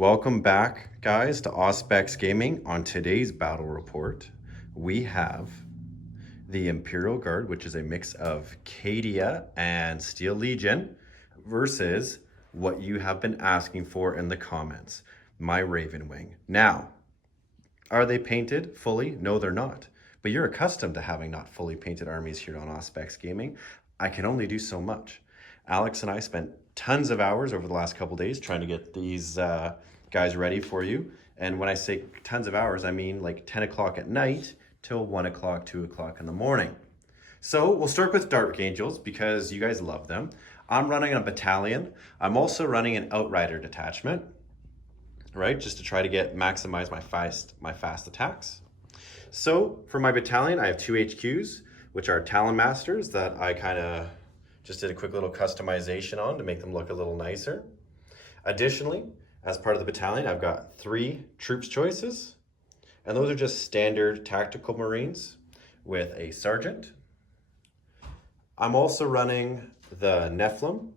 Welcome back, guys, to Auspex Gaming. On today's battle report, we have the Imperial Guard, which is a mix of Cadia and Steel Legion, versus what you have been asking for in the comments, my Ravenwing. Now, are they painted fully? No, they're not. But you're accustomed to having not fully painted armies here on Auspex Gaming. I can only do so much. Alex and I spent tons of hours over the last couple days trying to get these guys ready for you. And when I say tons of hours, I mean like 10 o'clock at night till 1 o'clock, 2 o'clock in the morning. So we'll start with Dark Angels because you guys love them. I'm running a battalion. I'm also running an Outrider detachment, right? Just to try to maximize my fast attacks. So for my battalion, I have 2 HQs, which are Talon Masters that I kind of just did a quick little customization on to make them look a little nicer. Additionally, as part of the battalion, I've got 3 troops choices, and those are just standard tactical Marines with a sergeant. I'm also running the Nephilim,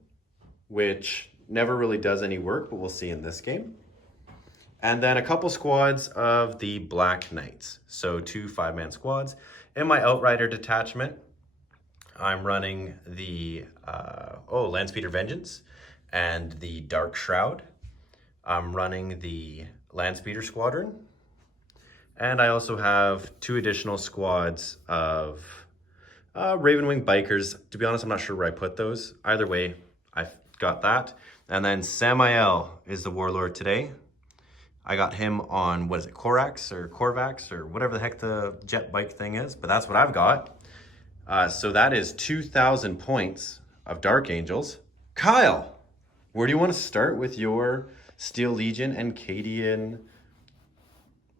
which never really does any work, but we'll see in this game. And then a couple squads of the Black Knights, so 2 5-man squads. In my Outrider detachment, I'm running the Landspeeder Vengeance and the Dark Shroud. I'm running the Landspeeder Squadron. And I also have 2 additional squads of Ravenwing Bikers. To be honest, I'm not sure where I put those. Either way, I've got that. And then Samael is the Warlord today. I got him on, what is it, Korax or Korvax or whatever the heck the jet bike thing is, but that's what I've got. So that is 2,000 points of Dark Angels. Kyle, where do you want to start with your Steel Legion and Cadian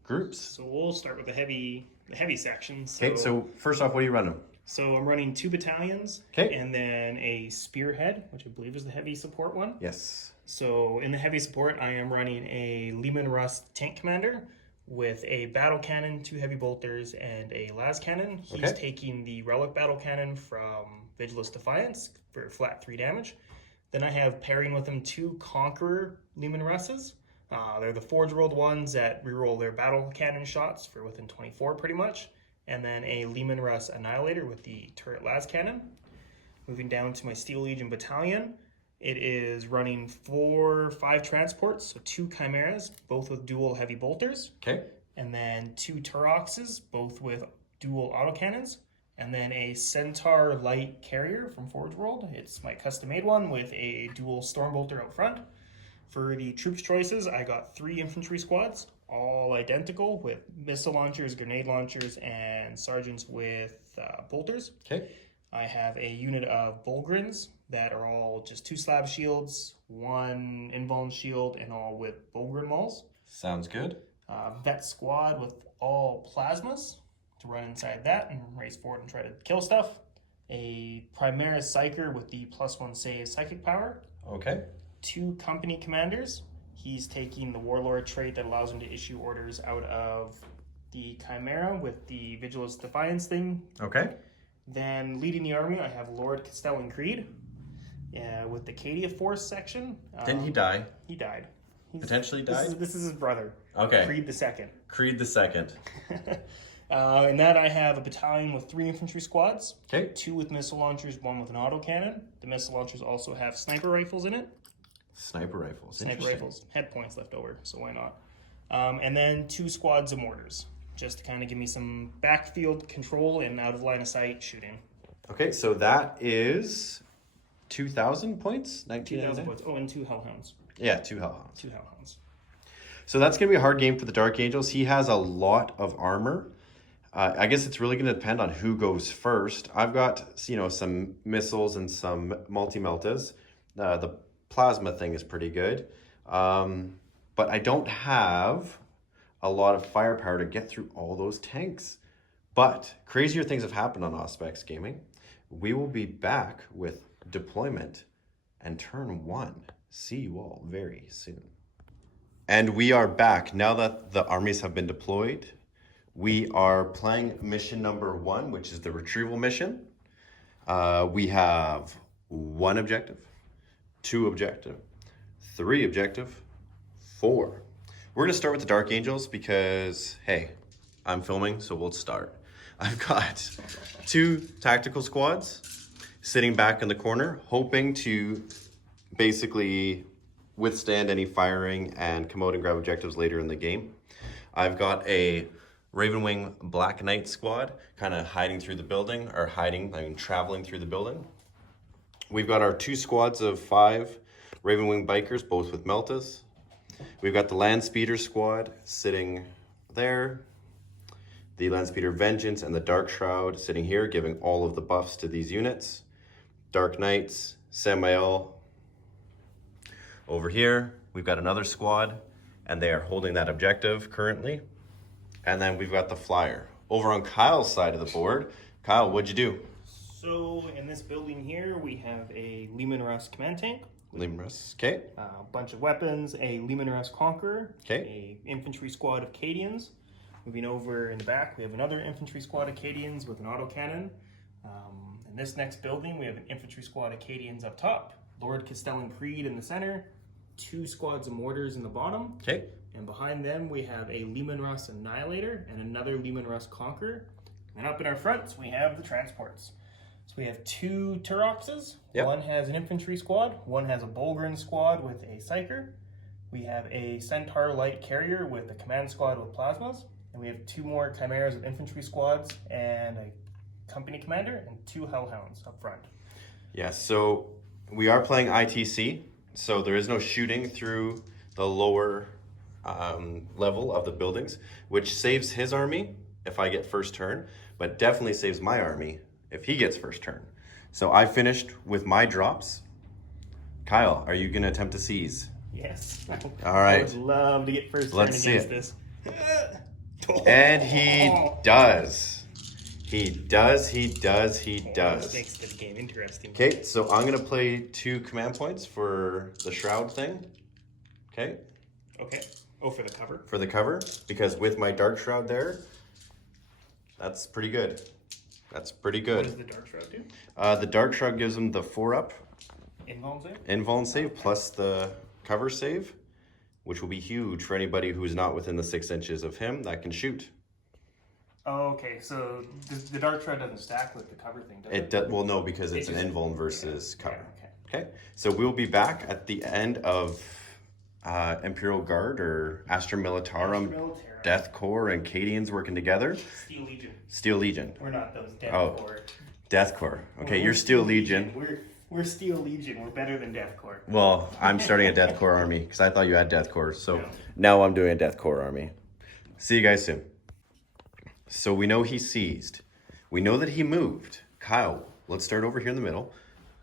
groups? So we'll start with the heavy section. Okay, so first off, what are you running? So I'm running 2 battalions, okay, and then a spearhead, which I believe is the heavy support one. Yes. So in the heavy support, I am running a Lehman Russ tank commander with a battle cannon, 2 heavy bolters, and a las cannon. He's taking the relic battle cannon from Vigilus Defiance for flat 3 damage. Then I have pairing with him 2 Conqueror Lehman Russes. They're the Forge World ones that reroll their battle cannon shots for within 24 pretty much. And then a Lehman Russ Annihilator with the turret las cannon. Moving down to my Steel Legion battalion, it is running 5 transports, so 2 Chimeras, both with dual heavy bolters. Okay. And then 2 Turoxes, both with dual autocannons. And then a Centaur light carrier from Forge World. It's my custom-made one with a dual Stormbolter out front. For the troops choices, I got 3 infantry squads, all identical with missile launchers, grenade launchers, and sergeants with bolters. Okay. I have a unit of Bulgrins that are all just 2 slab shields, 1 invuln shield, and all with Bulgrin mauls. Sounds good. Vet squad with all plasmas to run inside that and race forward and try to kill stuff. A Primaris Psyker with the +1 save psychic power. Okay. 2 company commanders. He's taking the Warlord trait that allows him to issue orders out of the Chimera with the Vigilus Defiance thing. Okay. Then leading the army, I have Lord Castellan Creed with the Cadia Force section. Didn't he die? He died. Potentially died? This is his brother. Okay. Creed the Second. Creed the Second. In that, I have a battalion with 3 infantry squads. Okay. 2 with missile launchers, 1 with an autocannon. The missile launchers also have sniper rifles in it. Sniper rifles. Sniper rifles. Had points left over, so why not? And then 2 squads of mortars, just to kind of give me some backfield control and out of line of sight shooting. Okay, so that is 2,000 points? 2,000 points. Oh, and 2 hellhounds. Yeah, 2 hellhounds. 2 hellhounds. So that's going to be a hard game for the Dark Angels. He has a lot of armor. I guess it's really going to depend on who goes first. I've got, some missiles and some multi-meltas. The plasma thing is pretty good. But I don't have a lot of firepower to get through all those tanks. But crazier things have happened on Auspex Gaming. We will be back with deployment and turn 1. See you all very soon. And we are back. Now that the armies have been deployed, we are playing mission number 1, which is the retrieval mission. We have 1 objective, 2 objective, 3 objective, 4. We're gonna start with the Dark Angels because, hey, I'm filming, so we'll start. I've got 2 tactical squads sitting back in the corner, hoping to basically withstand any firing and come out and grab objectives later in the game. I've got a Ravenwing Black Knight squad kind of hiding through the building, or traveling through the building. We've got our 2 squads of 5 Ravenwing bikers, both with Meltas. We've got the Land Speeder squad sitting there. The Land Speeder Vengeance and the Dark Shroud sitting here, giving all of the buffs to these units. Dark Knights, Samael. Over here, we've got another squad, and they are holding that objective currently. And then we've got the Flyer. Over on Kyle's side of the board, Kyle, what'd you do? So in this building here, we have a Leman Russ command tank. Leman Russ, okay. A bunch of weapons, a Leman Russ Conqueror, Okay. a infantry squad of Cadians. Moving over in the back, we have another infantry squad of Cadians with an autocannon. In this next building, we have an infantry squad of Cadians up top, Lord Castellan Creed in the center, 2 squads of mortars in the bottom. Okay. And behind them, we have a Leman Russ Annihilator and another Leman Russ Conqueror. And up in our fronts, we have the transports. So we have 2 Turoxes. Yep. One has an infantry squad. One has a Bulgrin squad with a Psyker. We have a Centaur light carrier with a command squad with plasmas. And we have 2 more Chimeras of infantry squads and a company commander and 2 Hellhounds up front. Yeah, so we are playing ITC, so there is no shooting through the lower level of the buildings, which saves his army if I get first turn, but definitely saves my army if he gets first turn. So I finished with my drops. Kyle, are you going to attempt to seize? Yes. All right. I would love to get first turn Let's see against it. this. And he does. He does. This makes the game interesting. Okay, so I'm going to play 2 command points for the Shroud thing. Okay. Okay. Oh, for the cover? For the cover, because with my Dark Shroud there, that's pretty good. That's pretty What does good. the Dark Shroud do? The Dark Shroud gives him the 4-up Invuln save? invuln save plus the cover save, which will be huge for anybody who's not within the 6 inches of him that can shoot. Oh, okay. So the Dark Shroud doesn't stack with the cover thing, does it? It does, well, no, because it's It an just- invuln versus Yeah, cover. okay. Okay, so we'll be back at the end of Imperial Guard or Astra Militarum, Militarum. Death Corps, and Cadians working together. Steel Legion. Steel Legion. We're not those Death Oh. Corps. Death Corps. Okay, We're you're Steel Legion. We're Steel Legion. We're better than Death Corps. Well, I'm starting a Death Corps army because I thought you had Death Corps. So No. now I'm doing a Death Corps army. See you guys soon. So we know he seized. We know that he moved. Kyle, let's start over here in the middle.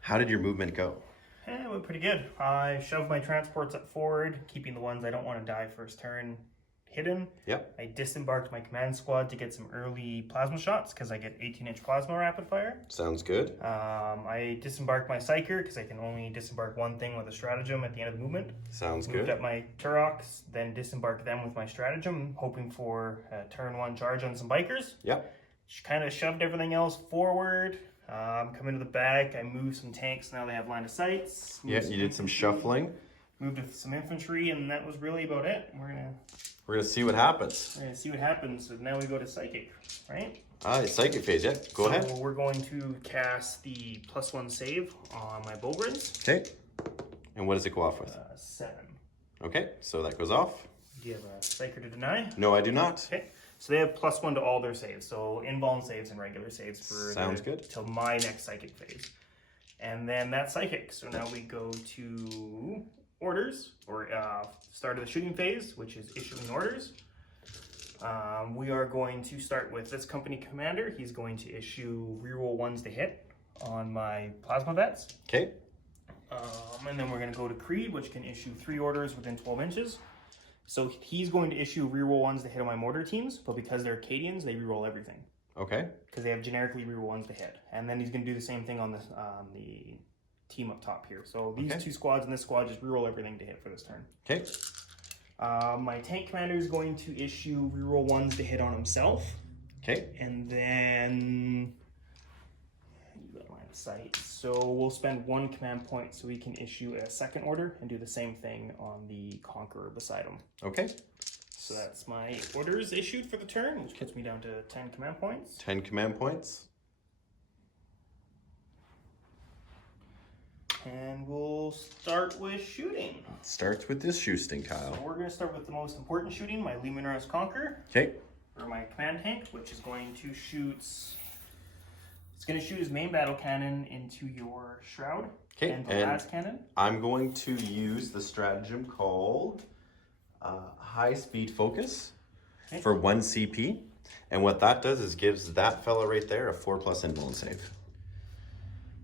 How did your movement go? It went pretty good. I shoved my transports up forward, keeping the ones I don't want to die first turn hidden. Yep. I disembarked my command squad to get some early plasma shots because I get 18-inch plasma rapid fire. Sounds good. I disembarked my Psyker because I can only disembark one thing with a stratagem at the end of the movement. Sounds Moved good. up my Turox, then disembarked them with my stratagem, hoping for a turn 1 charge on some bikers. Yep. Kind of shoved everything else forward. Come into the back. I moved some tanks. Now they have line of sights. Yeah, you did some shuffling. Moved with some infantry, and that was really about it. We're We're gonna see what happens. gonna see what happens. So now we go to psychic, right? It's psychic phase. Yeah, go ahead. So we're going to cast the +1 save on my Bulgrins. Okay. And what does it go off with? 7. Okay, so that goes off. Do you have a psychic to deny? No, I do not. Okay. So they have +1 to all their saves. So invuln saves and regular saves for Sounds good. till my next psychic phase. And then that's psychic. So now we go to orders, or start of the shooting phase, which is issuing orders. We are going to start with this company commander. He's going to issue reroll 1s to hit on my plasma vets. Okay. And then we're going to go to Creed, which can issue 3 orders within 12 inches. So he's going to issue reroll 1s to hit on my mortar teams, but because they're Cadians, they reroll everything. Okay. Because they have generically reroll 1s to hit. And then he's going to do the same thing on the team up top here. So these 2 squads and this squad just reroll everything to hit for this turn. Okay. My tank commander is going to issue reroll 1s to hit on himself. Okay. And then... line site. So we'll spend 1 command point so we can issue a second order and do the same thing on the Conqueror beside him. Okay. So that's my orders issued for the turn, which puts me down to 10 command points. 10 command points. And we'll start with shooting. Starts with this shooting, So Kyle. we're going to start with the most important shooting, my Leman Russ Conqueror. Okay. For my command tank, which is going to shoot... It's going to shoot his main battle cannon into your shroud. Okay. And the last cannon. I'm going to use the stratagem called high speed focus for 1 CP. And what that does is gives that fella right there a 4+ invuln save.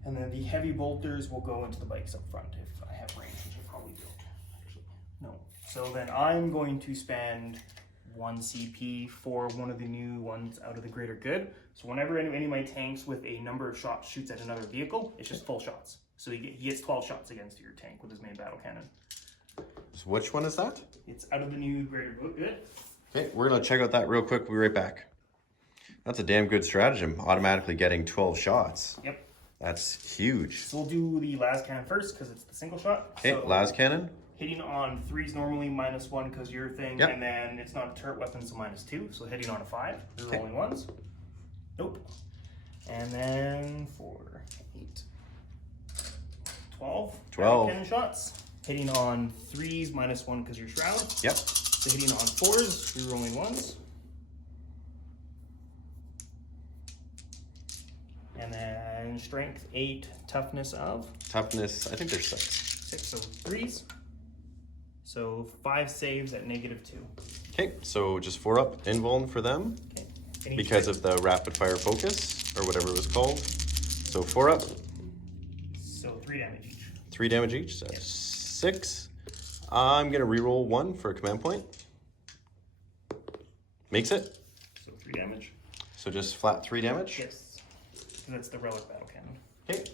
And then the heavy bolters will go into the bikes up front if I have range, which I probably don't, actually. No. So then I'm going to spend 1 CP for one of the new ones out of the greater good. So whenever any of my tanks with a number of shots shoots at another vehicle, it's just full shots. So he gets 12 shots against your tank with his main battle cannon. So which one is that? It's out of the new greater good. Okay, we're gonna check out that real quick. We'll be right back. That's a damn good stratagem, automatically getting 12 shots. Yep. That's huge. So we'll do the las cannon first because it's the single shot. Okay, so las cannon. Hitting on 3s normally -1 because your thing, Yep. and then it's not a turret weapon, so -2. So hitting on a 5, you're rolling 1s. Nope. And then for 8, 12. 12. Cannon shots. Hitting on 3s -1 because you're shroud. Yep. So hitting on 4s, you're rolling 1s. And then strength 8, toughness of Toughness, I think there's 6. 6, so 3s. So 5 saves at -2. Okay, so just 4 up invuln for them Okay. because of the rapid fire focus or whatever it was called. So 4 up, So 3 damage each. 3 damage each. So that's 6. I'm gonna reroll 1 for a command point. Makes it. So 3 damage. So just flat 3 damage. Yes. And that's the relic battle cannon. Okay.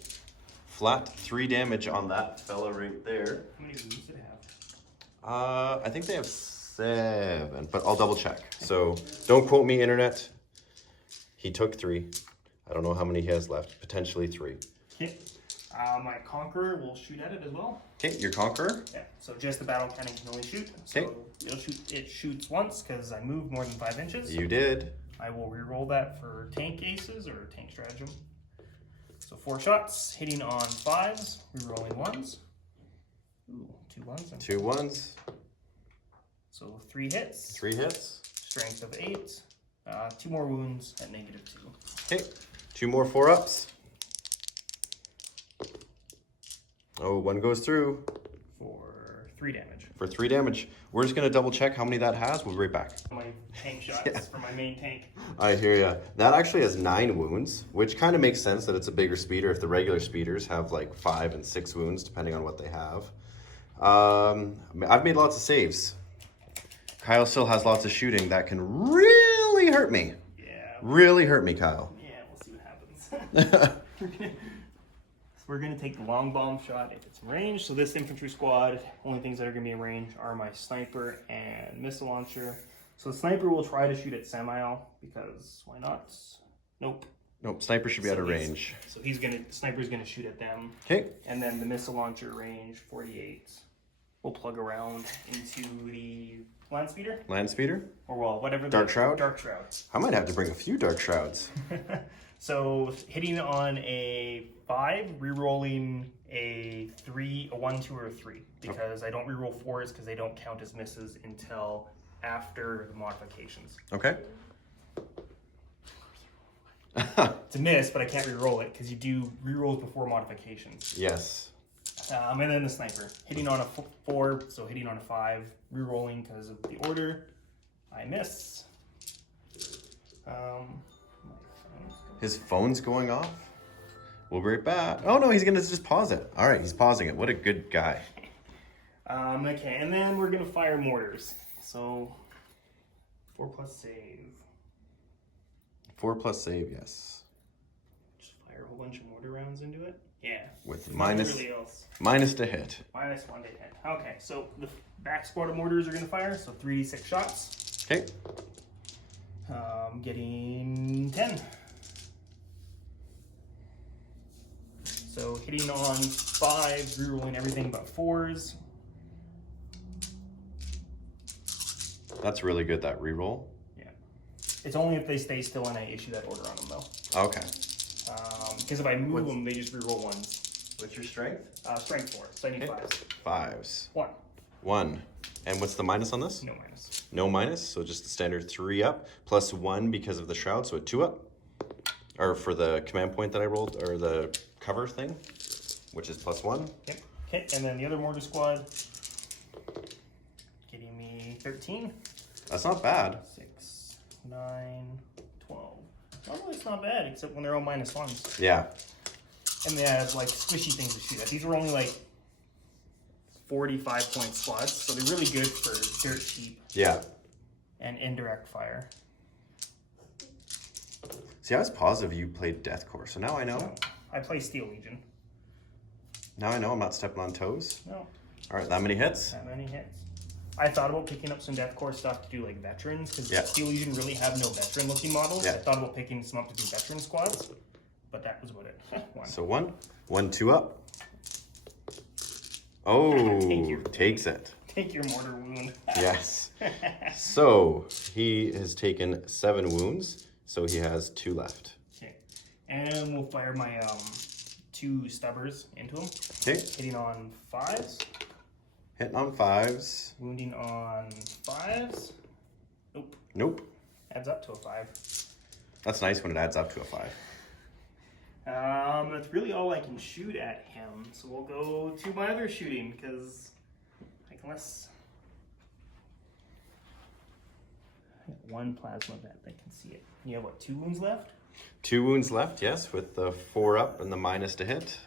Flat 3 damage on that fella right there. How many wounds did it have? I think they have 7, but I'll double check. So don't quote me, internet. He took 3. I don't know how many he has left. Potentially 3. Okay. My Conqueror will shoot at it as well. Okay, your Conqueror. Yeah. So just the battle cannon can only shoot. So it shoots once because I moved more than 5 inches. You did. I will re-roll that for tank aces or tank stratagem. So 4 shots, hitting on 5s, re-rolling 1s. Ooh, 2 1s. 2 1s. So 3 hits. 3 hits. Strength of 8. 2 more wounds at -2. Okay, 2 more 4 ups. Oh, 1 goes through. For 3 damage. For 3 damage. We're just gonna double check how many that has. We'll be right back. My tank shots for my main tank. I hear ya. That actually has 9 wounds, which kind of makes sense that it's a bigger speeder if the regular speeders have like 5 and 6 wounds, depending on what they have. I've made lots of saves. Kyle still has lots of shooting that can really hurt me. Yeah. Really hurt me, Kyle. Yeah, we'll see what happens. We're going to take the long bomb shot if it's in range. So this infantry squad, only things that are going to be in range are my sniper and missile launcher. So the sniper will try to shoot at Samael because why not? Nope. Nope, sniper should be out of range. So sniper's going to shoot at them. Okay. And then the missile launcher range 48. We'll plug around into the land speeder. Land speeder? Or well, whatever. Dark Shroud? Dark Shroud. I might have to bring a few Dark Shrouds. So hitting on a 5, re-rolling a 3, a 1, 2, or a 3. Because I don't re-roll 4s because they don't count as misses until after the modifications. Okay. It's a miss, but I can't re-roll it because you do re-rolls before modifications. Yes. And then the sniper. Hitting on a 4, so hitting on a 5, re-rolling because of the order. I miss. His phone's going off? We'll be right back. Oh no, he's gonna just pause it. All right, he's pausing it. What a good guy. Okay, and then we're gonna fire mortars. So 4+ save. 4+ save, yes. Just fire a whole bunch of mortar rounds into it. Yeah. With minus really else. minus to hit. -1 to hit. Okay, so the back squad of mortars are gonna fire. So 3d6 shots. Okay. Getting 10. So hitting on 5s, rerolling everything but 4s. That's really good, that reroll. Yeah. It's only if they stay still and I issue that order on them, though. Okay. Because if I move them, they just reroll 1s. What's your strength? Strength 4, so I need 5s. 5s. 1. 1. And what's the minus on this? No minus. No minus, so just the standard 3 up, plus 1 because of the shroud, so a 2 up. Or for the command point that I rolled, or the cover thing, which is plus 1. Yep. Okay, and then the other mortar squad, getting me 13. That's not bad. 6, 9, 12. Normally it's not bad, except when they're all -1s. Yeah. And they have like squishy things to shoot at. These are only like 45-point squads, so they're really good for dirt cheap. Yeah. And indirect fire. See, I was positive you played Deathcore, so now I know. No, I play Steel Legion. Now I know I'm not stepping on toes. No. All right, that many hits? That many hits. I thought about picking up some Deathcore stuff to do like veterans, because Steel Legion really have no veteran looking models. I thought about picking some up to do veteran squads, but that was about it. 1. So 1. 1, 2 up. Oh, takes it. Take your mortar wound. Yes. So he has taken 7 wounds, so he has 2 left. Okay. And we'll fire my 2 stubbers into him. Okay. Hitting on 5s. Hitting on 5s. Wounding on 5s. Nope. Nope. Adds up to a 5. That's nice when it adds up to a 5. That's really all I can shoot at him. So we'll go to my other shooting, because I can less. I got 1 plasma vet that can see it. You have what, 2 wounds left? 2 wounds left, yes, with the 4 up and the minus to hit.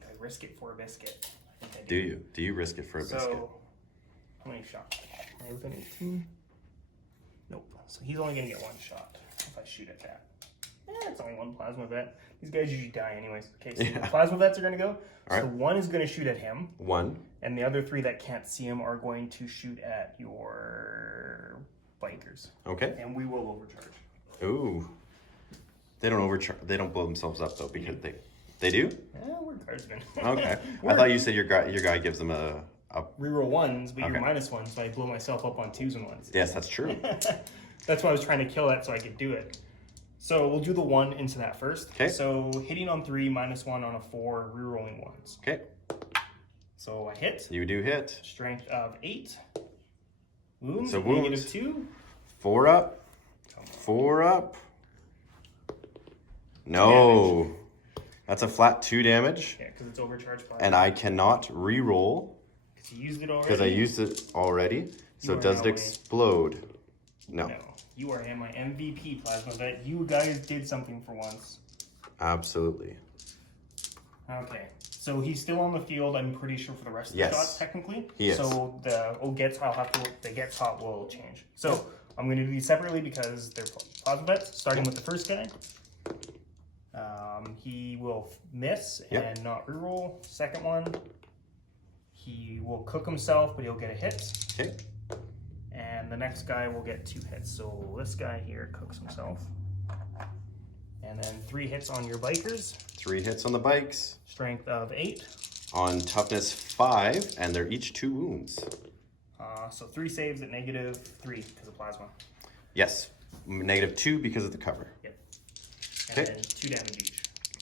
I risk it for a biscuit. I think I Do you? Do you risk it for a biscuit? So, how many shots? Am I within 18? Nope. So he's only going to get 1 shot if I shoot at that. It's only 1 plasma vet. These guys usually die anyways. Okay, so the plasma vets are going to go. So right. 1 is going to shoot at him. 1. And the other 3 that can't see him are going to shoot at your bikers. Okay. And we will overcharge. Ooh. They don't overcharge. They don't blow themselves up though, because they do. Yeah, we're guardsmen. Okay. I thought you said your guy gives them a reroll 1s, but you're -1, so I blow myself up on 2s and 1s. Yes, that's true. That's why I was trying to kill that so I could do it. So we'll do the 1 into that first. Okay. So hitting on 3, -1 on a 4, rerolling 1s. Okay. So I hit. You do hit. Strength of 8. Wounds. So wounds. -2. 4 up. 4 up. No. That's a flat 2 damage. Yeah, because it's overcharged by. And I cannot re-roll. Because you used it already. Because I used it already. So does it explode? No. No. You are my MVP, Plasma Vet. You guys did something for once. Absolutely. Okay. So he's still on the field, I'm pretty sure, for the rest of the shots, technically. He is. So the gets hot will change. So I'm going to do these separately because they're Plasma Vets, starting with the first guy. He will miss and not reroll. Second one, he will cook himself, but he'll get a hit. Okay. And the next guy will get 2 hits. So this guy here cooks himself. And then 3 hits on your bikers. 3 hits on the bikes. Strength of 8. On toughness 5, and they're each 2 wounds. So 3 saves at -3 because of plasma. Yes. -2 because of the cover. Yep. And then 2 damage each.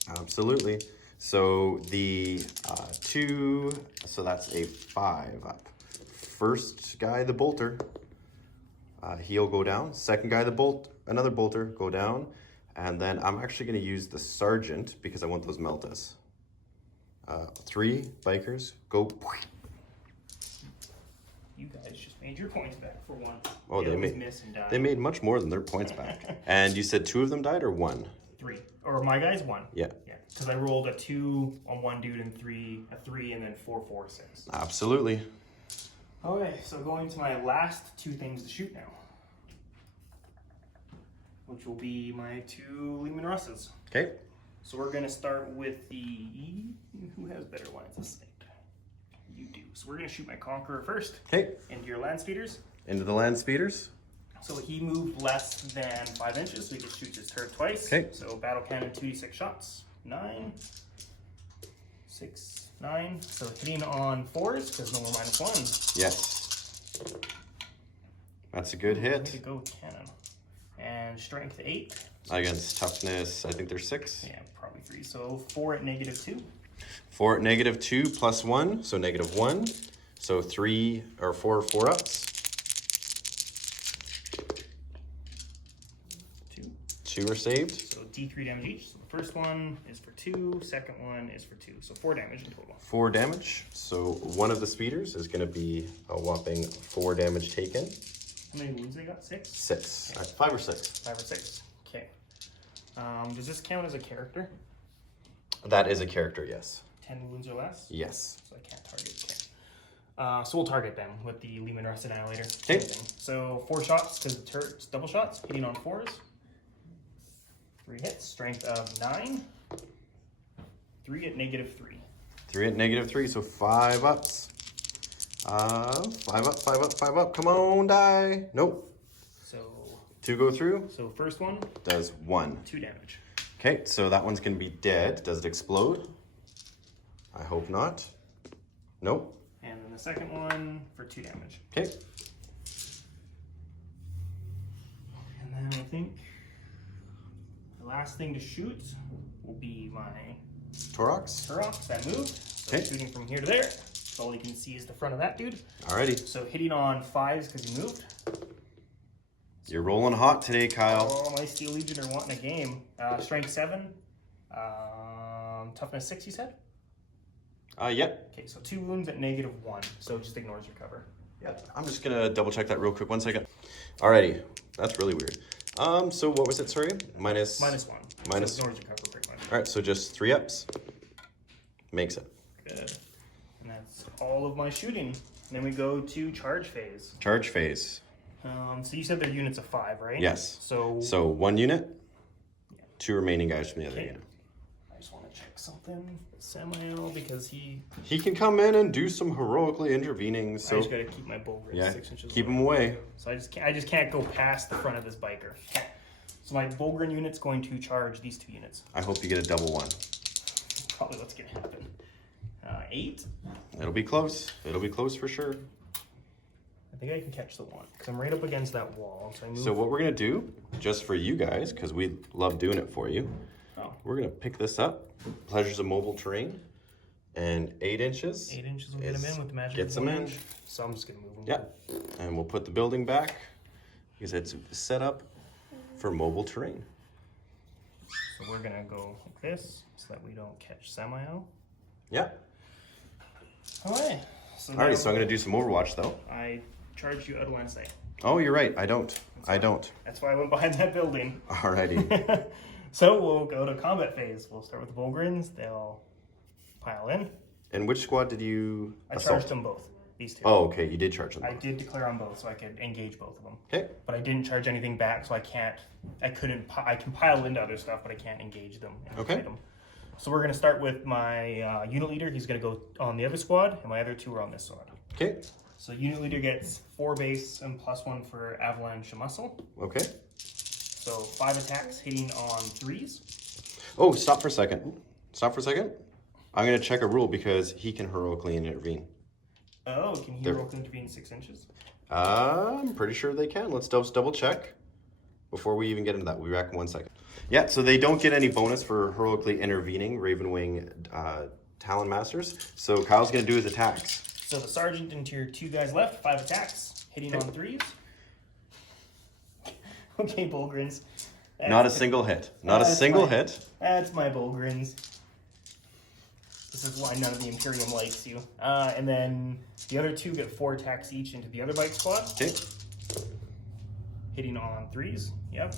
Absolutely. So the 2, so that's a 5 up. First guy, the bolter, he'll go down. Second guy, another bolter, go down. And then I'm actually going to use the sergeant because I want those meltas. 3 bikers, go. You guys just made your points back for once. Oh, they made much more than their points back. And you said 2 of them died or 1? 3. Or my guy's 1. Yeah. Yeah. Because I rolled a 2 on 1 dude and a 3, and then 4, 4, 6. Absolutely. Okay, so going to my last 2 things to shoot now. Which will be my 2 Lehman Russes. Okay. So we're going to start with who has better lines of sight? You do. So we're going to shoot my Conqueror first. Okay. Into your land speeders. Into the land speeders. So he moved less than 5 inches, so he can shoot his turret twice. Okay. So battle cannon 2d6 shots. 9, 6, 9. So hitting on 4s because no more -1. Yes. That's a good hit. Way to go, cannon. And strength 8. Against toughness, I think there's 6. Yeah, probably 3. So 4 at -2. 4 at -2 plus 1, so -1. So 3 or 4 4-ups. 2. 2 are saved. So D3 damage each. So the first one is for 2, second one is for 2. So 4 damage in total. 4 damage. So one of the speeders is going to be a whopping 4 damage taken. How many wounds they got? 6? 6. Okay. 5 or 6. 5 or 6. Okay. Does this count as a character? That is a character, yes. 10 wounds or less? Yes. So I can't target. Okay. So we'll target them with the Lehman Rust Annihilator. Okay. So 4 shots because the turret's double shots, hitting on 4s. 3 hits, strength of 9. 3 at -3. 3 at -3, so 5 ups. 5 up, 5 up, 5 up. Come on, die. Nope. So 2 go through. So first one Does 1. 2 damage. Okay, so that one's going to be dead. Does it explode? I hope not. Nope. And then the second one for 2 damage. Okay. And then I think the last thing to shoot will be my Torox. Turox that moved. So Okay. shooting from here to there. So all you can see is the front of that dude. Alrighty. So hitting on 5s because he moved. You're rolling hot today, Kyle. Oh, my Steel Legion are wanting a game. Strength 7. Toughness 6, you said? Yep. Okay, so 2 wounds at -1. So it just ignores your cover. Yep. I'm just going to double check that real quick. 1 second. Alrighty. That's really weird. So what was it, sorry? Minus... -1. Minus... So it ignores your cover pretty much. Alright, so just 3 ups. Makes it. Good. And that's all of my shooting. And then we go to charge phase. Charge phase. So you said they're units of 5, right? Yes. So 1 unit, 2 remaining guys from the other okay. unit. I just want to check something. Samael, because he can come in and do some heroically intervening. So I just gotta keep my bull grid yeah, 6 inches keep away. him away. So I just can't go past the front of this biker. So my Volgren unit's going to charge these 2 units. I hope you get a double 1. Probably what's gonna happen. 8. It'll be close. It'll be close for sure. I think I can catch the 1 because I'm right up against that wall. So I move. So what we're gonna do, just for you guys, because we love doing it for you, we're gonna pick this up. Pleasures of mobile terrain, and 8 inches. 8 inches will get him in with the magic. Gets him in. So I'm just gonna move him. Yeah, and we'll put the building back because it's set up for mobile terrain. So we're gonna go like this so that we don't catch Samael. Yeah. Alright. So Alrighty, so I'm gonna do some Overwatch though. I charged you Adelante. Oh, you're right. I don't. That's why I went behind that building. Alrighty. So we'll go to combat phase. We'll start with the Volgrens. They'll pile in. And which squad did you I assault? charged them both. These 2. Oh, okay. You did charge them. I did declare on both, so I could engage both of them. Okay. But I didn't charge anything back, so I can pile into other stuff, but I can't engage them. And Okay. fight them. So we're gonna start with my unit leader. He's gonna go on the other squad, and my other 2 are on this squad. Okay. So unit leader gets 4 base and +1 for avalanche and muscle. Okay. So 5 attacks hitting on 3s. Oh, stop for a second. Stop for a second. I'm gonna check a rule because he can heroically intervene. Oh, can he roll intervene 6 inches? I'm pretty sure they can. Let's double check before we even get into that. We'll be back in 1 second. Yeah, so they don't get any bonus for heroically intervening Ravenwing Talon Masters. So Kyle's gonna do his attacks. So the sergeant and your 2 guys left, 5 attacks, hitting on 3s. Okay, Volgrens. Not a single hit. Not a single hit. That's my Volgrens. This is why none of the Imperium likes you. And then the other 2 get 4 attacks each into the other bike squad. Okay. Hitting on 3s. Yep.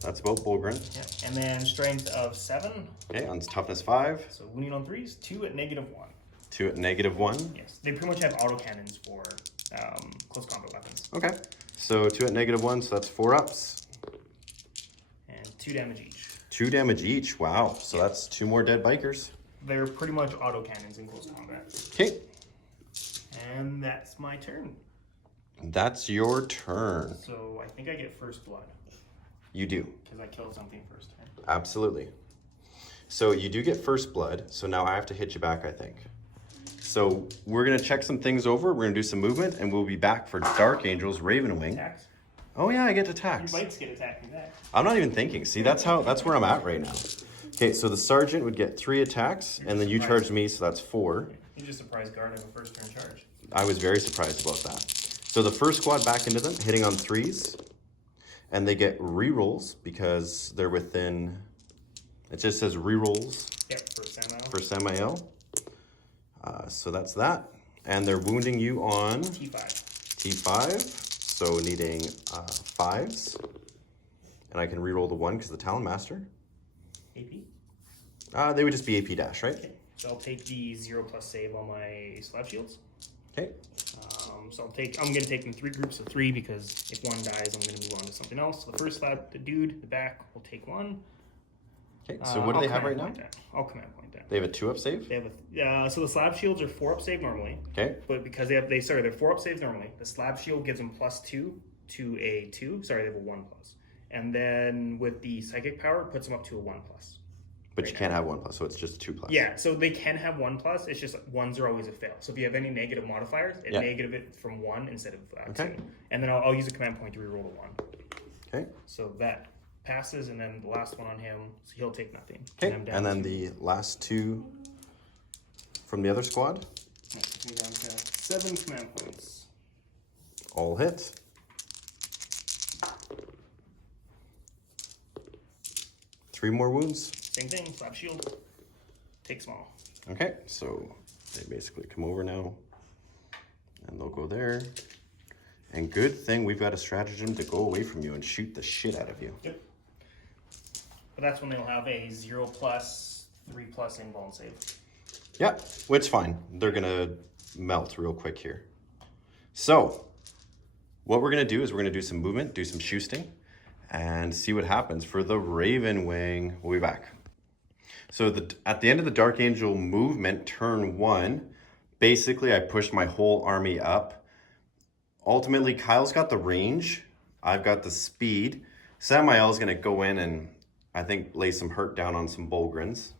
That's about Bullgrin. Yep. And then strength of 7. Okay, on toughness 5. So wounding on 3s. 2 at -1. 2 at -1. Yes. They pretty much have autocannons for close combat weapons. Okay. So 2 at -1, so that's 4 ups. And 2 damage each. 2 damage each. Wow. So that's 2 more dead bikers. They're pretty much autocannons in close combat. Okay. And that's my turn. That's your turn. So I think I get first blood. You do. Because I killed something first. Absolutely. So you do get first blood, so now I have to hit you back, I think. So we're gonna check some things over, we're gonna do some movement, and we'll be back for Dark Angels Ravenwing. Tax. Oh yeah, I get to tax. Your bites get attacked back. I'm not even thinking. See, that's where I'm at right now. Okay, so the sergeant would get 3 attacks, and then you charge me, so that's 4. You just surprised guard of a first turn charge. I was very surprised about that. So the first squad back into them, hitting on 3s, and they get rerolls because they're within. It just says rerolls. Yep, for semi-L. For semi-L. So that's that, and they're wounding you on T5. So needing 5s, and I can reroll the 1 because the Talon Master. AP? They would just be AP dash, right? Okay. So I'll take the 0+ save on my slab shields. Okay. So I'm gonna take them 3 groups of 3 because if 1 dies, I'm gonna move on to something else. So the first slab, the dude, the back will take 1. Okay. So what do they have right now? I'll command point down. They have a 2-up save. They have so the slab shields are 4-up save normally. Okay. But because they're 4-up saves normally, the slab shield gives them +2 to a 2. Sorry, they have a 1+. And then with the psychic power, it puts them up to a 1+. But you can't have 1+, so it's just 2+. Yeah, so they can have 1+. It's just 1s are always a fail. So if you have any negative modifiers, it negative it from 1 instead of 2. And then I'll use a command point to reroll the 1. Okay. So that passes, and then the last one on him, so he'll take nothing. Okay. And then the last 2 from the other squad. Takes me down to 7 command points. All hit. Three more wounds. Same thing, slap shield, take small. Okay, so they basically come over now, and they'll go there. And good thing we've got a stratagem to go away from you and shoot the shit out of you. Yep. But that's when they'll have a 0+, 3+ invuln save. Yeah, it's fine. They're gonna melt real quick here. So, what we're gonna do is we're gonna do some movement, do some shoosting, and see what happens for the Ravenwing. We'll be back. So at the end of the Dark Angel movement, turn 1, basically I pushed my whole army up. Ultimately, Kyle's got the range. I've got the speed. Samael's gonna go in and I think lay some hurt down on some Bulgrins.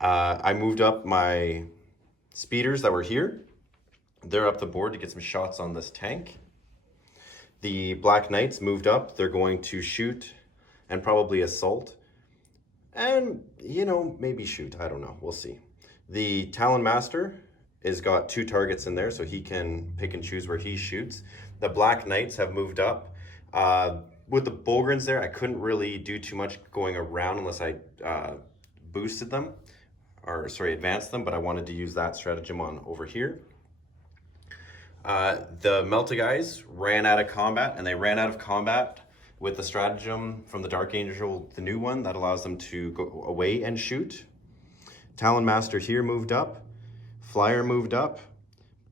I moved up my speeders that were here. They're up the board to get some shots on this tank. The Black Knights moved up. They're going to shoot and probably assault. And, you know, maybe shoot. I don't know. We'll see. The Talon Master has got 2 targets in there, so he can pick and choose where he shoots. The Black Knights have moved up. With the Bulgrins there, I couldn't really do too much going around unless I boosted them. Or, sorry, advanced them, but I wanted to use that stratagem on over here. The Melta guys ran out of combat, and they ran out of combat with the stratagem from the Dark Angel, the new one, that allows them to go away and shoot. Talon Master here moved up. Flyer moved up.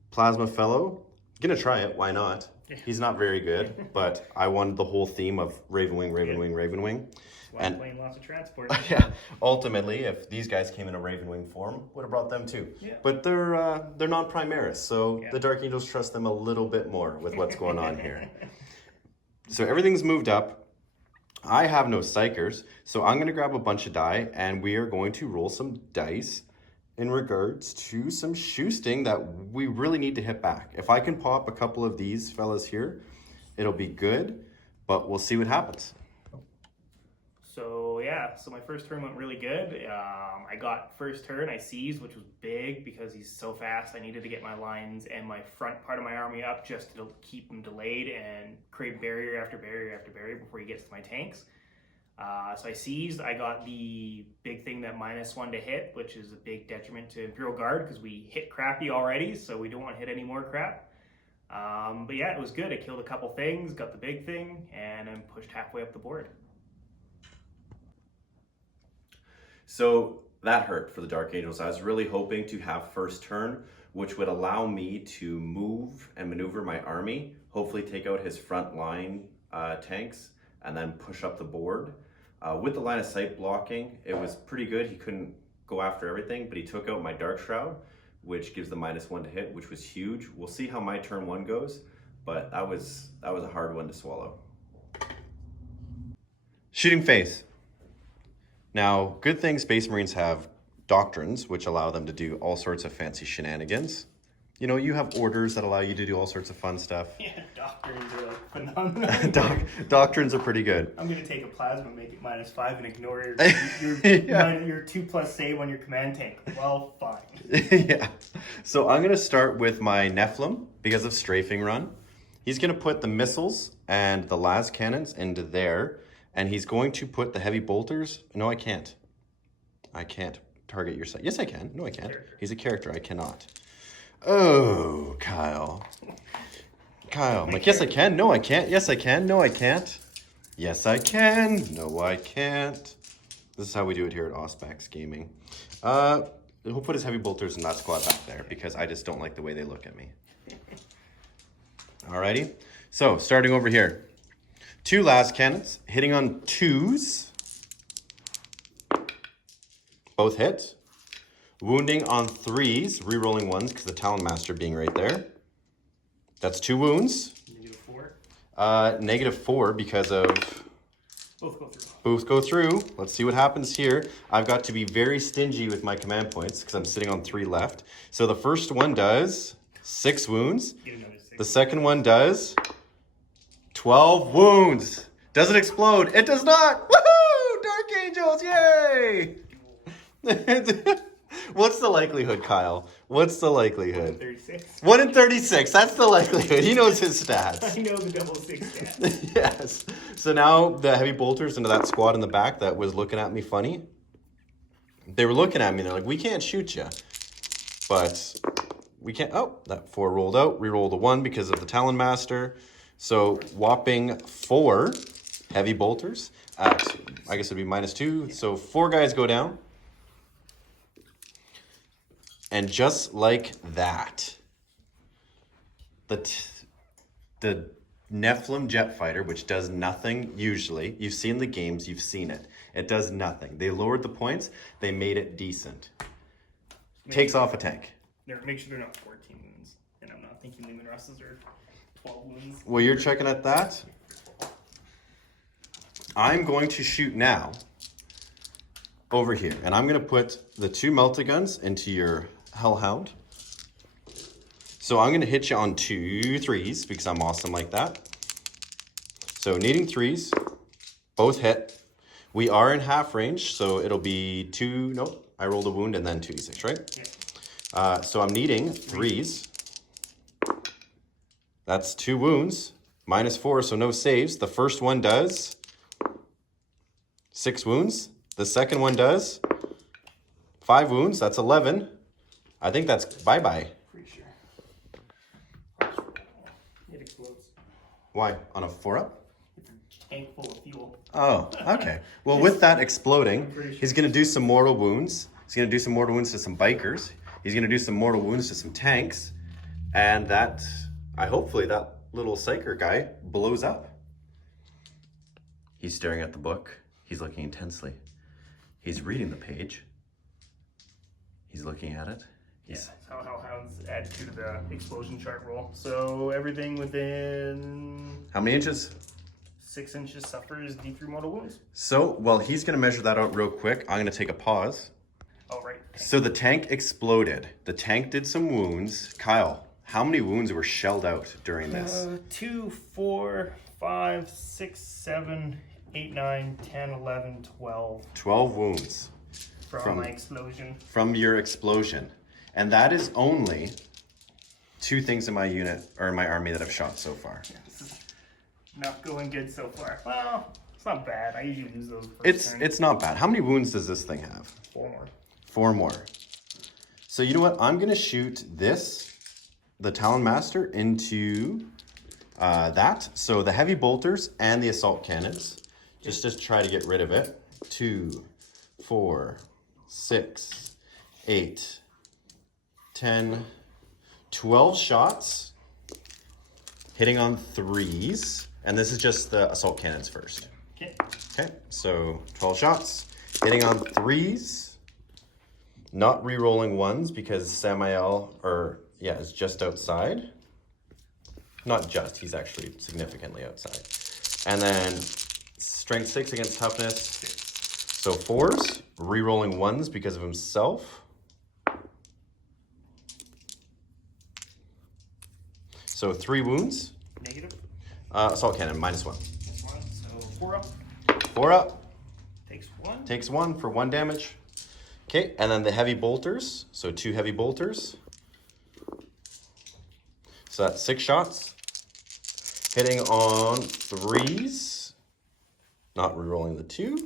Plasma Fellow, gonna try it, why not? He's not very good, but I wanted the whole theme of Ravenwing, Ravenwing, Ravenwing. And playing lots of transport. Yeah, ultimately, if these guys came in a Ravenwing form, would have brought them too. Yeah. But they're non-Primaris, so the Dark Angels trust them a little bit more with what's going on here. So everything's moved up. I have no psychers, so I'm going to grab a bunch of die, and we are going to roll some dice in regards to some shoosting that we really need to hit back. If I can pop a couple of these fellas here, it'll be good, but we'll see what happens. So yeah, so my first turn went really good. I got first turn, I seized, which was big because he's so fast. I needed to get my lines and my front part of my army up just to keep him delayed and create barrier after barrier after barrier before he gets to my tanks. So I seized. I got the big thing that -1 to hit, which is a big detriment to Imperial Guard because we hit crappy already, so we don't want to hit any more crap. But yeah, it was good. I killed a couple things, got the big thing, and then pushed halfway up the board. So that hurt for the Dark Angels. I was really hoping to have first turn, which would allow me to move and maneuver my army, hopefully take out his front line tanks, and then push up the board. With the line of sight blocking, it was pretty good. He couldn't go after everything, but he took out my Dark Shroud, which gives the -1 to hit, which was huge. We'll see how my turn 1 goes, but that was a hard one to swallow. Shooting phase. Now, good thing Space Marines have doctrines, which allow them to do all sorts of fancy shenanigans. You know, you have orders that allow you to do all sorts of fun stuff. Yeah, doctrines are like phenomenal. Doctrines are pretty good. I'm going to take a plasma, make it -5, and ignore your, Yeah. your 2+ save on your command tank. Well, fine. Yeah. So I'm going to start with my Nephilim because of strafing run. He's going to put the missiles and the las cannons into there. And he's going to put the heavy bolters. No, I can't. I can't target your side. Yes, I can. No, I can't. He's a character. I cannot. Oh, Kyle. Kyle. I'm like, yes, I can. No, I can't. Yes, I can. No, I can't. Yes, I can. No, I can't. This is how we do it here at Auspex Gaming. He'll put his heavy bolters in that squad back there because I just don't like the way they look at me. Alrighty. So, starting over here. 2 las cannons, hitting on 2s. Both hit. Wounding on 3s, re-rolling 1s because the Talon Master being right there. That's 2 wounds. -4? -4 because of... Both go through. Both go through. Let's see what happens here. I've got to be very stingy with my command points because I'm sitting on 3 left. So the first one does 6 wounds. The second one does 12 wounds. Does it explode? It does not. Woohoo! Dark Angels, yay! What's the likelihood, Kyle? What's the likelihood? 36. 1 in 36. That's the likelihood. He knows his stats. I know the 6 stats. Yes. So now the heavy bolters into that squad in the back that was looking at me funny. They were looking at me. They're like, we can't shoot you. But we can't. Oh, that 4 rolled out. Rerolled a 1 because of the Talon Master. So whopping 4 heavy bolters at, I guess it'd be -2. So 4 guys go down. And just like that, the Nephilim jet fighter, which does nothing usually, you've seen the games, you've seen it. It does nothing. They lowered the points. They made it decent. Takes off a tank. Make sure they're not 14 wounds. And I'm not thinking Leman Russes are 12 wounds. Well, you're checking at that. I'm going to shoot now over here. And I'm going to put the 2 multi-guns into your Hellhound. So I'm going to hit you on 2 3s because I'm awesome like that. So needing 3s. Both hit. We are in half range, so it'll be 2... Nope, I rolled a wound and then 2d6, right? Yeah. So I'm needing 3s. That's 2 wounds. -4, so no saves. The first one does 6 wounds. The second one does 5 wounds. That's 11. I think that's bye-bye. Pretty sure. It explodes. Why? On a 4-up? It's a tank full of fuel. Oh, okay. Well, with that exploding, sure. he's going to do some mortal wounds. He's going to do some mortal wounds to some bikers. He's going to do some mortal wounds to some tanks. And that, hopefully that little psyker guy blows up. He's staring at the book. He's looking intensely. He's reading the page. He's looking at it. Yeah, how Hellhounds add to the explosion chart roll. So everything within... How many inches? 6 inches suffers D3 mortal wounds. So, well, he's going to measure that out real quick. I'm going to take a pause. Oh, right. Okay. So the tank exploded. The tank did some wounds. Kyle, how many wounds were shelled out during this? 2, 4, 5, 6, 7, 8, 9, 10, 11, 12. 12 wounds. From my explosion. From your explosion. And that is only 2 things in my unit, or in my army that I've shot so far. Yeah, this is not going good so far. Well, it's not bad. I usually use those first turn. It's not bad. How many wounds does this thing have? 4 more. 4 more. So you know what? I'm going to shoot this, the Talon Master, into that. So the heavy bolters and the assault cannons. Just to try to get rid of it. 2, 4, 6, 8, 10, 12 shots. Hitting on 3s. And this is just the assault cannons first. Okay. Okay, so 12 shots. Hitting on 3s. Not re-rolling 1s because Samael, is just outside. Not just, he's actually significantly outside. And then strength 6 against toughness. So 4s, re-rolling 1s because of himself. So 3 wounds. Negative. Assault cannon, -1. That's 1. So 4 up. 4 up. Takes 1. Takes 1 for 1 damage. Okay, and then the heavy bolters. So 2 heavy bolters. So that's 6 shots. Hitting on 3s. Not re-rolling the 2.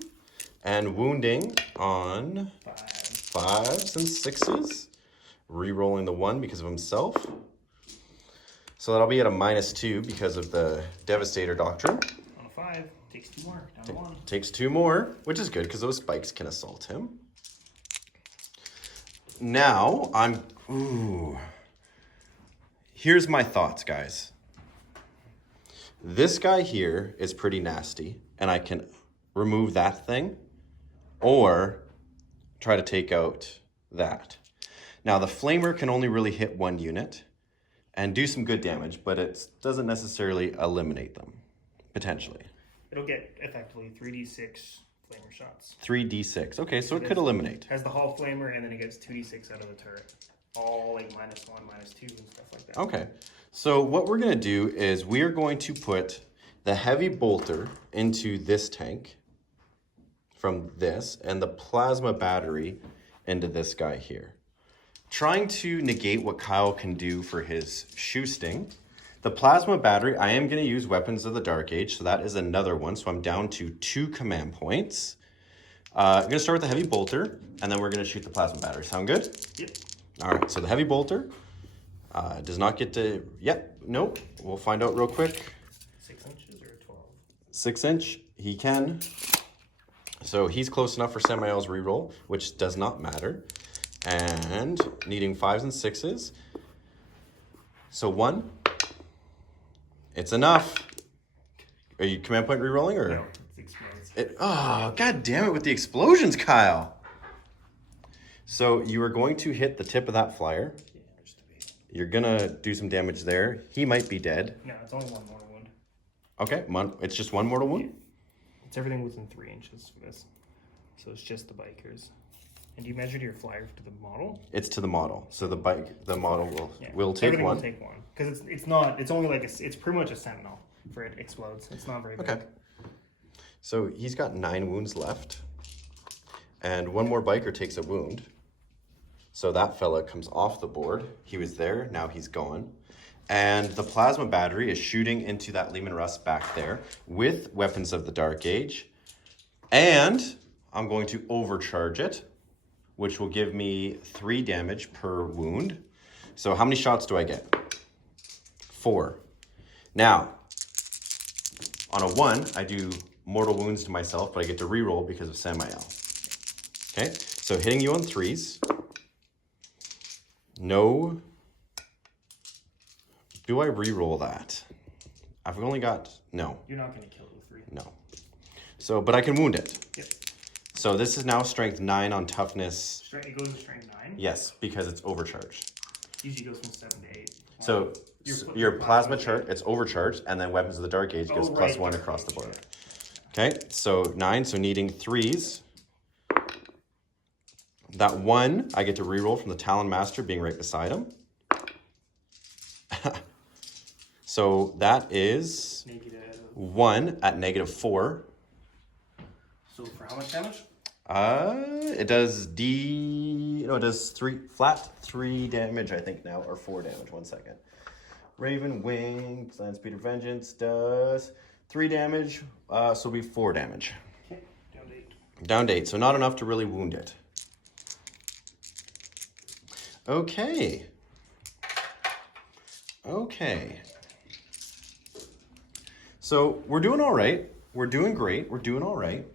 And wounding on 5s and 6s. Re-rolling the 1 because of himself. So that'll be at a -2 because of the Devastator Doctrine. On a 5, takes 2 more. Down to 1. Takes 2 more, which is good because those spikes can assault him. Now here's my thoughts, guys. This guy here is pretty nasty, and I can remove that thing or try to take out that. Now the Flamer can only really hit 1 unit and do some good damage, but it doesn't necessarily eliminate them, potentially. It'll get effectively 3d6 flamer shots. 3d6. Okay, so it could eliminate. Has the Hall Flamer, and then it gets 2d6 out of the turret. All like -1, -2, and stuff like that. Okay, so what we're going to do is we are going to put the heavy bolter into this tank from this, and the plasma battery into this guy here. Trying to negate what Kyle can do for his shoe sting. The plasma battery, I am going to use Weapons of the Dark Age, so that is another one. So I'm down to 2 command points. I'm going to start with the heavy bolter, and then we're going to shoot the plasma battery. Sound good? Yep. All right, so the heavy bolter does not get to, nope. We'll find out real quick. 6 inches or 12? 6 inch, he can. So he's close enough for Samael's reroll, which does not matter. And needing 5s and 6s. So 1. It's enough. Are you command point rerolling or? No, it's explodes. God damn it with the explosions, Kyle. So you are going to hit the tip of that flyer. You're gonna do some damage there. He might be dead. No, it's only 1 mortal wound. Okay, it's just 1 mortal wound? It's everything within 3 inches for this. So it's just the bikers. And you measured your flyer to the model? It's to the model. So the model will take everything 1. Will take 1. Because it's only like, it's pretty much a sentinel for it explodes. It's not very big. Okay. So he's got 9 wounds left. And 1 more biker takes a wound. So that fella comes off the board. He was there, now he's gone. And the plasma battery is shooting into that Leman Russ back there with Weapons of the Dark Age. And I'm going to overcharge it, which will give me 3 damage per wound. So how many shots do I get? 4. Now, on a 1, I do mortal wounds to myself, but I get to reroll because of Samael. Okay, so hitting you on 3s. No. Do I reroll that? I've only got, no. You're not going to kill it with 3. No. So, but I can wound it. Yep. So this is now strength 9 on toughness. It goes to strength 9? Yes, because it's overcharged. Usually goes from 7 to 8. So your plasma chart, it's overcharged, and then Weapons of the Dark Age goes +1 across the board. Okay, so 9, so needing 3s. That 1, I get to reroll from the Talon Master being right beside him. So that is -1 at -4. So for how much damage? It does it does 3 damage, I think now, or 4 damage. 1 second. Ravenwing, Land Speeder Vengeance does 3 damage, so it'll be 4 damage. Okay, down to 8. Down to 8, so not enough to really wound it. Okay. Okay. So we're doing all right. We're doing great. We're doing all right.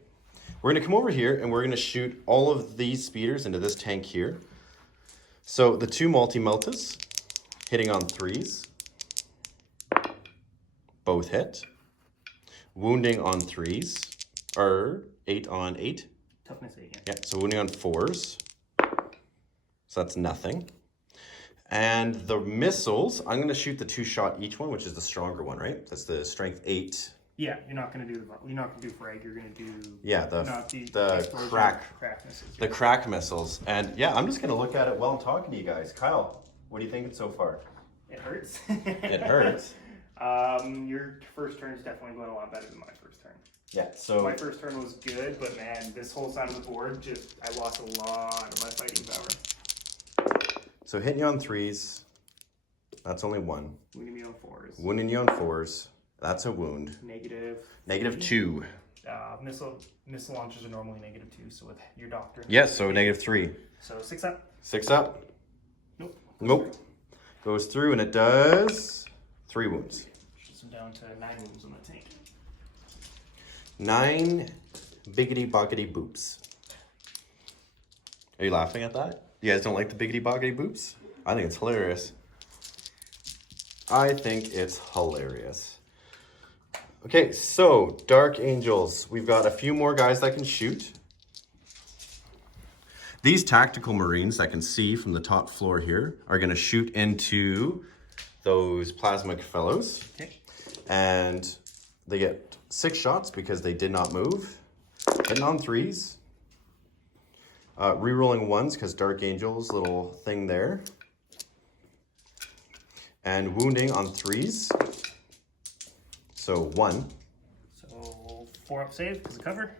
We're going to come over here and we're going to shoot all of these speeders into this tank here. So the 2 multi-meltas hitting on 3s. Both hit. Wounding on 3s. Or 8 on 8. Toughness 8, yeah. Yeah, so wounding on 4s. So that's nothing. And the missiles, I'm going to shoot the 2-shot each one, which is the stronger one, right? That's the strength 8 Yeah, you're not gonna do frag. You're gonna do the crack missiles. The crack missiles. And yeah, I'm just gonna look at it while I'm talking to you guys. Kyle, what are you thinking so far? It hurts. It hurts. Your first turn is definitely going a lot better than my first turn. Yeah. So my first turn was good, but man, this whole side of the board I lost a lot of my fighting power. So hitting you on 3s. That's only 1. Wounding me on 4s. Wounding you on 4s. That's a wound. -2. Missile launchers are normally -2, so with your doctor. Yes, so -3. So 6 up. 6 up. Nope. Goes through and it does 3 wounds. So down to 9 wounds on the tank. 9 biggity boggity boops. Are you laughing at that? You guys don't like the biggity boggity boops? I think it's hilarious. I think it's hilarious. Okay, so Dark Angels. We've got a few more guys that can shoot. These tactical Marines that can see from the top floor here are going to shoot into those plasmic fellows. Okay. And they get 6 shots because they did not move. Hitting on 3s. Rerolling 1s because Dark Angels, little thing there. And wounding on 3s. So 1. So 4 up save because of cover.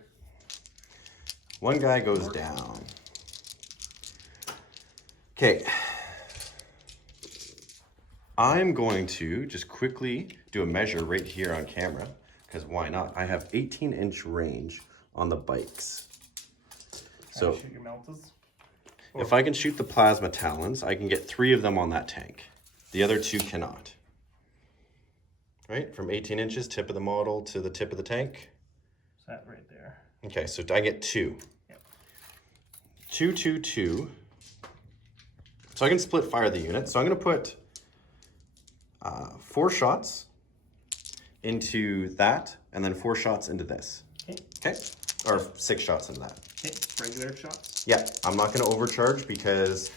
1 guy goes down. Okay. I'm going to just quickly do a measure right here on camera, because why not? I have 18-inch range on the bikes. So shoot your meltas. If I can shoot the plasma talons, I can get 3 of them on that tank. The other 2 cannot. Right? From 18 inches, tip of the model to the tip of the tank. That right there. Okay, so I get 2. Yep. 2, 2, 2. So I can split fire the unit. So I'm going to put 4 shots into that, and then 4 shots into this. Okay. Okay? Or 6 shots into that. Okay, regular shots. Yeah, I'm not going to overcharge because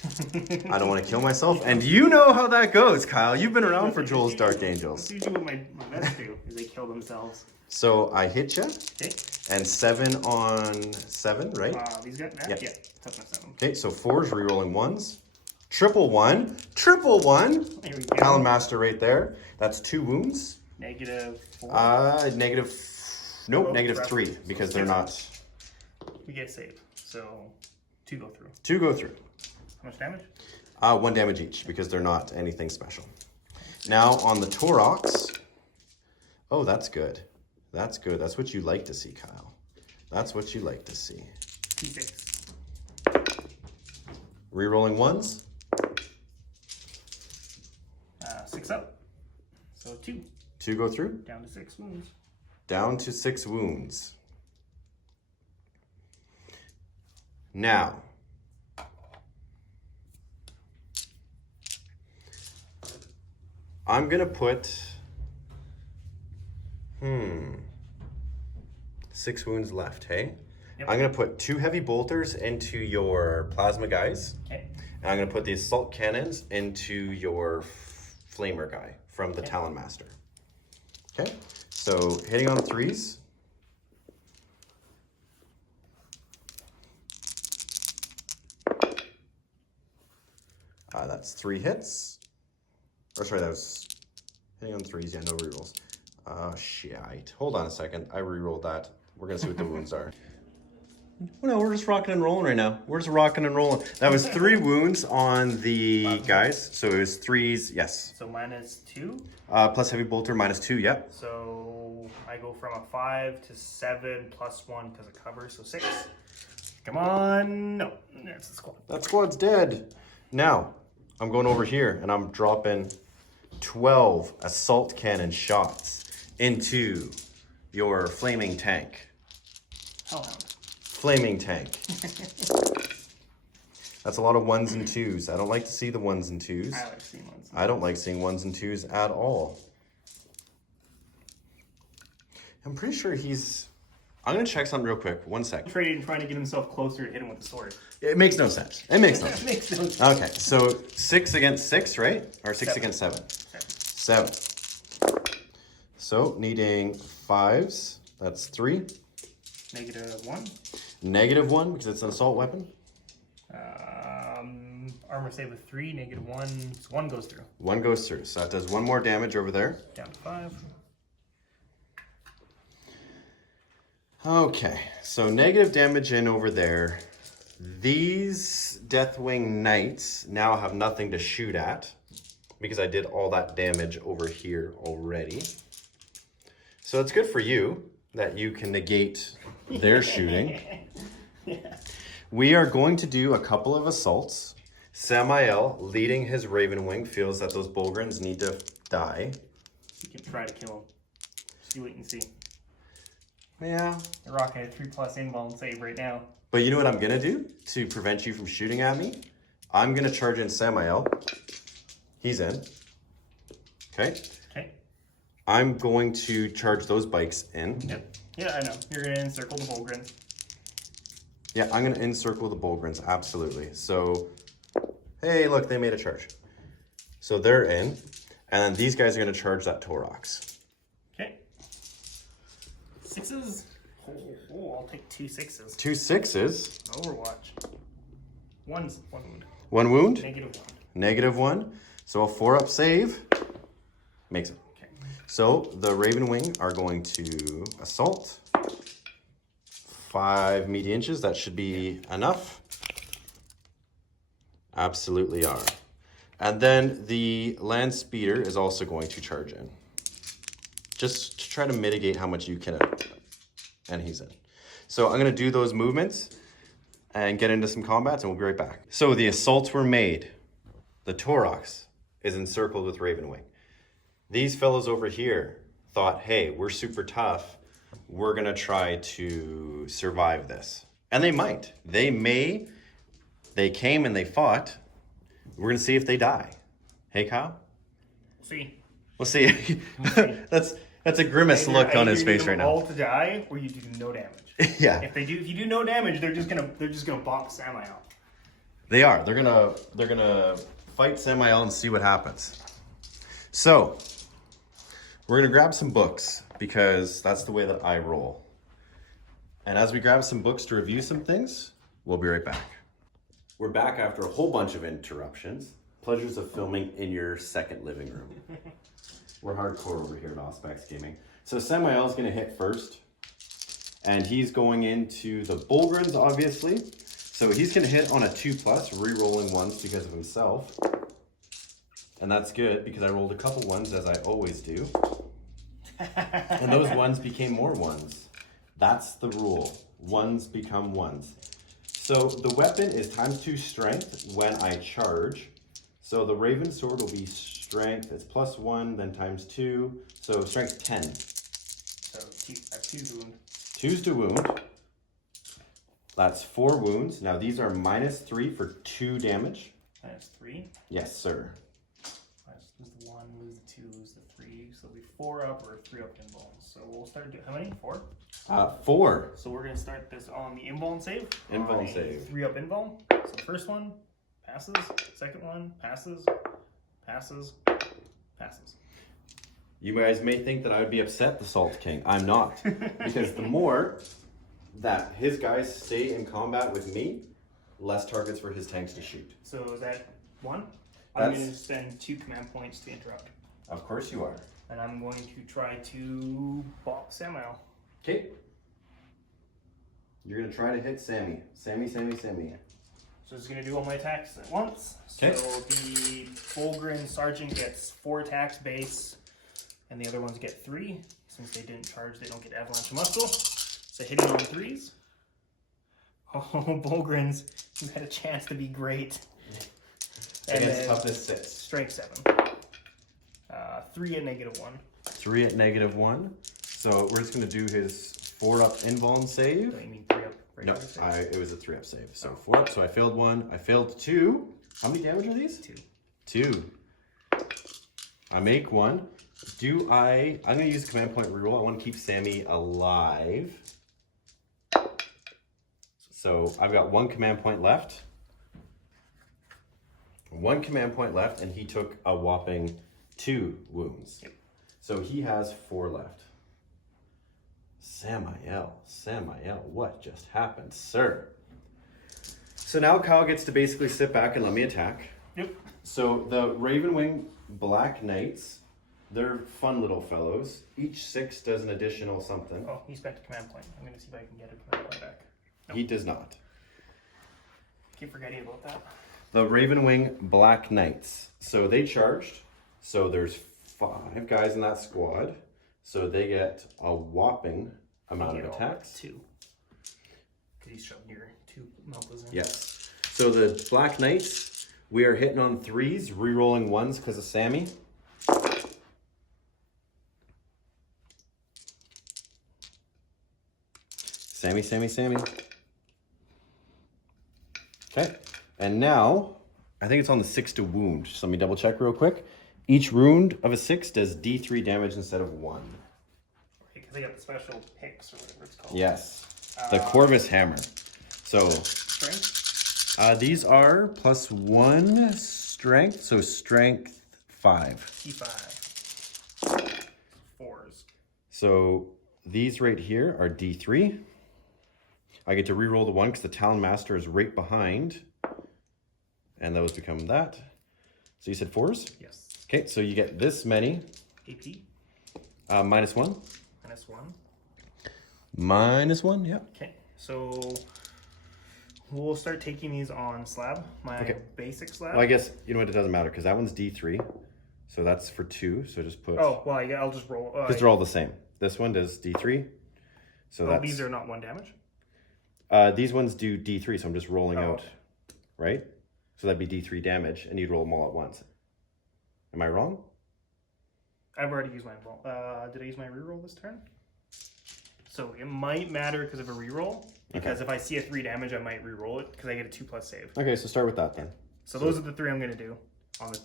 I don't want to kill myself. And you know how that goes, Kyle. You've been around for Joel's Dark Angels. That's usually what my vets do, is they kill themselves. So I hit you. Okay. And 7 on 7, right? These got that? Yep. Yeah, toughness 7. Okay, so 4s, rerolling 1s. Triple 1. Triple 1. There we go. Talon Master right there. That's 2 wounds. -4. Negative. Nope, -3 because they're not. We get saved. So 2 go through. 2 go through. How much damage? 1 damage each because they're not anything special. Now on the Taurox. Oh, that's good. That's good. That's what you like to see, Kyle. That's what you like to see. T6. Rerolling 1s. 6 up. So 2. 2 go through. Down to 6 wounds. Down to 6 wounds. Now, I'm going to put 6 wounds left, hey? Yep. I'm going to put 2 heavy bolters into your plasma guys. Okay. And I'm going to put the assault cannons into your flamer guy from the Talon Master. Okay? So hitting on 3s. That's 3 hits. Or sorry, that was hitting on 3s. Yeah, no rerolls. Shit. Hold on a second. I rerolled that. We're going to see what the wounds are. Well, no, we're just rocking and rolling right now. We're just rocking and rolling. That was 3 wounds on the guys. So it was 3s, yes. So -2? Plus heavy bolter, -2, yep. So I go from a 5 to 7 plus 1 because of cover, so 6. Come on. No, that's the squad. That squad's dead. Now, I'm going over here and I'm dropping 12 assault cannon shots into your flaming tank. Hellhound. Flaming tank. That's a lot of 1s and 2s. I don't like to see the 1s and 2s. I like seeing 1s. I don't like seeing 1s and 2s at all. I'm pretty sure he's... I'm going to check something real quick. 1 sec. Trying to get himself closer to hit him with the sword. It makes no sense. It makes no sense. It makes no sense. Okay, so 6 against 6, right? Or 6 against 7. 7. So needing 5s. That's 3. -1. -1 because it's an assault weapon. Armor save of 3, -1. So 1 goes through. 1 goes through. So that does 1 more damage over there. Down to 5. Okay, so negative damage in over there. These Deathwing Knights now have nothing to shoot at because I did all that damage over here already. So it's good for you that you can negate their shooting. Yeah. We are going to do a couple of assaults. Samael, leading his Ravenwing, feels that those Bolgrins need to die. You can try to kill him. See what you can see. Yeah. You're rocking a 3+ invuln save right now. But you know what I'm going to do to prevent you from shooting at me? I'm going to charge in Samael. He's in. Okay. Okay. I'm going to charge those bikes in. Yep. Yeah, I know. You're going to encircle the Bolgrins. Yeah, I'm going to encircle the Bolgrins, absolutely. So, hey, look, they made a charge. So they're in. And then these guys are going to charge that Torox. Okay. 6s. Oh, I'll take 2 6s. 2 6s. Overwatch. 1 wound. 1 wound. -1. -1. So a 4-up save makes it. Okay. So the Ravenwing are going to assault. 5 meaty inches. That should be enough. Absolutely are. And then the land speeder is also going to charge in. Just to try to mitigate how much you can. And he's in. So I'm going to do those movements and get into some combats, and we'll be right back. So the assaults were made. The Torox is encircled with Ravenwing. These fellows over here thought, hey, we're super tough. We're going to try to survive this. And they might. They came and they fought. We're going to see if they die. Hey, Kyle? We'll see. That's a grimace look on his face right now. All to die, or you do no damage. Yeah. If you do no damage, they're just gonna bonk Samael. They are. They're gonna fight Samael and see what happens. So we're gonna grab some books because that's the way that I roll. And as we grab some books to review some things, we'll be right back. We're back after a whole bunch of interruptions. Pleasures of filming in your second living room. We're hardcore over here at Auspex Gaming. So Samael's going to hit first. And he's going into the Bolgrins, obviously. So he's going to hit on a 2+, re-rolling ones because of himself. And that's good because I rolled a couple ones, as I always do. And those ones became more ones. That's the rule. Ones become ones. So the weapon is ×2 strength when I charge. So the Raven Sword will be strength, it's +1, then ×2, so strength 10. So 2's wound. 2's to wound. That's 4 wounds. Now these are -3 for 2 damage. -3? Yes, sir. Lose the 1, lose the 2, lose the 3. So it'll be 4 up or 3 up invuln. So we'll start doing, how many? 4? 4. So we're going to start this on the invuln save. Invuln save. 3 up invuln. So the first one passes, second one passes, passes, passes. You guys may think that I would be upset, the Salt King. I'm not. Because the more that his guys stay in combat with me, less targets for his tanks to shoot. So is that 1? I'm going to spend 2 command points to interrupt. Of course you are. And I'm going to try to bop Samael. Okay. You're going to try to hit Sammy. Sammy. So it's going to do all my attacks at once. Okay. So the Bolgrin Sergeant gets 4 attacks base, and the other ones get 3. Since they didn't charge, they don't get Avalanche of Muscle. So hitting on 3s. Oh, Bolgrins, you had a chance to be great. And against toughness 6. Strength 7. 3 at -1. 3 at -1. So we're just going to do his 4-up invuln save. Don't you mean 3 up? No, it was a 3-up save. So 4 up. So I failed 1. I failed 2. How many damage are these? 2. 2. I make 1. I'm going to use command point reroll. I want to keep Sammy alive. So I've got 1 command point left. 1 command point left, and he took a whopping 2 wounds. Yep. So he has 4 left. Samael, what just happened, sir? So now Kyle gets to basically sit back and let me attack. Yep. So the Ravenwing Black Knights, they're fun little fellows. Each 6 does an additional something. Oh, he spent a command point. I'm going to see if I can get a command point back. Nope. He does not. Keep forgetting about that. The Ravenwing Black Knights. So they charged. So there's 5 guys in that squad. So they get a whopping amount of attacks. 2. Because he's shoving your 2 Malpas in. Yes. So the Black Knights, we are hitting on 3s, re-rolling 1s because of Sammy. Sammy. Okay. And now, I think it's on the 6 to wound. So let me double check real quick. Each wound of a 6 does D3 damage instead of 1. Because they got the special picks or whatever it's called. Yes. The Corvus Hammer. So Strength? These are +1 strength, so strength 5. T5. 4s. So these right here are D3. I get to re-roll the 1 because the Talon Master is right behind. And those become that. So you said 4s? Yes. Okay, so you get this many. AP? -1. -1. -1, yeah. Okay, so we'll start taking these on slab, my basic slab. Well, I guess, you know what, it doesn't matter because that one's D3. So that's for 2, so just put... Oh, well, I'll just roll. Because they're all the same. This one does D3. So that's... these are not 1 damage? These ones do D3, so I'm just rolling out, right? So that'd be D3 damage, and you'd roll them all at once. Am I wrong? I've already used my roll. Did I use my reroll this turn? So it might matter because of a reroll. Because if I see a 3 damage, I might reroll it because I get a 2+ save. Okay, so start with that then. So those are the 3 I'm going to do.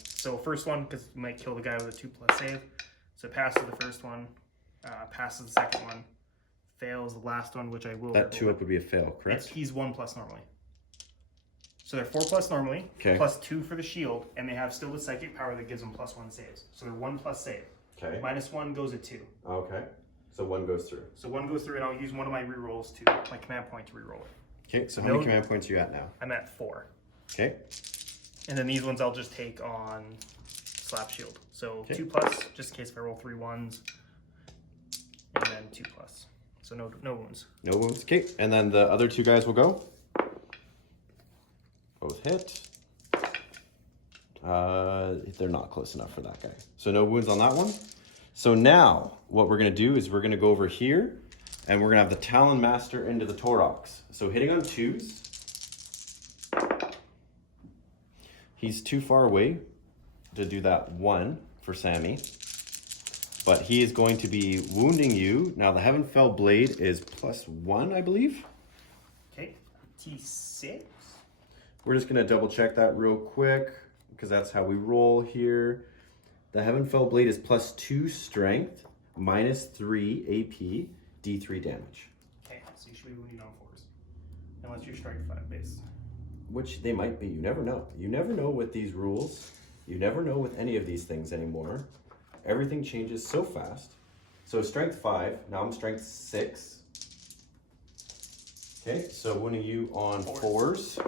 So first one, because you might kill the guy with a 2+ save. So passes the first one, passes the second one, fails the last one, which I will. That 2-up would be a fail, correct? He's 1+ normally. So they're 4+ normally, +2 for the shield, and they have still the psychic power that gives them +1 saves. So they're 1+ save. Okay. -1 goes at 2. Okay. So 1 goes through. So 1 goes through, and I'll use one of my rerolls to my command point to reroll it. Okay. So how many command points are you at now? I'm at 4. Okay. And then these ones I'll just take on slap shield. So 2+, just in case if I roll 3 1s, and then 2+. So no wounds. No wounds. Okay. And then the other 2 guys will go. Both hit. They're not close enough for that guy. So no wounds on that one. So now what we're going to do is we're going to go over here and we're going to have the Talon Master into the Taurox. So hitting on 2s. He's too far away to do that 1 for Sammy. But he is going to be wounding you. Now the Heavenfell Blade is +1, I believe. Okay. T6. We're just going to double check that real quick because that's how we roll here. The Heavenfell Blade is +2 strength, -3 AP, D3 damage. Okay, so you should be wounding on 4s. Unless you're strike 5 base. Which they might be. You never know. You never know with these rules. You never know with any of these things anymore. Everything changes so fast. So strength 5, now I'm strength 6. Okay, so wounding you on 4s.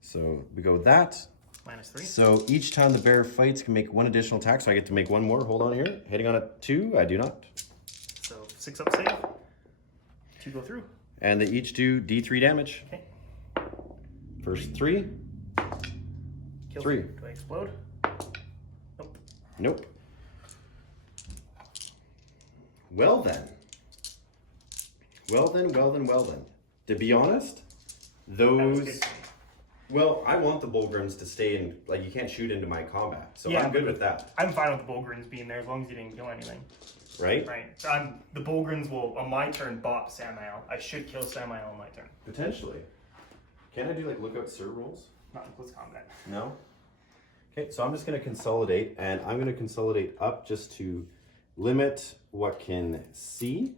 So we go that. -3. So each time the bear fights can make 1 additional attack. So I get to make 1 more. Hold on here. Hitting on a 2, I do not. So 6-up save. 2 go through. And they each do D3 damage. Okay. First 3. Kill 3. Do I explode? Nope. Nope. Well then. Well then. To be honest, those... Well, I want the Bullgrims to stay in, like, you can't shoot into my combat, so yeah, I'm good with that. I'm fine with the Bullgrims being there as long as you didn't kill anything. Right? Right. So the Bullgrims will, on my turn, bop Samael. I should kill Samael on my turn. Potentially. Can I do, like, lookout Sir rolls? Not in close combat. No? Okay, so I'm just going to consolidate, and I'm going to consolidate up just to limit what can see.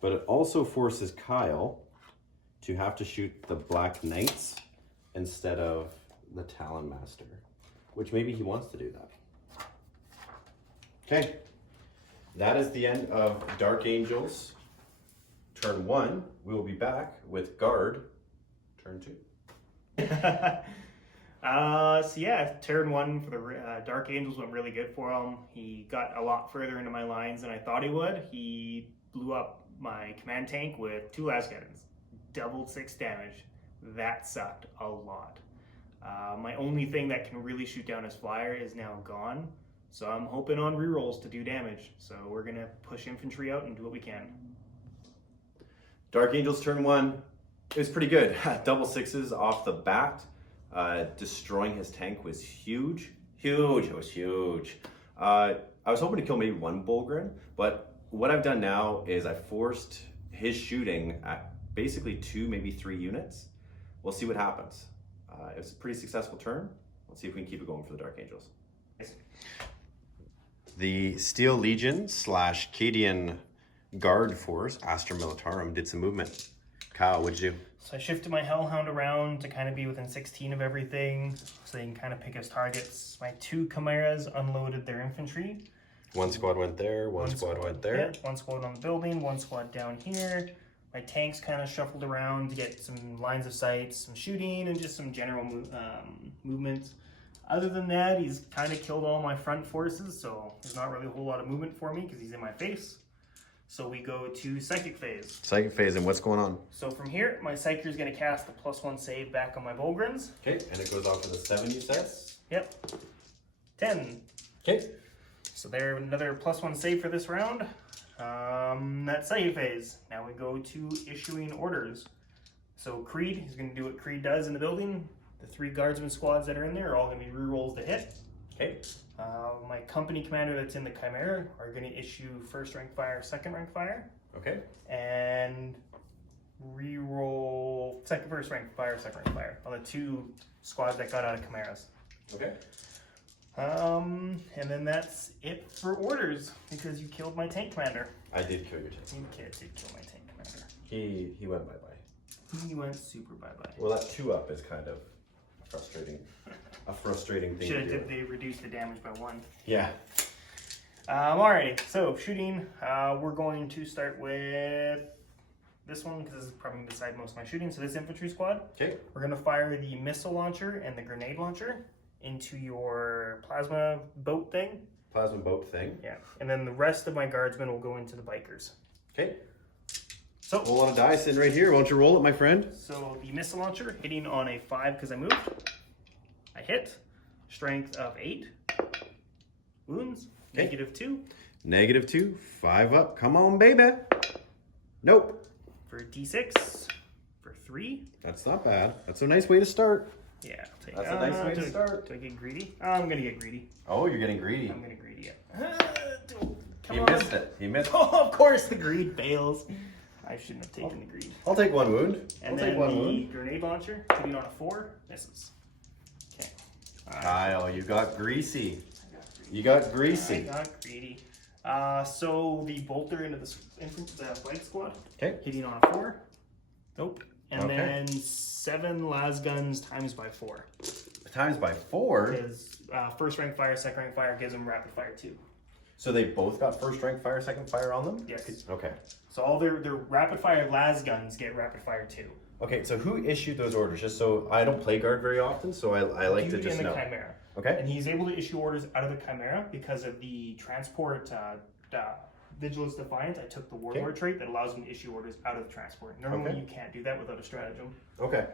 But it also forces Kyle to have to shoot the Black Knights instead of the Talon Master, which maybe he wants to do that. Okay, that is the end of Dark Angels turn 1. We will be back with Guard turn 2. So yeah, turn 1 for the Dark Angels went really good for him. He got a lot further into my lines than I thought he would. He blew up my command tank with 2 las cannons, doubled 6 damage. That sucked a lot. My only thing that can really shoot down his flyer is now gone. So I'm hoping on rerolls to do damage. So we're going to push infantry out and do what we can. Dark Angels turn 1. It was pretty good. Double 6s off the bat. Destroying his tank was huge. Huge. It was huge. I was hoping to kill maybe 1 Bullgrin, but what I've done now is I forced his shooting at basically 2, maybe 3 units. We'll see what happens. It was a pretty successful turn. Let's see if we can keep it going for the Dark Angels. The Steel Legion / Cadian Guard force, Astra Militarum, did some movement. Kyle, what'd you do? So I shifted my Hellhound around to kind of be within 16 of everything, so they can kind of pick as targets. My 2 Chimeras unloaded their infantry. 1 squad went there, one squad went there. Yeah, 1 squad on the building, 1 squad down here. My tanks kind of shuffled around to get some lines of sight, some shooting, and just some general movement. Other than that, he's kind of killed all my front forces, so there's not really a whole lot of movement for me because he's in my face. So we go to Psychic Phase. Psychic Phase, and what's going on? So from here, my Psyker is going to cast a +1 save back on my Bullgrins. Okay, and it goes off with a 7, you said? Yep. 10. Okay. So there, another +1 save for this round. That's Psychic Phase. Now we go to issuing orders. So Creed, he's going to do what Creed does in the building. The 3 guardsman squads that are in there are all going to be rerolls to hit. Okay. My company commander that's in the Chimera are going to issue 1st rank fire, 2nd rank fire. Okay. And reroll 1st rank fire, 2nd rank fire on the 2 squads that got out of Chimeras. Okay. And then that's it for orders because you killed my tank commander. I did kill your tank. You did kill my tank commander. He went bye-bye. He went super bye-bye. Well, that 2-up is kind of frustrating. A frustrating thing to do. They reduced the damage by 1. Yeah. Alrighty, so shooting, we're going to start with this one because this is probably going to decide most of my shooting. So this infantry squad, Okay. we're going to fire the missile launcher and the grenade launcher into your plasma boat thing. Plasma boat thing. Yeah, and then the rest of my guardsmen will go into the bikers. Okay. So a whole lot of dice in right here. Why don't you roll it, my friend? So the missile launcher hitting on a 5 because I moved. I hit. Strength of 8. Wounds. Okay. -2. -2. 5 up. Come on, baby. Nope. For D6. For 3. That's not bad. That's a nice way to start. Yeah, I'll take That's a nice way to start. Do I get greedy? I'm going to get greedy. Oh, you're getting greedy. I'm going to greedy it. Come He on. missed it. He missed it. Oh, of course the greed fails. I shouldn't have taken the greed. I'll take 1 wound. And I'll then take 1 the wound. grenade launcher hitting on a 4 misses. Okay. Kyle, you got greasy. You got greasy. I got greedy. So the bolter into the flank squad. Okay. Hitting on a 4. Nope. And Okay. then 7 las guns times by 4. Times by 4. Because 1st rank fire, 2nd rank fire gives them rapid fire 2. So they both got 1st rank fire, 2nd fire on them? Yes. Okay. So all their rapid fire las guns get rapid fire 2. Okay, so who issued those orders? Just so I don't play guard very often, so I like to Dude just in the know. Chimera. Okay. And he's able to issue orders out of the Chimera because of the transport Vigilance Defiant. I took the Warlord trait that allows him to issue orders out of the transport. Normally you can't do that without a stratagem. Okay.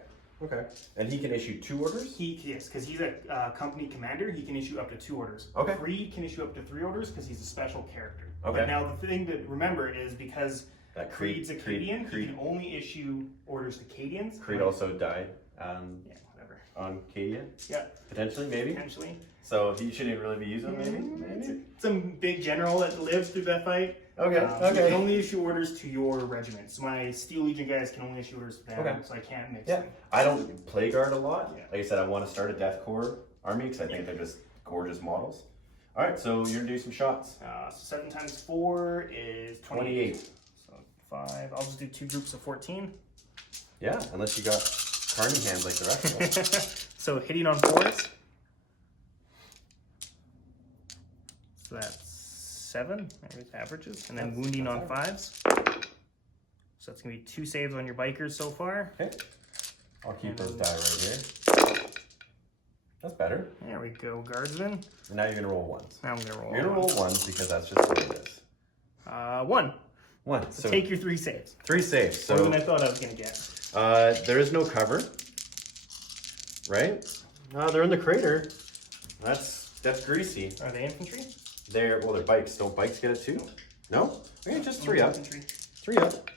Okay. And he can issue 2 orders? Yes, because he's a company commander. He can issue up to 2 orders. Okay. Creed can issue up to 3 orders because he's a special character. Okay. But now the thing to remember is because That Creed's a Cadian, Creed. he can only issue orders to Cadians. Creed also died Yeah, whatever. on Cadia? Yeah, Potentially, maybe? potentially. So he shouldn't really be using them, maybe? Some big general that lived through that fight. Okay, You okay. can only issue orders to your regiments. My Steel Legion guys can only issue orders to them, Okay. so I can't mix Yeah, them. I don't play guard a lot. Yeah. Like I said, I want to start a Death Corps army because I think they're just gorgeous models. All right, so you're going to do some shots. So 7 times 4 is 28. So 5. I'll just do 2 groups of 14. Yeah, unless you got Carny hands like the rest of us. So hitting on 4s. So that's 7, with averages. And then wounding on 5s. So that's going to be 2 saves on your bikers so far. Okay. I'll keep those die right here. That's better. There we go, guardsman. And now you're going to roll 1s. Now I'm going to roll You're going to roll 1s because that's just what it is. 1. 1. So take your 3 saves. 3 saves. So more than I thought I was going to get. There is no cover. Right? They're in the crater. That's greasy. Are they infantry? They're bikes. Don't bikes get it too? No? Okay, just 3 up. Infantry. 3 up.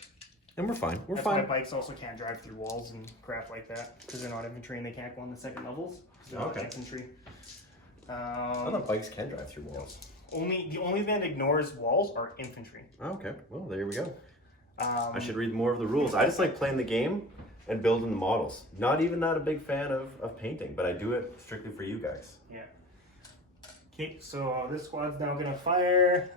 And we're fine. We're That's fine. why bikes also can't drive through walls and crap like that because they're not infantry and they can't go on the second levels. They're not infantry. I thought bikes can drive through walls. The only thing that ignores walls are infantry. Okay, well there we go. I should read more of the rules. I just like playing the game and building the models. Not even that a big fan of painting, but I do it strictly for you guys. Yeah. Okay, so this squad's now gonna fire.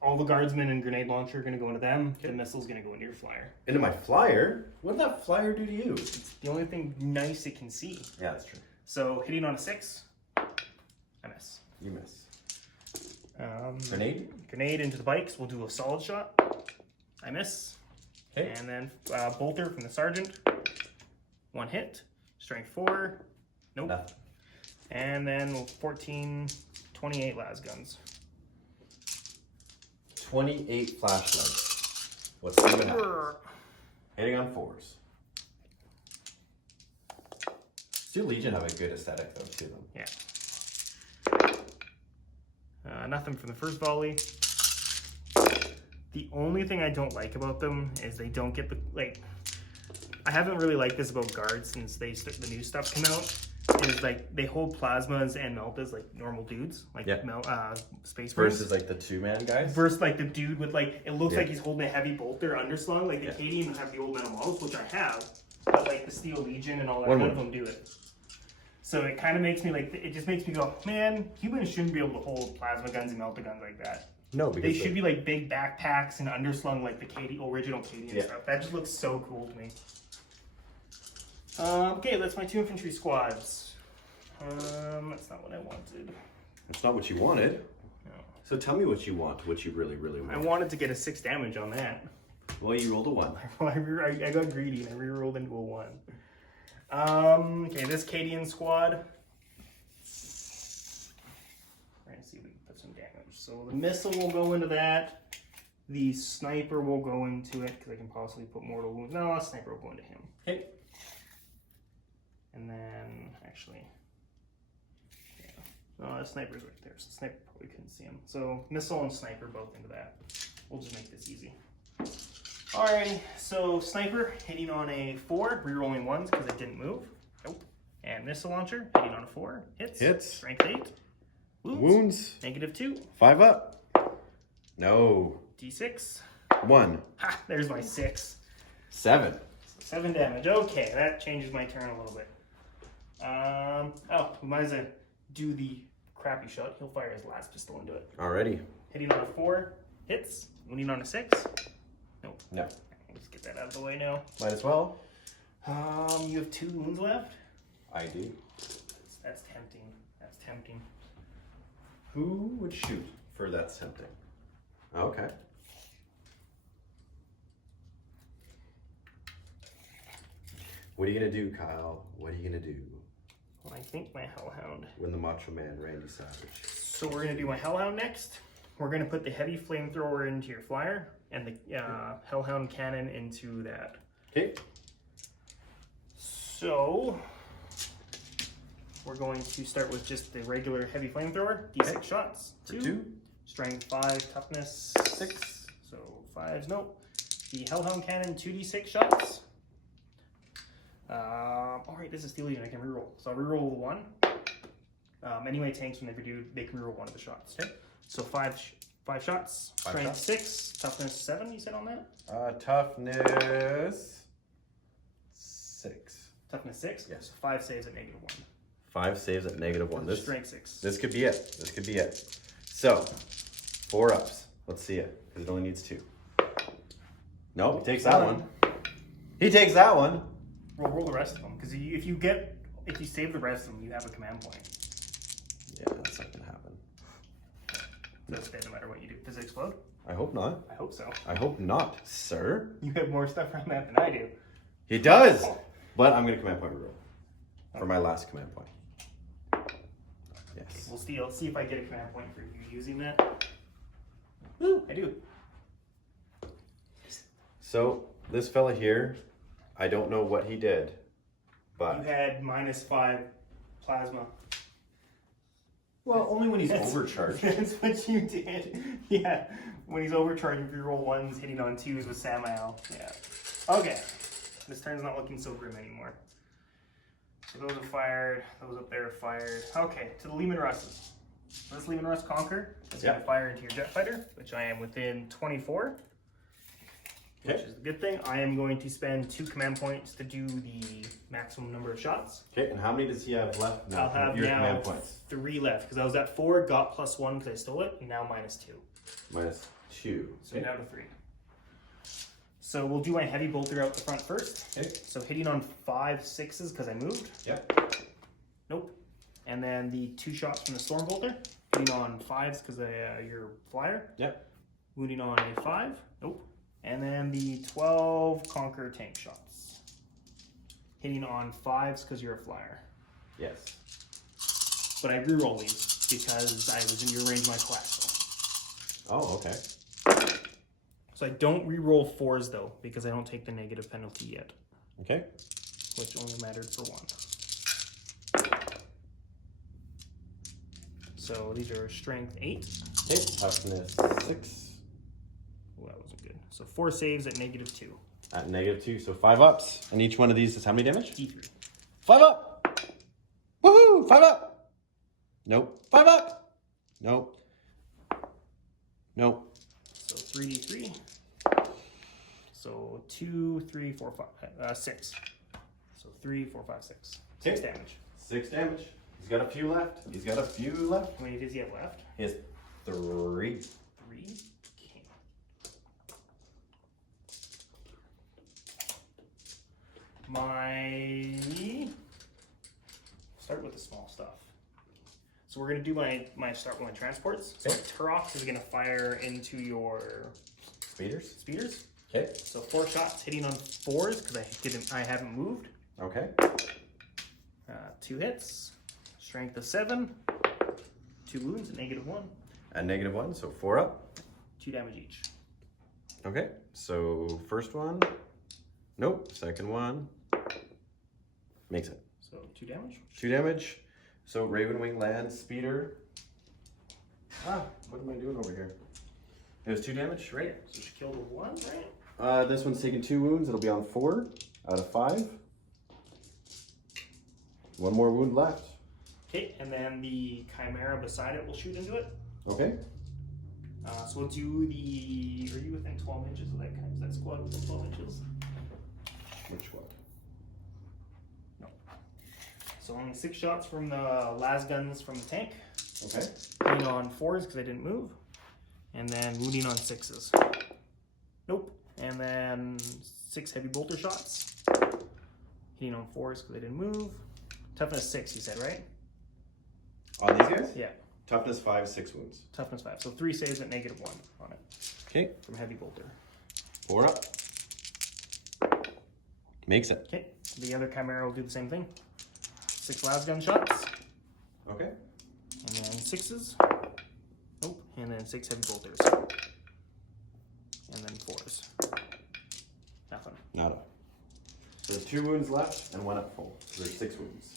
All the guardsmen and grenade launcher are going to go into them. The missile's going to go into your flyer. Into my flyer? What did that flyer do to you? It's the only thing nice it can see. Yeah, that's true. So hitting on a 6, I miss. You miss. Grenade? Grenade into the bikes. We'll do a solid shot. I miss. Okay. And then bolter from the sergeant. 1 hit. Strength 4. Nope. Nothing. And then 14, 28 las guns. 28 flashlights. Let's see what happens. Hitting on 4s. Steel Legion have a good aesthetic though to them. Yeah. Nothing from the first volley. The only thing I don't like about them is they don't get the I haven't really liked this about guards since the new stuff came out. Is they hold plasmas and meltas like normal dudes, space marines. Versus the 2-man guys. Versus the dude with it looks like he's holding a heavy bolter underslung. Like the Cadians have the old metal models, which I have, but the Steel Legion and all that, none of them do it. So it kind of makes me it just makes me go, man, humans shouldn't be able to hold plasma guns and melta guns like that. No, because they should be big backpacks and underslung like the original Cadian stuff. That just looks so cool to me. Okay, that's my 2 infantry squads. That's not what I wanted. That's not what you wanted? No. So tell me what you want, what you really, really want. I wanted to get a 6 damage on that. Well, you rolled a 1. I got greedy and I re-rolled into a 1. Okay, this Cadian squad. We're going to see if we can put some damage. So the missile will go into that. The sniper will go into it because I can possibly put mortal wounds. No, sniper will go into him. Okay. And then, actually, the sniper's right there, so the sniper probably couldn't see him. So missile and sniper both into that. We'll just make this easy. Alrighty, so sniper hitting on a 4, re-rolling 1s because it didn't move. Nope. And missile launcher hitting on a 4, hits. Hits. Strength 8. Wounds. -2. 5 up. No. D6. 1. Ha, there's my 6. 7. 7 damage. Okay, that changes my turn a little bit. We might as well do the crappy shot. He'll fire his last pistol into it. Alrighty. Hitting on a 4, hits. Wounding on a 6. Nope. No. Let's get that out of the way now. Might as well. You have 2 wounds left. I do. That's tempting. That's tempting. Who would shoot for that tempting? Okay. What are you gonna do, Kyle? What are you gonna do? Well, I think my Hellhound. When the Macho Man, Randy Savage. So we're gonna do my Hellhound next. We're gonna put the heavy flamethrower into your flyer and the Hellhound cannon into that. Okay. So we're going to start with just the regular heavy flamethrower. D6 shots. 2. Strength 5, toughness 6. So 5s, nope. The Hellhound cannon, 2d6 shots. Alright, this is Steel Legion, I can reroll. So I'll reroll 1. Anyway, tanks, when they do, they can reroll 1 of the shots. Okay. So 5 shots. Strength 6, toughness 7, you said on that? Toughness 6. Toughness 6? Yes. So 5 saves at -1. 5 saves at -1. Strength 6. This could be it. This could be it. So, 4 ups. Let's see it, because it only needs 2. Nope, he takes that one. He takes that one. Roll the rest of them, because if you save the rest of them, you have a command point. Yeah, that's not gonna happen. That's dead no matter what you do. Does it explode? I hope not. I hope so. I hope not, sir. You have more stuff around that than I do. He does! But I'm gonna command point reroll. For my last command point. Yes. We'll see if I get a command point for you using that. Woo! I do. So, this fella here, I don't know what he did, but... You had -5 plasma. Well, only when he's overcharged. That's what you did. Yeah. When he's overcharged, if you roll 1s, hitting on 2s with Samael. Yeah. Okay. This turn's not looking so grim anymore. So those are fired. Those up there are fired. Okay, to the Leman Russes. This Leman Russ Conquer is going to fire into your jet fighter, which I am within 24. Which is the good thing. I am going to spend 2 command points to do the maximum number of shots. Okay, and how many does he have left now? I'll have your now command points? 3 left, because I was at 4, got +1 because I stole it, and now -2. -2. So down to 3. So we'll do my heavy bolter out the front first. Okay. So hitting on 5 6s because I moved. Yep. Nope. And then the 2 shots from the storm bolter, hitting on 5s because you're flyer. Yep. Wounding on a 5. Nope. And then the 12 conquer tank shots, hitting on 5s because you're a flyer. Yes. But I reroll these because I was in your range of my collateral. Oh, okay. So I don't re-roll 4s though, because I don't take the negative penalty yet. Okay. Which only mattered for 1. So these are strength 8. Okay, toughness 6. Oh, that wasn't good. So 4 saves at -2. At -2, so 5 ups. And each one of these is how many damage? D3. 5 up! Woohoo! 5 up! Nope. 5 up! Nope. Nope. So 3d3. So 2, 3, 4, 5, 6. So 3, 4, 5, 6. 6 damage. 6 damage. He's got a few left. He's got a few left. How many does he have left? He has 3. 3? Okay. Start with the small stuff. So we're going to do my start with my transports. So Turok is going to fire into your speeders. Okay. So 4 shots hitting on 4s because I haven't moved. Okay. 2 hits. Strength of 7. 2 wounds at -1. At -1, so 4 up. 2 damage each. Okay. So first one. Nope. Second one. Makes it. So 2 damage. 2 damage. So Ravenwing lands speeder. What am I doing over here? It was 2 damage, right? So she killed with 1, right? This one's taking 2 wounds. It'll be on 4 out of 5. 1 more wound left. Okay, and then the Chimera beside it will shoot into it. Okay. So we'll do the. Are you within 12 inches of that guy? Is that squad within 12 inches? Which one? No. So only 6 shots from the las guns from the tank. Okay. Hitting on 4s because I didn't move. And then wounding on 6s. Nope. And then 6 heavy bolter shots. Hitting on 4s because I didn't move. Toughness 6, you said, right? On these guys? Yeah. Toughness 5, 6 wounds. Toughness 5. So 3 saves at -1 on it. Okay. From heavy bolter. 4 up. Makes it. Okay. The other Chimera will do the same thing. 6 las gun shots. Okay. And then 6s. Nope. And then 6 heavy bolters. And then 4s. Nothing. Nada. So there's 2 wounds left and 1 up full. So there's 6 wounds.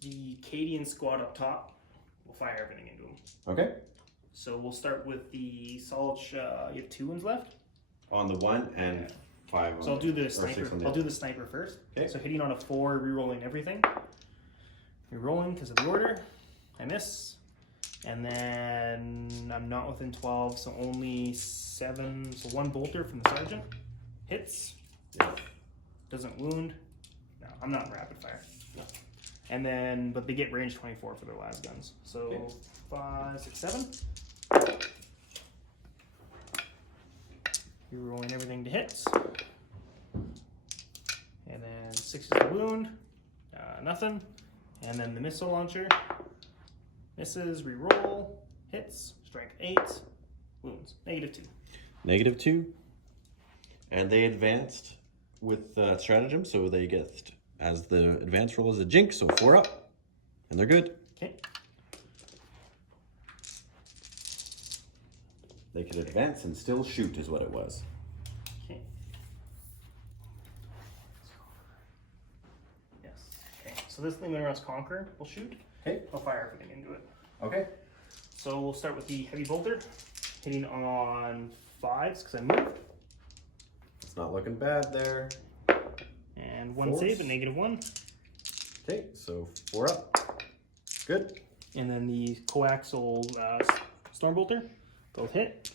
The Cadian squad up top will fire everything into them. Okay. So we'll start with the solid. You have 2 wounds left. On the 1 and 5. So I'll do the or 6 sniper. on the I'll other. do the sniper first. Okay. So hitting on a 4, re-rolling everything. Re-rolling because of the order. I miss. And then I'm not within 12, so only 7. So 1 bolter from the sergeant hits. Yeah. Doesn't wound. No, I'm not in rapid fire. No. And then, but they get range 24 for their las guns. So Okay. 5, 6, 7. Rerolling everything to hits. And then 6 is the wound. Nothing. And then the missile launcher. Misses, reroll, hits, strength 8, wounds, -2. -2. And they advanced with stratagem, so they get, as the advance roll is a jinx, so 4 up. And they're good. Okay. They could advance and still shoot is what it was. Okay. Yes. Okay. So this Leman Russ Conqueror will shoot. Okay. I'll fire everything into it. Okay. So we'll start with the heavy bolter, hitting on 5s because I moved. It's not looking bad there. And 1 Force. save at -1. Okay, so 4 up. Good. And then the coaxial storm bolter, both hit.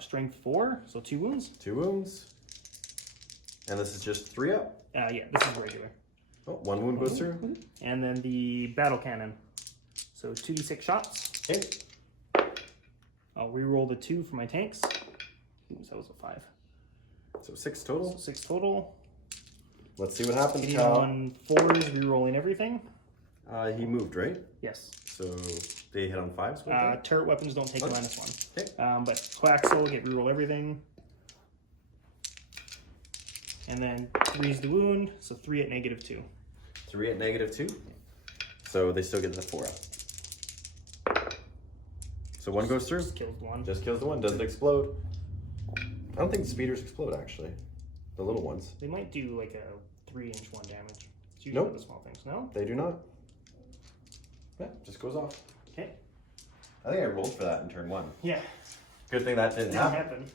Strength 4, so 2 wounds. 2 wounds. And this is just 3 up. Yeah, this is regular. Oh, 1 wound goes through. And then the battle cannon. So 2d6 shots. Okay. I'll re-roll the 2 for my tanks. Ooh, so that was a 5. So 6 total. So 6 total. Let's see what happens, Hitting Cal. on 4s, re-rolling everything. He moved, right? Yes. So they hit on 5s? Turret weapons don't take a -1. Okay. But coaxial, get re-roll everything. And then 3 is the wound, so 3 at -2. 3 at -2. So they still get the 4 up. So 1 goes through. Just kills 1. Just kills the 1. Doesn't explode. I don't think the speeders explode, actually. The little ones. They might do like a 3-inch 1 damage. It's usually Nope. the small things. No? They do not. Yeah, just goes off. Okay. I think I rolled for that in turn 1. Yeah. Good thing that didn't happen.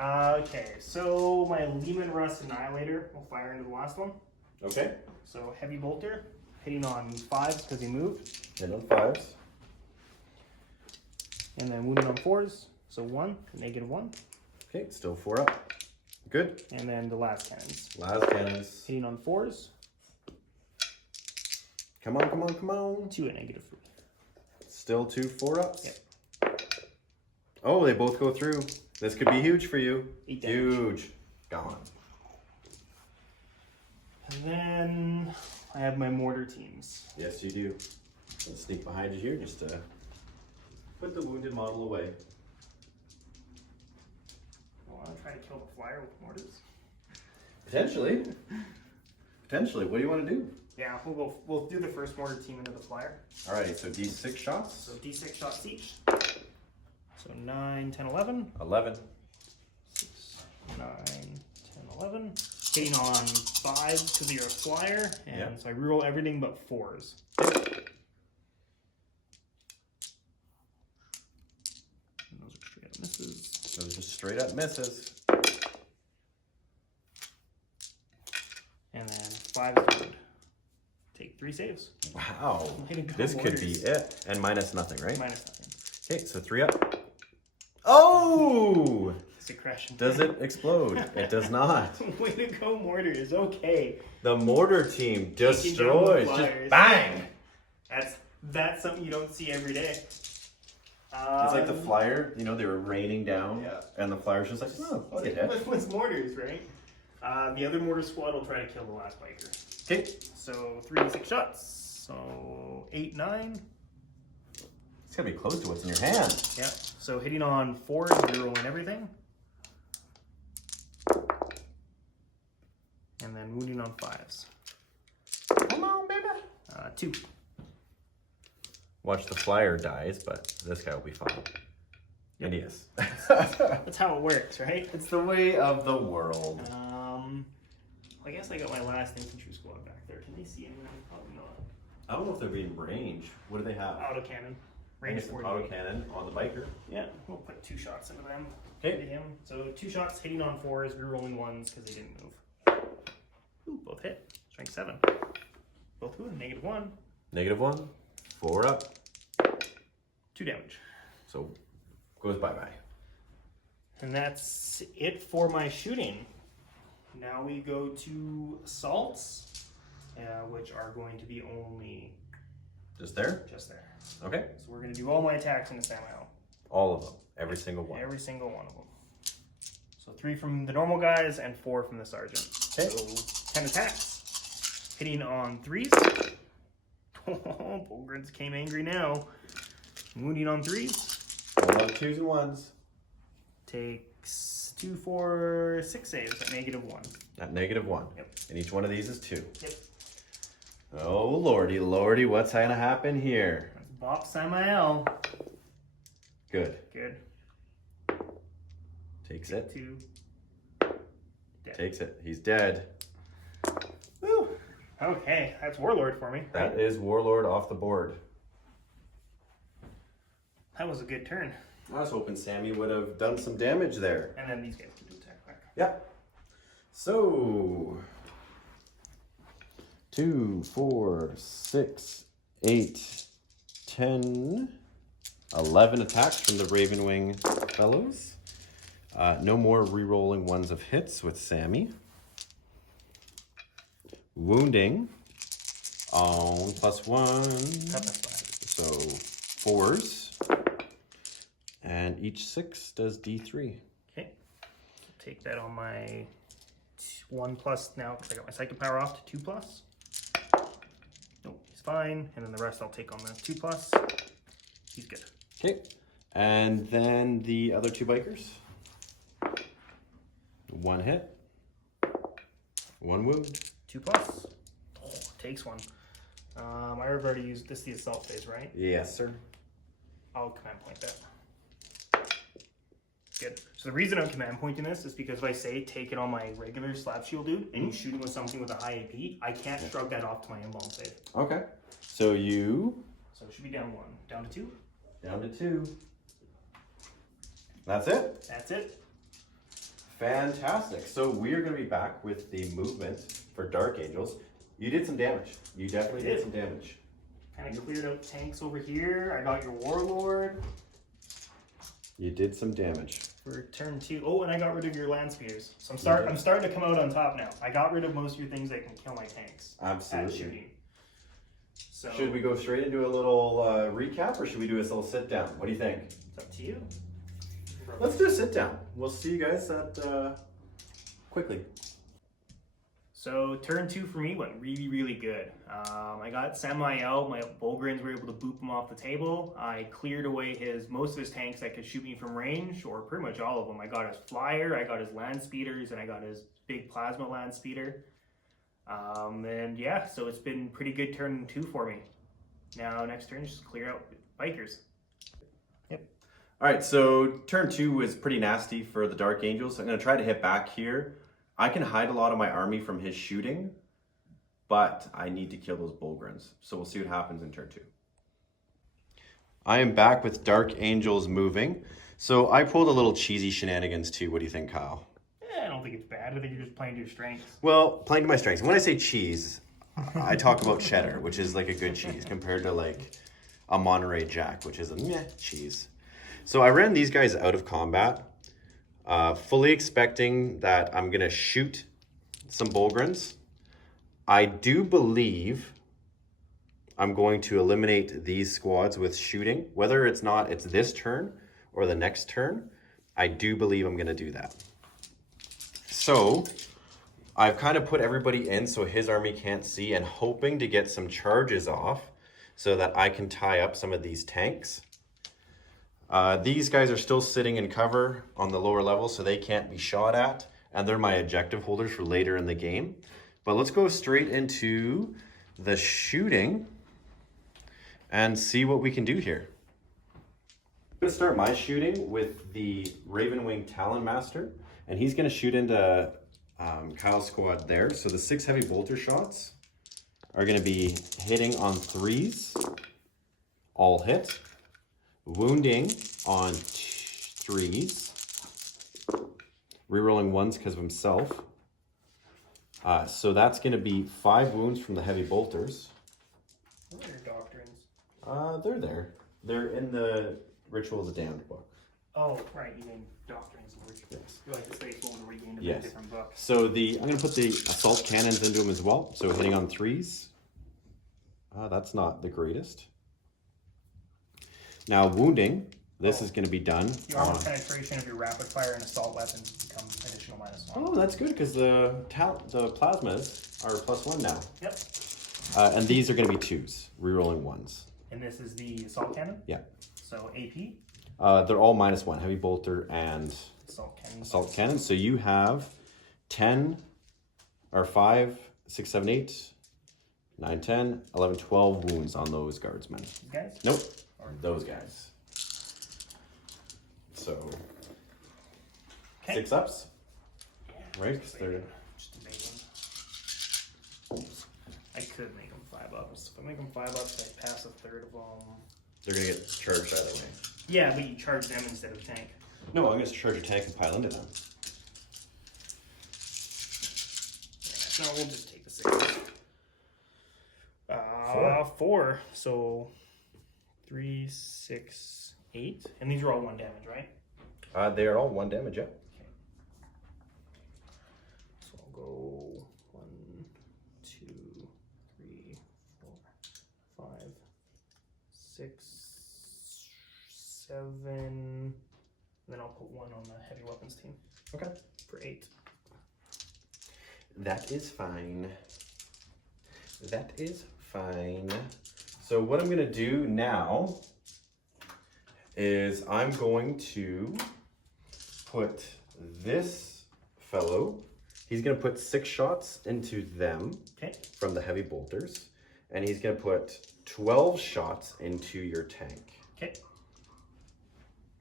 Okay, so my Leman Russ Annihilator will fire into the last one. Okay. So heavy bolter, hitting on 5s because he moved. Hit on 5s. And then wounded on 4s, so 1, -1. Okay, still 4 up. Good. And then the last cannons. Last cannons. Hitting on 4s, Come on, come on, come on. 2 at -3. Still 2 4 ups. Yep. Oh, they both go through. This could be huge for you. 8 damage. Huge. Gone. And then I have my mortar teams. Yes, you do. Let's sneak behind you here just to put the wounded model away. I want to try to kill the flyer with mortars. Potentially. Potentially. What do you want to do? Yeah, we'll do the first mortar team into the flyer. Alrighty, so D6 shots. So D6 shots each. So 9, 10, 11. 11. 6, 9, 10, 11. Hitting on 5 because you're a flyer. And Yep. so I reroll everything but 4s. And those are straight up misses. So just straight up misses. And then 5 is wound. Take 3 saves. Wow. Way to go, This could be Warriors. it. And minus nothing, right? Minus nothing. Okay, so 3 up. Oh! It's a crash. Does it explode? It does not. Way to go, mortars. Okay. The mortar team Taking down the destroys. Just flyers. bang! That's something you don't see every day. It's like the flyer, you know, they were raining down, Yeah. and the flyer's just like, oh, I'll get hit. With mortars, right? The other mortar squad will try to kill the last biker. Okay. So 3d6 shots. So 8, 9. It's gonna be close to what's in your hand. Yeah. So hitting on 4s, rerolling everything. And then wounding on 5s. Come on, baby. 2. Watch the flyer dies, but this guy will be fine. And he is. That's how it works, right? It's the way of the world. I guess I got my last infantry squad back there. Can they see anything? Probably not. I don't know if they're being range. What do they have? Autocannon. Range 48. Autocannon on the biker. Yeah, we'll put 2 shots into them. Okay. Into him. So 2 shots hitting on 4s, rerolling 1s because they didn't move. Ooh, both hit. Strength 7. Both wound. -1. -1. 4 up. 2 damage. So goes bye-bye. And that's it for my shooting. Now we go to assaults, which are going to be only Just there? just there. Okay. So we're going to do all my attacks in the semi-hull. All of them. Every single one. Every single one of them. So 3 from the normal guys and 4 from the sergeant. Okay. So 10 attacks. Hitting on 3s. Oh, Bulgrins came angry now. Wounding on 3s. What about 2s and 1s? Takes 2, 4, 6 saves at -1. At -1. Yep. And each one of these is 2. Yep. Oh, lordy, lordy, what's going to happen here? Bop Samael. Good. Good. Takes it. 2. Dead. Takes it. He's dead. Woo. Okay, that's Warlord for me. That is Warlord off the board. That was a good turn. I was hoping Sammy would have done some damage there. And then these guys can do attack back. Yeah. So 2, 4, 6, 8, 10, 11 attacks from the Ravenwing fellows. No more re-rolling ones of hits with Sammy. Wounding on +1. So 4s. And each 6 does D3. Okay. Take that on my 1+ now because I got my psychic power off to 2+. Nope, he's fine. And then the rest I'll take on the 2+. He's good. Okay. And then the other 2 bikers. 1 hit. 1 wound. 2+. Oh, takes 1. I've already used this, the assault phase, right? Yes, sir. I'll command point that. Good. So the reason I'm command pointing this is because if I say take it on my regular slap shield dude and you shoot him with something with a high AP, I can't shrug that off to my embalm save. Okay. So you... So it should be down 1. Down to 2. Down to 2. That's it? That's it. Fantastic. So we are going to be back with the movement for Dark Angels. You did some damage. You definitely did some damage. Kind of cleared out tanks over here. I got your Warlord. You did some damage. For turn 2. Oh, and I got rid of your land spears. So I'm starting to come out on top now. I got rid of most of your things that can kill my tanks. Absolutely. At shooting. So Should we go straight into a little recap, or should we do a little sit down? What do you think? It's up to you. Let's do a sit down. We'll see you guys at quickly. So turn 2 for me went really, really good. I got Samael, my Bulgrins were able to boop him off the table. I cleared away most of his tanks that could shoot me from range, or pretty much all of them. I got his flyer, I got his land speeders, and I got his big plasma land speeder. And yeah, so it's been pretty good turn 2 for me. Now next turn, just clear out bikers. Yep. All right, so turn 2 was pretty nasty for the Dark Angels. I'm going to try to hit back here. I can hide a lot of my army from his shooting, but I need to kill those Bulgrins. So we'll see what happens in turn 2. I am back with Dark Angels moving. So I pulled a little cheesy shenanigans too. What do you think, Kyle? I don't think it's bad. I think you're just playing to your strengths. Well, playing to my strengths. When I say cheese, I talk about cheddar, which is like a good cheese compared to like a Monterey Jack, which is a meh cheese. So I ran these guys out of combat. Fully expecting that I'm going to shoot some Bulgrins. I do believe I'm going to eliminate these squads with shooting. Whether it's this turn or the next turn, I do believe I'm going to do that. So I've kind of put everybody in so his army can't see, and hoping to get some charges off so that I can tie up some of these tanks. These guys are still sitting in cover on the lower level, so they can't be shot at, and they're my objective holders for later in the game. But let's go straight into the shooting and see what we can do here. I'm going to start my shooting with the Ravenwing Talon Master, and he's going to shoot into Kyle's squad there. So the 6 heavy bolter shots are going to be hitting on 3s, all hit. Wounding on 3s, rerolling 1s because of himself. So that's going to be 5 wounds from the heavy bolters. What are your doctrines? They're there. They're in the Ritual of the Damned book. Oh, right. You mean doctrines. Yes. You like the space one where you gained a Yes. different book. So I'm going to put the assault cannons into them as well. So hitting on 3s. That's not the greatest. Now wounding This is going to be done. The armor penetration of your rapid fire and assault weapons become additional -1. Oh, that's good because the plasmas are +1 now. Yep. And these are going to be 2s, rerolling 1s. And this is the assault cannon? Yeah. So AP? They're all -1, heavy bolter and assault cannon. So you have 10 or 5, 6, 7, 8, 9, 10, 11, 12 wounds on those guardsmen. These guys? Nope. Or those guys. So 6 ups. Right? Because they're just debating. I could make them 5 ups. If I make them 5 ups, I pass a third of them. They're gonna get charged either way. Yeah, but you charge them instead of tank. No, I'm gonna charge a tank and pile into them. Yeah, no, we'll just take the 6. 4. So 3, 6, 8. And these are all 1 damage, right? They are all 1 damage, yeah. Okay. So I'll go 1, 2, 3, 4, 5, 6, 7. And then I'll put 1 on the heavy weapons team. Okay. For 8. That is fine. That is fine. So what I'm gonna do now is I'm going to put this fellow, he's gonna put 6 shots into them from the heavy bolters, and he's gonna put 12 shots into your tank. Okay.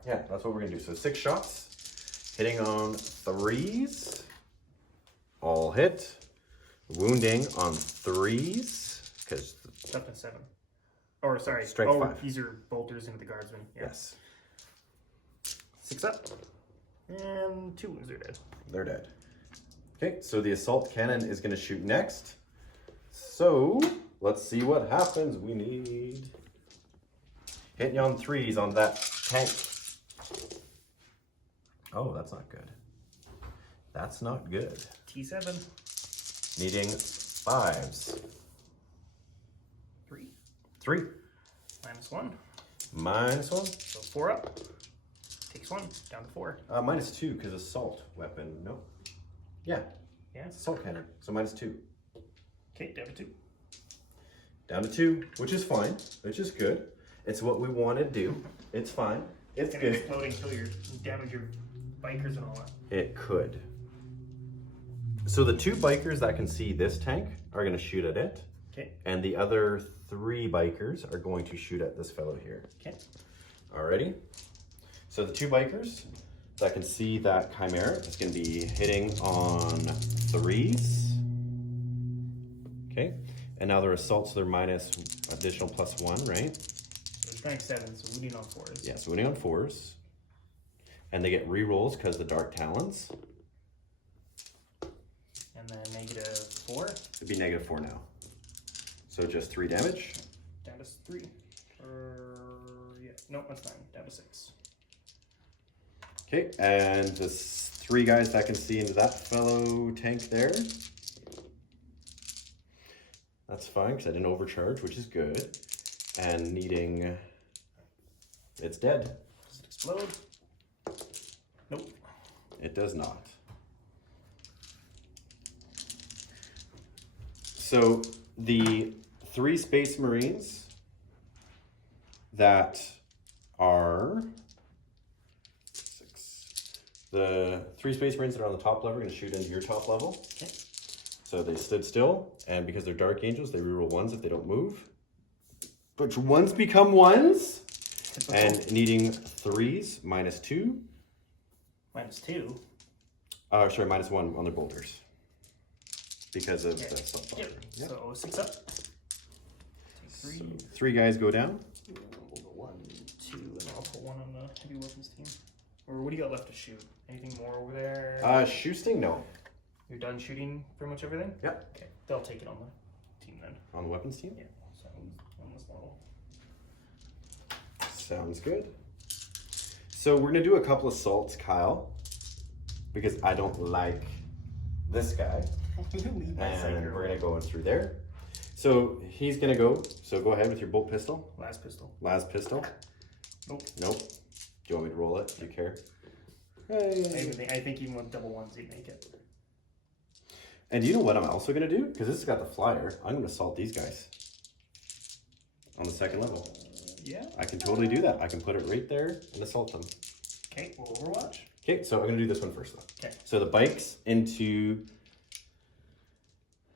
Yeah, that's what we're gonna do. So 6 shots, hitting on 3s, all hit, wounding on 3s, because Up to 7. Or sorry, Strength 5. These are bolters into the guardsmen. Yeah. Yes. 6 up. And 2 wounds are dead. They're dead. Okay, so the assault cannon is going to shoot next. So let's see what happens. We need hitting you on 3s on that tank. Oh, that's not good. That's not good. T7. Needing 5s. 3. 3. -1. -1. So 4 up. Takes 1. Down to 4. -2 because assault weapon. No. Yeah. Yeah. It's assault cannon. So -2. Okay, down to 2. Down to 2, which is fine. Which is good. It's what we want to do. It's fine. It's It's good. explode and kill your damage your bikers and all that. It could. So the 2 bikers that can see this tank are going to shoot at it. Okay. And the other 3 bikers are going to shoot at this fellow here. Okay. Alrighty. So the 2 bikers that can see that chimera is going to be hitting on 3s. Okay. And now their assaults, they're minus additional +1, right? So strength 7, so wounding on 4s. Yeah, so wounding on 4s. And they get rerolls because of the Dark Talons. And then -4. It'd be -4 now. So just 3 damage. Down to 3. Yeah, no, that's 9. Down to 6. Okay, and the 3 guys that can see into that fellow tank there. That's fine because I didn't overcharge, which is good. And needing, it's dead. Does it explode? Nope. It does not. So the 3 Space Marines that are 6. The 3 Space Marines that are on the top level are going to shoot into your top level. Okay. So they stood still, and because they're Dark Angels, they reroll 1s if they don't move. But 1s become 1s. Typical. And needing 3s, -2. -2. Sorry, -1 on their bolters. Because of the assault Yep. Yep. So 6 up. Take 3. So 3 guys go down. We'll go 1, 2, and then I'll put 1 on the heavy weapons team. Or what do you got left to shoot? Anything more over there? Shooting, no. You're done shooting pretty much everything? Yep. Okay. They'll take it on the team then. On the weapons team? Yeah. So on this level. Sounds good. So we're gonna do a couple assaults, Kyle, because I don't like this guy. And we're gonna go in through there. So he's gonna go. So go ahead with your bolt pistol. Last pistol. Last pistol. Nope. Nope. you want me to roll it? Do you care? I think even with double ones, you'd make it. And you know what I'm also going to do? Because this has got the flyer. I'm going to assault these guys on the second level. Yeah. I can totally do that. I can put it right there and assault them. Okay, we'll Overwatch. Okay, so I'm going to do this one first, though. Okay. So the bikes into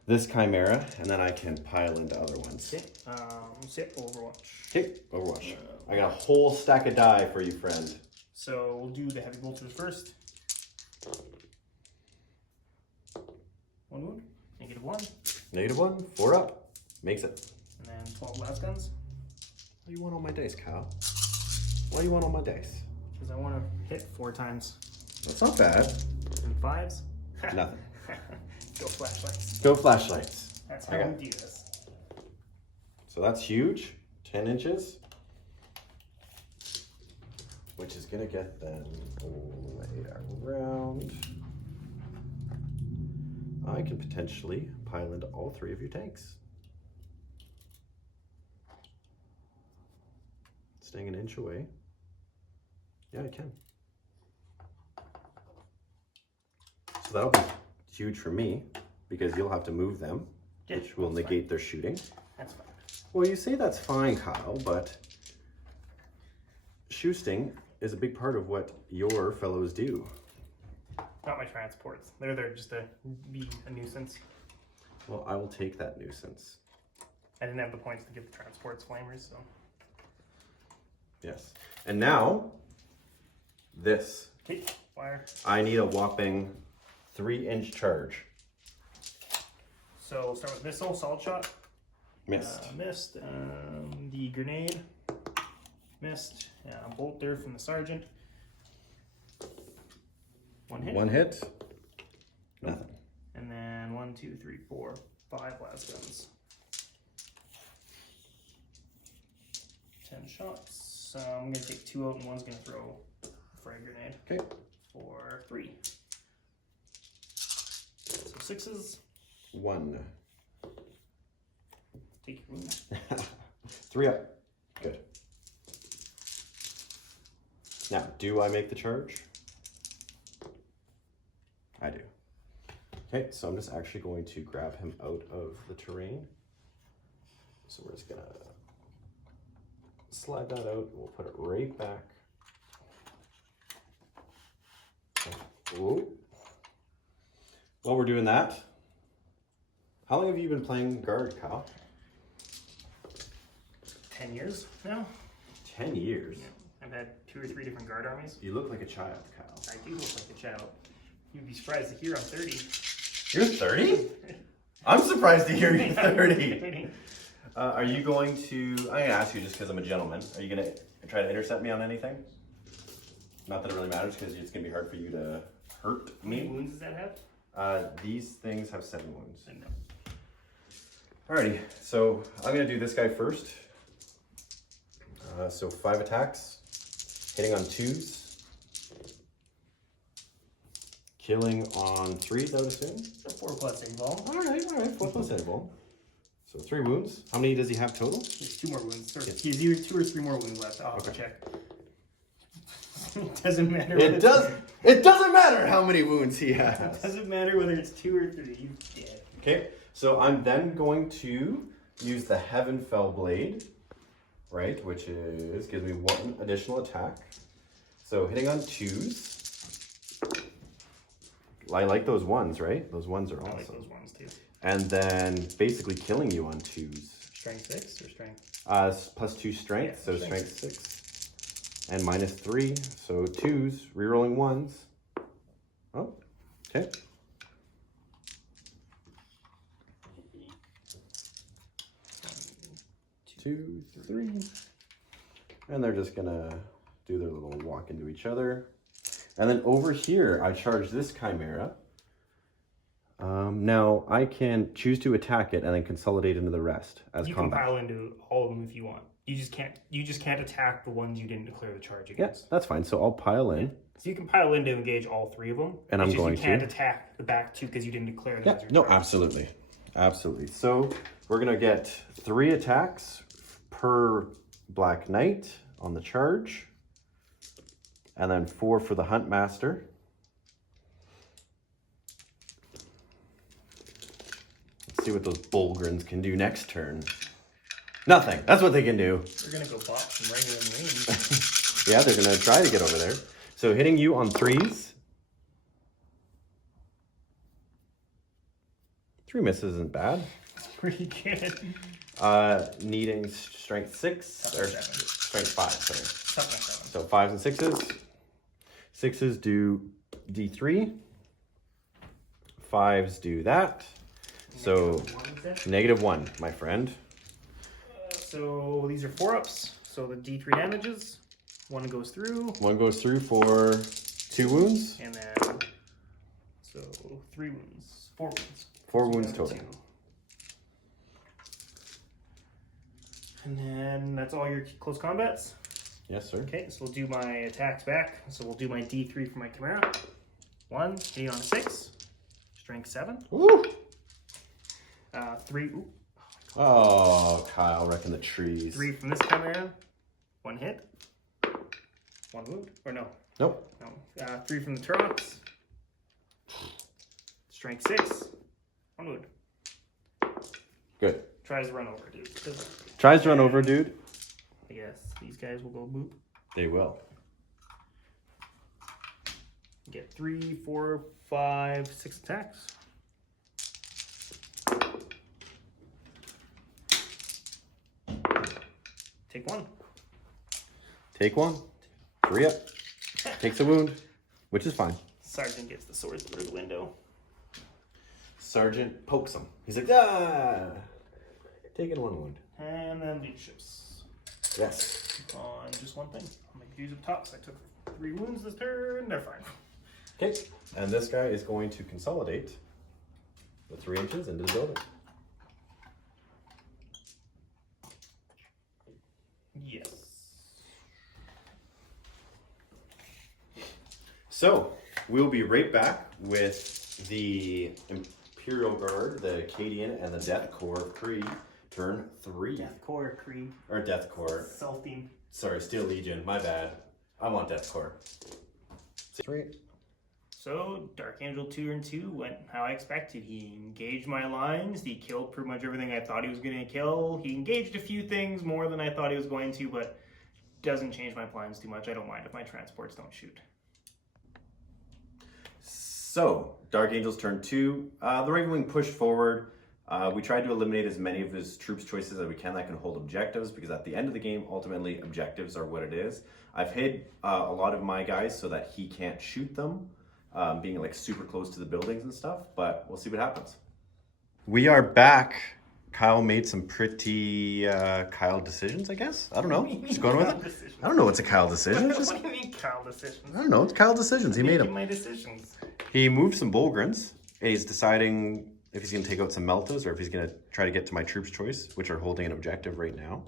this Chimera, and then I can pile into other ones. Okay, sit Overwatch. Okay, Overwatch. I got a whole stack of die for you, friend. So we'll do the heavy bolters first. 1 wound, -1. -1, 4 up. Makes it. And then 12 blast guns. What do you want on my dice, Kyle? What do you want on my dice? Because I want to hit 4 times. That's not bad. And 5s. Nothing. Go flashlights. Go flashlights. That's how we do this. So that's huge. 10 inches. Which is going to get them all the way around. I can potentially pile into all 3 of your tanks. Staying an inch away. Yeah, I can. So that'll be huge for me because you'll have to move them, Yeah, which will negate their shooting. That's fine. Well, you say that's fine, Kyle, but shooting is a big part of what your fellows do. Not my transports. They're there just to be a nuisance. Well, I will take that nuisance. I didn't have the points to give the transports flamers, so. Yes. And now, this. Okay, fire. I need a whopping 3-inch charge. So we'll start with missile, solid shot. Missed. Missed. The grenade. Missed. Bolter from the sergeant. 1 hit. 1 hit. Nothing. And then 1, 2, 3, 4, 5 blast guns. 10 shots. So I'm gonna take 2 out and one's gonna throw a frag grenade. Okay. For 3. So 6s. 1. Take your wound. 3 up. Good. Now, do I make the charge? I do. Okay, so I'm just actually going to grab him out of the terrain. So we're just gonna slide that out. We'll put it right back. Ooh. While we're doing that, how long have you been playing Guard, Kyle? 10 years now. 10 years? Yeah. I've had 2 or 3 different guard armies. You look like a child, Kyle. I do look like a child. You'd be surprised to hear I'm 30. You're 30? I'm surprised to hear you're 30. Are you going to, I'm going to ask you just because I'm a gentleman, are you going to try to intercept me on anything? Not that it really matters because it's going to be hard for you to hurt How many me. wounds does that have? These things have 7 wounds. I know. Alrighty, so I'm going to do this guy first. So 5 attacks, hitting on 2s. Killing on 3s, I would assume. 4 plus involved. Alright, 4 plus interval. So 3 wounds. How many does he have total? There's 2 more wounds. He has either 2 or 3 more wounds left. I'll have to check. It doesn't matter. It doesn't matter how many wounds he has. It doesn't matter whether it's 2 or 3. Yeah. Okay, so I'm then going to use the Heavenfell Blade, right, which gives me 1 additional attack. So hitting on 2s. I like those 1s, right? Those 1s are awesome. I like those ones too. And then basically killing you on 2s. Strength 6 or strength? Plus 2 strength, Yeah, so strength 6. And minus 3, so 2s, rerolling 1s. Oh, okay. Two, 3. And they're just gonna do their little walk into each other. And then over here, I charge this Chimera. Now I can choose to attack it and then consolidate into the rest as You combat. can pile into all of them if you want. You just can't attack the ones you didn't declare the charge Yeah, against. that's fine. So I'll pile in. So you can pile in to engage all 3 of them. And I'm It's just going you can't to. attack the back 2 because you didn't declare them Yeah, as your no, charge. absolutely. Absolutely. So we're going to get 3 attacks per Black Knight on the charge. And then 4 for the Huntmaster. Let's see what those Bulgrins can do next turn. Nothing. That's what they can do. We're going to go bop some Ravenwing. Yeah, they're going to try to get over there. So hitting you on 3s. 3 misses isn't bad. It's pretty good. Needing strength 6 or strength 5, sorry. Toughness 7. So 5s and 6s. 6s do D3. 5s do that. So -1, my friend. So these are 4-ups. So the D3 damages. 1 goes through. 1 goes through for 2 wounds. And then, so 3 wounds. 4 wounds. 4 wounds total. 2. And then that's all your close combats. Yes, sir. Okay, so we'll do my attacks back. So we'll do my D3 for my Chimera. 1, hitting on a 6. Strength 7. Woo! 3. Ooh. Oh, Kyle wrecking the trees. 3 from this Chimera. 1 hit. 1 wound. Or no. Nope. No. 3 from the Turok. Strength 6. 1 wound. Good. Tries to run over, dude. Tries to run over, dude. I guess these guys will go boop. They will. Get 3, 4, 5, 6 attacks. Take 1. Take 1. 3 up. Takes a wound, which is fine. Sergeant gets the sword through the window. Sergeant pokes him. He's like, ah! Taking 1 wound. And then leaderships. Yes. On just 1 thing. I'll make use of tops. I took 3 wounds this turn. They're fine. Okay. And this guy is going to consolidate the 3 inches into the building. Yes. So, we'll be right back with the Imperial Guard, the Cadian, and the Death Corps of Creed. Turn 3. Death Corps, Creed. Or Death Corps. Self-team. Sorry, Steel Legion. My bad. I want Death Corps. 3. So, Dark Angel 2 and 2 went how I expected. He engaged my lines. He killed pretty much everything I thought he was going to kill. He engaged a few things more than I thought he was going to, but doesn't change my plans too much. I don't mind if my transports don't shoot. So, Dark Angels turn 2. The Ravenwing pushed forward. We tried to eliminate as many of his troops choices as we can that can hold objectives, because at the end of the game, ultimately, objectives are what it is. I've hid a lot of my guys so that he can't shoot them, being like super close to the buildings and stuff, but we'll see what happens. We are back. Kyle made some pretty Kyle decisions, I guess. I don't know. Just going with it. Decisions? I don't know what's a Kyle decision. Just, What do you mean Kyle decisions? I don't know. It's Kyle decisions. He made them. My decisions. He moved some Bulgrins, and he's deciding if he's going to take out some Meltas or if he's going to try to get to my troops choice, which are holding an objective right now.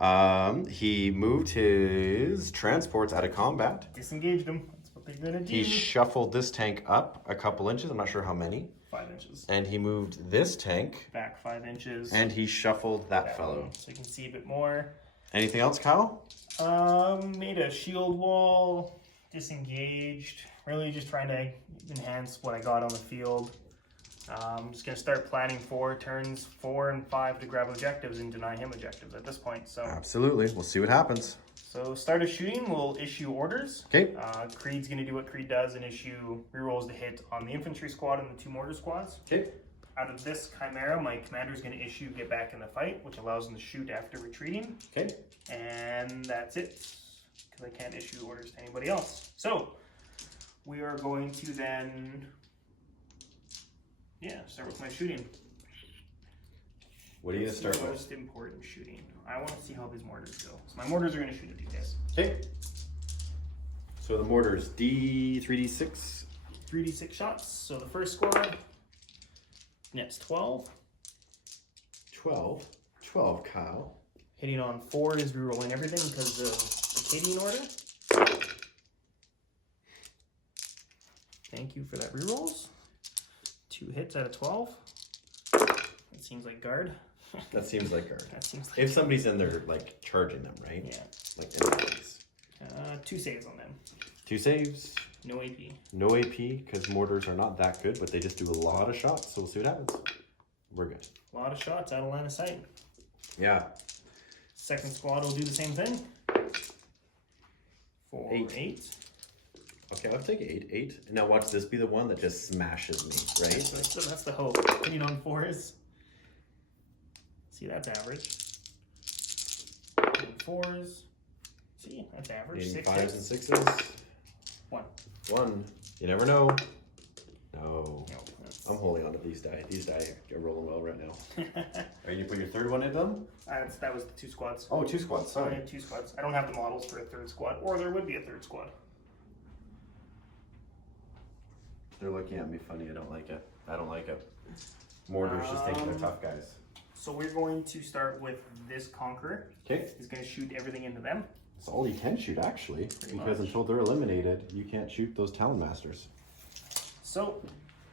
Yeah. He moved his transports out of combat. Disengaged them. That's what they're going to do. He shuffled this tank up a couple inches. I'm not sure how many. 5 inches. And he moved this tank. Back 5 inches. And he shuffled that fellow. One, so you can see a bit more. Anything else, Kyle? Made a shield wall. Disengaged. Really just trying to enhance what I got on the field. I'm just going to start planning for turns 4 and 5 to grab objectives and deny him objectives at this point. So absolutely. We'll see what happens. So start of shooting, we'll issue orders. Okay. Creed's going to do what Creed does and issue rerolls to hit on the infantry squad and the 2 mortar squads. Okay. Out of this Chimera, my commander's going to issue get back in the fight, which allows him to shoot after retreating. Okay. And that's it, because I can't issue orders to anybody else. So we are going to then, start with my shooting. What are you going to start with? Most important shooting. I want to see how these mortars go. So my mortars are going to shoot at these guys. Okay. So the mortars, 3d6. 3d6 shots. So the first squad nets 12. 12. 12, Kyle. Hitting on 4 is rerolling everything because of the Cadian order. Thank you for that rerolls. 2 hits out of 12. That seems like guard. That seems like guard. That seems like if somebody's in there, like, charging them, right? Yeah. Like, in the face. 2 saves on them. 2 saves. No AP. No AP, because mortars are not that good, but they just do a lot of shots, so we'll see what happens. We're good. A lot of shots out of line of sight. Yeah. Second squad will do the same thing. 4, 8. Okay, I'll take 8. 8. Now watch this be the one that just smashes me, right? So that's the hope. Hitting on 4s. See, that's average. And 4s. See, that's average. 6 5s and hits. 6s. 1. 1. You never know. No. No, I'm holding on to these die. These die are rolling well right now. Are you put your third one in them? That was the 2 squads. Oh, 2 squads. I Sorry. had 2 squads. I don't have the models for a third squad, or there would be a third squad. They're looking at me funny. I don't like it. I don't like it. Mortars just thinking they're tough guys. So we're going to start with this Conqueror. Okay. He's going to shoot everything into them. That's all you can shoot, actually. Pretty Because much. until they're eliminated, you can't shoot those Talon Masters. So,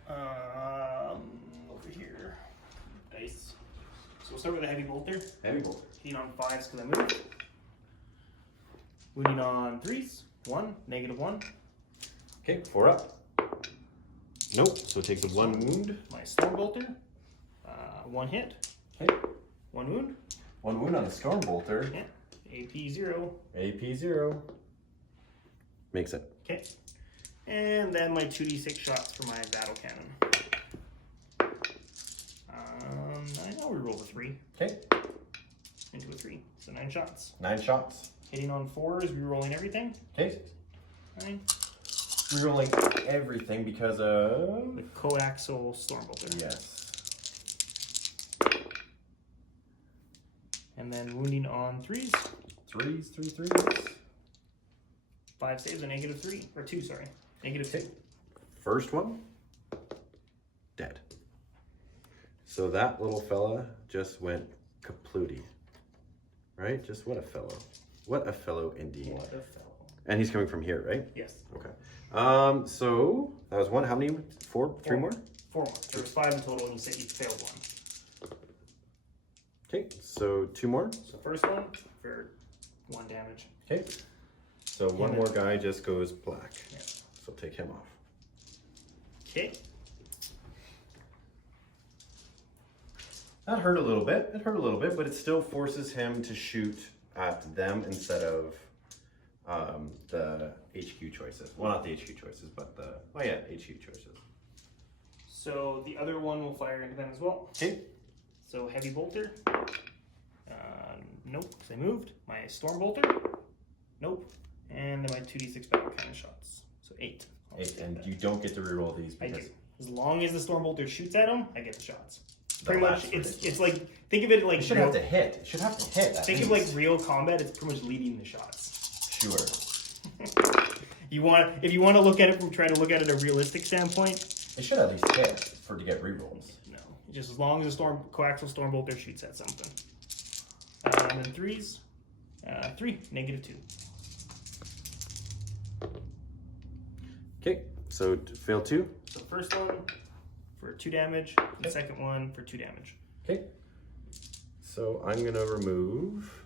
over here, dice. So we'll start with a heavy bolter. Heavy bolt. Hitting on 5s because I moved. Wounding on 3s. 1, -1. Okay, 4 up. Nope, so it takes a 1 wound. My Storm Bolter. 1 hit. Okay. 1 wound. 1 wound on the Storm Bolter. Yeah. AP 0. AP 0. Makes it. Okay. And then my 2d6 shots for my battle cannon. I know we roll a 3 Okay. into a 3. So 9 shots. 9 shots. Hitting on 4s, rerolling everything. Okay. 9. Rerolling everything because of... The coaxial Storm Bolter. Yes. And then wounding on 3s. 3s, 3s. 5 saves, a -3. Or 2, sorry. -2. First one, dead. So that little fella just went kaplooty. Right? Just what a fellow. What a fellow indeed. What a fellow. And he's coming from here, right? Yes. Okay. So that was 1. How many? 4? 3 more? 4 more. There was 5 in total, and you said you failed 1. Okay, so 2 more. So first one for 1 damage. Okay. So one more guy just goes black. Yeah. So take him off. Okay. That hurt a little bit. It hurt a little bit, but it still forces him to shoot at them instead of the HQ choices. Well, not the HQ choices, but the HQ choices. So the other one will fire into them as well. Okay. So heavy bolter. Nope, because I moved. My storm bolter. Nope. And then my 2d6 battle cannon shots. So 8. 8, and you don't get to reroll these I because do. As long as the storm bolter shoots at him, I get the shots. The Pretty much, last it's like, think of it like it should have to hit. It should have to hit. Think of like real combat. It's pretty much leading the shots. Sure. If you want to look at it from trying to look at it a realistic standpoint, It should at least hit to get rerolls. no. Just as long as the coaxial storm bolter shoots at something. And then 3s. 3, -2. Okay, so fail 2. So the first one for 2 damage, and the second one for 2 damage. Okay. So I'm gonna remove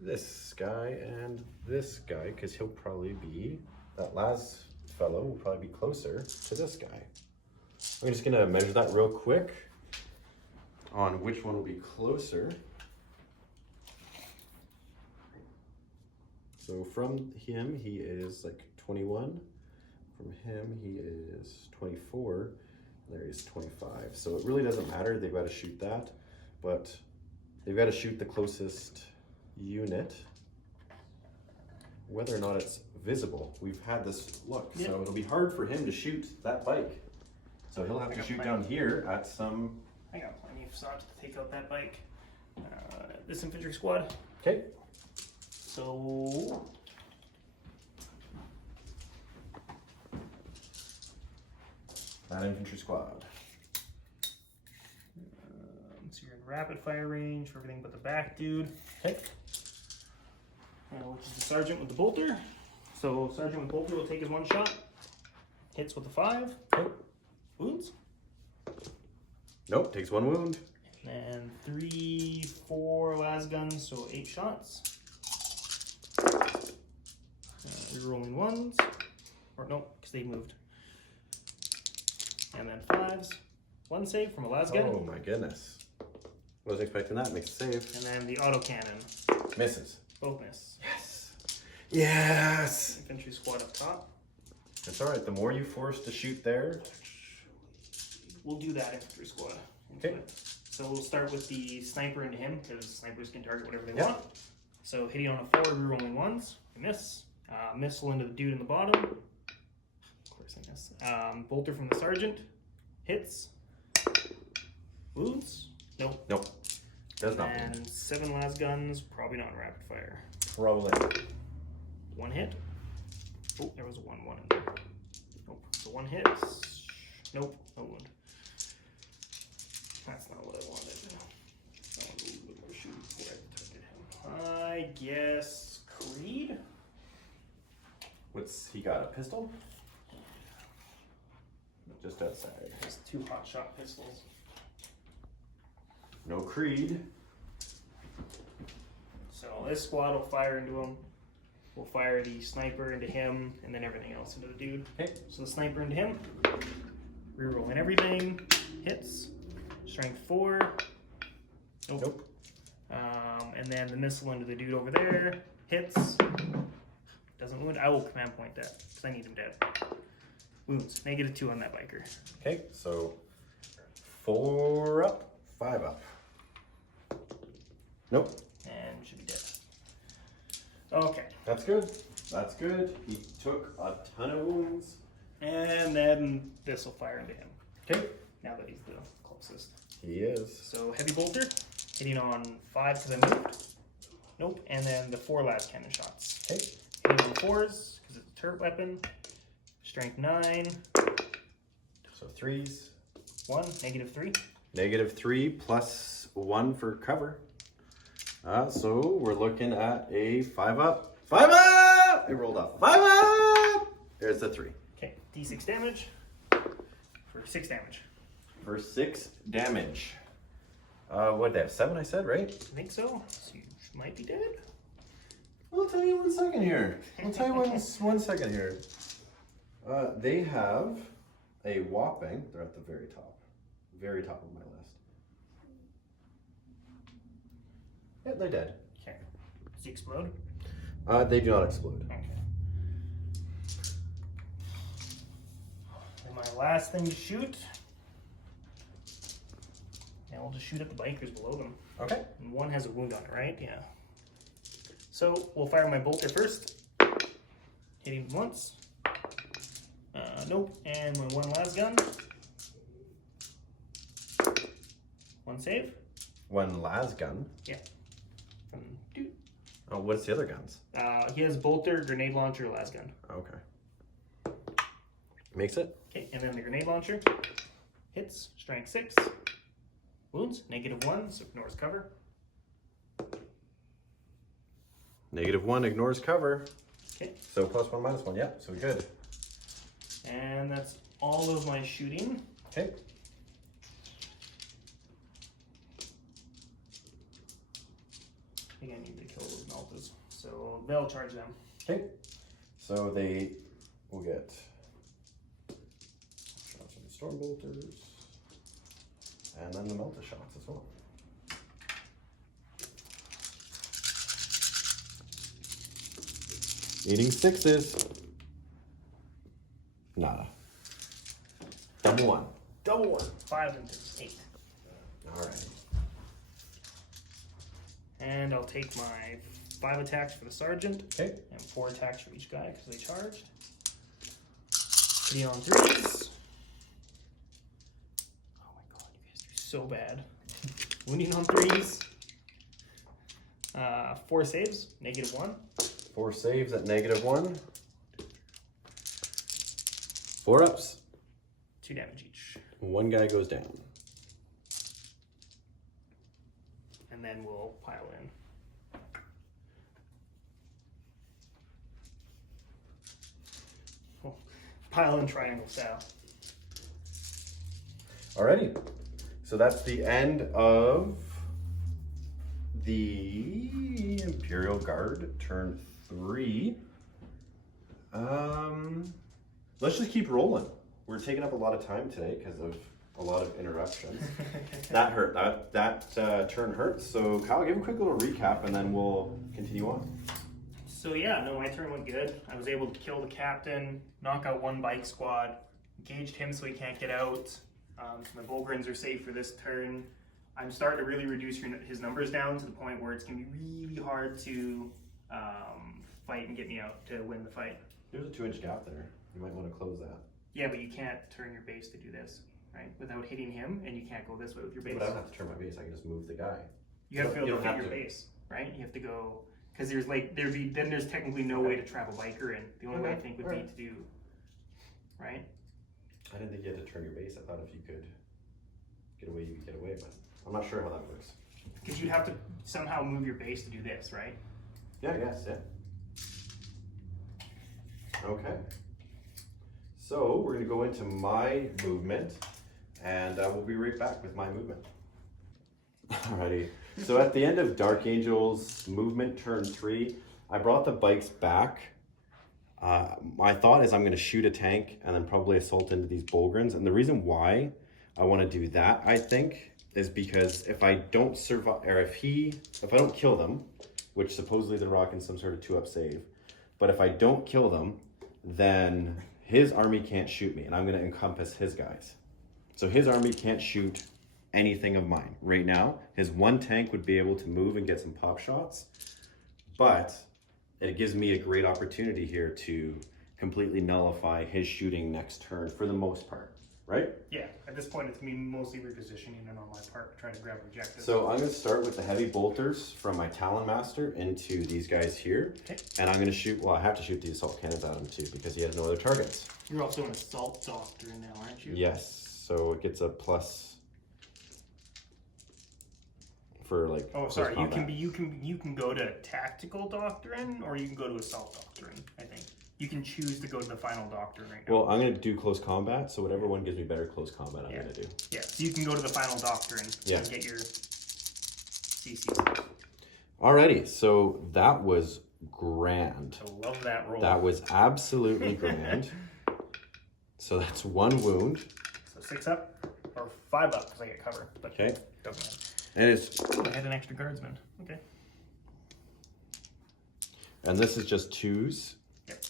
this guy and this guy because he'll probably be, that last fellow will probably be closer to this guy. I'm just gonna measure that real quick on which one will be closer. So from him, he is like 21. From him, he is 24. There he's 25. So it really doesn't matter. They've got to shoot that, but they've got to shoot the closest unit, whether or not it's visible. We've had this look, so it'll be hard for him to shoot that bike. So he'll have to shoot down here at some. I got plenty of shots to take out that bike. This infantry squad. Okay. So that infantry squad. so you're in rapid fire range for everything but the back dude. Okay. Which is the sergeant with the bolter. So sergeant with bolter will take his 1 shot. Hits with a 5. Okay. Wounds. Nope, takes 1 wound. And 3, 4 las guns, so 8 shots. Rerolling 1s. Or no, because they moved. And then 5s. 1 save from a lasgun. Oh my goodness. Wasn't expecting that. Makes a save. And then the autocannon. Misses. Both miss. Yes. Yes. Infantry squad up top. It's all right. The more you force to shoot there. We'll do that infantry squad. Okay. So we'll start with the sniper into him, because snipers can target whatever they Yep. want. So hitting on a 4, rerolling 1s, miss. Missile into the dude in the bottom. Of course I miss. Bolter from the sergeant, hits. Wounds? Nope. Nope. Does not. And 7 las guns, probably not in rapid fire. Probably. 1 hit. Oh, there was a 1-1 in there. Nope. So 1 hit. Nope. No wound. That's not what I wanted. I want a little bit more shooting before I target him. I guess Creed? What's he got? A pistol? Just outside. There's 2 hot shot pistols. No Creed. So this squad will fire into him. We'll fire the sniper into him, and then everything else into the dude. Okay. So the sniper into him. Rerolling everything. Hits. Strength 4. Nope. Nope. And then the missile into the dude over there. Hits. Doesn't wound. I will command point that, because I need him dead. Wounds. -2 on that biker. Okay, so 4 up, 5 up. Nope. And should be dead. Okay. That's good. That's good. He took a ton of wounds. And then this will fire into him. Okay. Now that he's the closest. He is. So heavy bolter, hitting on 5 because I moved. Nope. And then the 4 las cannon shots. Okay. Hitting on 4s because it's a turret weapon. Strength 9. So 3s. 1, -3. -3 plus 1 for cover. So we're looking at a 5 up. 5 up! I rolled up. 5 up! There's the 3. Okay, d6 damage for 6 damage. For 6 damage. What did they have? 7, I said, right? I think so. So you might be dead. I'll tell you 1 second here. I'll tell you 1 second here. They have a whopping, they're at the very top of my list. Yeah, they're dead. Okay. Does he explode? They do not explode. Okay. And my last thing to shoot. And we'll just shoot at the bikers below them. Okay. And 1 has a wound on it, right? Yeah. So we'll fire my bolter first. Hitting once. Nope. And my 1 las gun. 1 save. 1 las gun. Yeah. Dude. Oh, what's the other guns? He has bolter, grenade launcher, las gun. Okay. Makes it. Okay, and then the grenade launcher. Hits. Strength 6. Wounds. -1, so ignores cover. -1 ignores cover. Okay. So +1, -1. Yeah, so good. And that's all of my shooting. Okay. I think I need to kill those Maltas. So they'll charge them. Okay. So they will get shots from the storm bolters. And then the Melta shots as well. Eating 6s. Nada. Double 1. Double 1. 5 and 8. Alright. And I'll take my 5 attacks for the sergeant. Okay. And 4 attacks for each guy because they charged. 3 on 3s. Oh my god, you guys do so bad. Wounding on 3s. 4 saves, -1. 4 saves at -1. 4 ups. 2 damage each. 1 guy goes down. And then we'll pile in. Well, pile in triangle style. Alrighty. So that's the end of the Imperial Guard turn 3. Let's just keep rolling. We're taking up a lot of time today because of a lot of interruptions. That hurt. That turn hurt. So Kyle, give a quick little recap and then we'll continue on. So yeah, no, my turn went good. I was able to kill the captain, knock out one bike squad, engaged him so he can't get out. So my Volgrins are safe for this turn. I'm starting to really reduce his numbers down to the point where it's going to be really hard to fight and get me out to win the fight. There's a 2-inch gap there. You might want to close that. Yeah, but you can't turn your base to do this, right? Without hitting him, and you can't go this way with your base. But I don't have to turn my base. I can just move the guy. You have to be able to hit your base, right? You have to go, because there's like there's technically no way to trap a biker in. The only way I think would be to do, right? I didn't think you had to turn your base. I thought if you could get away, you could get away, but I'm not sure how that works. Because you'd have to somehow move your base to do this, right? Yeah, I guess, yeah. Okay. So we're going to go into my movement, and we'll be right back with my movement. Alrighty. So at the end of Dark Angel's movement, turn 3, I brought the bikes back. My thought is I'm going to shoot a tank and then probably assault into these Volgrins. And the reason why I want to do that, I think, is because if I don't survive, or if I don't kill them, which supposedly they're rocking some sort of 2-up save, but if I don't kill them, then his army can't shoot me, and I'm going to encompass his guys. So his army can't shoot anything of mine. Right now, his one tank would be able to move and get some pop shots, but it gives me a great opportunity here to completely nullify his shooting next turn for the most part, right? Yeah, at this point it's me mostly repositioning it on my part, trying to grab objectives. So I'm going to start with the heavy bolters from my Talon Master into these guys here. Okay. And I'm going to shoot, well, I have to shoot the assault cannons at him too because he has no other targets. You're also an assault doctrine now, aren't you? Yes, so it gets a plus for like. Oh, sorry. You can go to tactical doctrine, or you can go to assault doctrine. I think you can choose to go to the final doctrine right now. Well, I'm going to do close combat, so whatever one gives me better close combat, I'm going to do. Yeah, so you can go to the final doctrine and get your CC. Alrighty, so that was grand. I love that roll. That was absolutely grand. So that's 1 wound. So 6 up or 5 up because I get cover. But okay. Doesn't matter. And it's. I had an extra guardsman. Okay. And this is just 2s. Yep.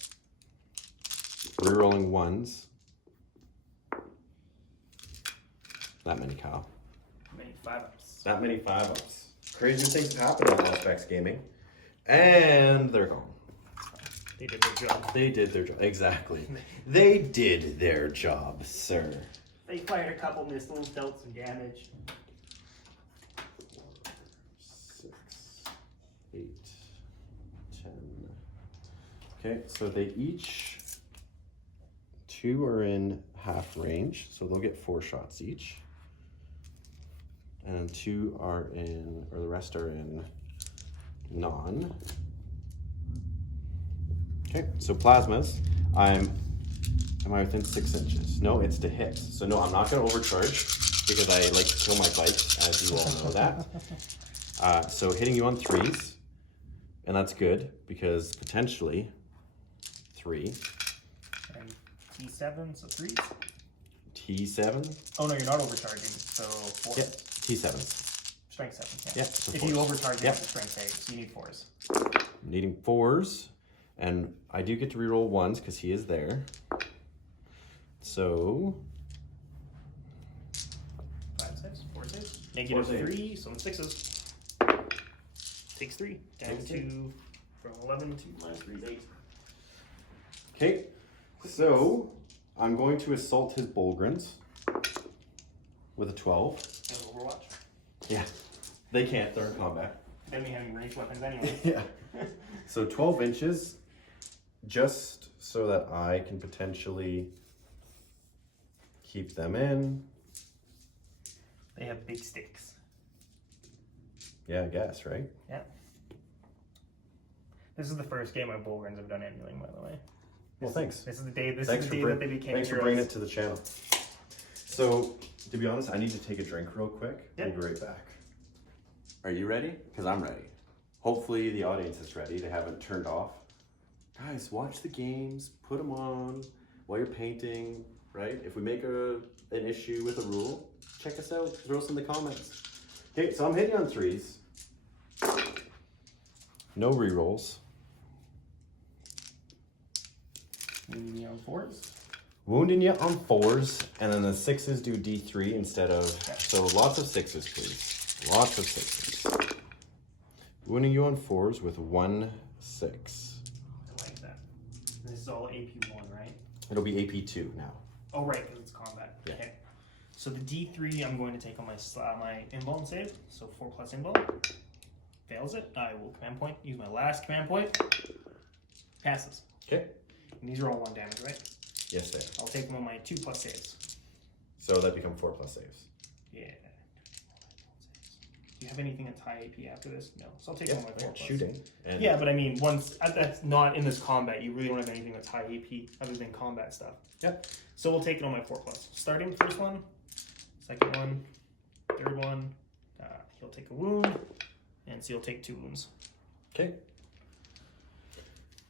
Rerolling 1s. That many, Kyle. Many 5-ups. That many 5-ups. Crazy things happen on Auspex Gaming. And they're gone. They did their job. They did their job. Exactly. They did their job, sir. They fired a couple missiles, dealt some damage. 4, 6, 8, 10. Okay, so they each, 2 are in half range, so they'll get 4 shots each. And 2 are in, or the rest are in non. Okay, so plasmas, am I within 6 inches? No, it's to hit. So no, I'm not gonna overcharge because I like to kill my bikes, as you all know that. So hitting you on 3s, and that's good because potentially 3. And T7, so 3s. T7? Oh no, you're not overcharging, so 4. Yep, T7s. Strength 7, yeah. Yep, so if 4s. you overcharge, you Yep. have to strength 8, so you need 4s. Needing 4s, and I do get to reroll 1s because he is there. So 5 saves, 4 saves. Four Negative saves. 3, so in 6s. Takes 3. Down Takes to from 11 to minus 3 is 8. okay, so I'm going to assault his Volgrins with a 12. And Overwatch. Yeah, they can't. They're in combat. Then we having ranged weapons anyway. Yeah. So 12 inches, just so that I can potentially keep them in. They have big sticks. Yeah, I guess, right? Yeah. This is the first game my Volgrins have done anything, by the way. Well, thanks. This is the day. This Thanks is for the day that they became Thanks for heroes. bringing it to the channel. So, to be honest, I need to take a drink real quick. Yeah. We'll be right back. Are you ready? Because I'm ready. Hopefully the audience is ready. They haven't turned off. Guys, watch the games, put them on while you're painting, right? If we make an issue with a rule, check us out, throw us in the comments. Okay, so I'm hitting on 3s. No rerolls. Wounding you on 4s. Wounding you on 4s, and then the 6s do D3 instead of, so lots of 6s, please. Lots of 6s. Wounding you on 4s with 1 6. I like that. This is all AP1, right? It'll be AP2 now. Oh, right, because it's combat. Yeah. Okay. So the D3 I'm going to take on my invuln save. So 4+ invuln. Fails it. I will command point. Use my last command point. Passes. Okay. And these are all 1 damage, right? Yes, they are. I'll take them on my 2+ saves. So that become 4+ saves. Yeah. Do you have anything that's high AP after this? No. So I'll take them on my 4+. Shooting. And Yeah, but I mean, once that's not in this combat, you really don't have anything that's high AP other than combat stuff. Yep. So we'll take it on my 4+. Starting first one, second one, third one. He'll take a wound, and so he'll take 2 wounds. Okay.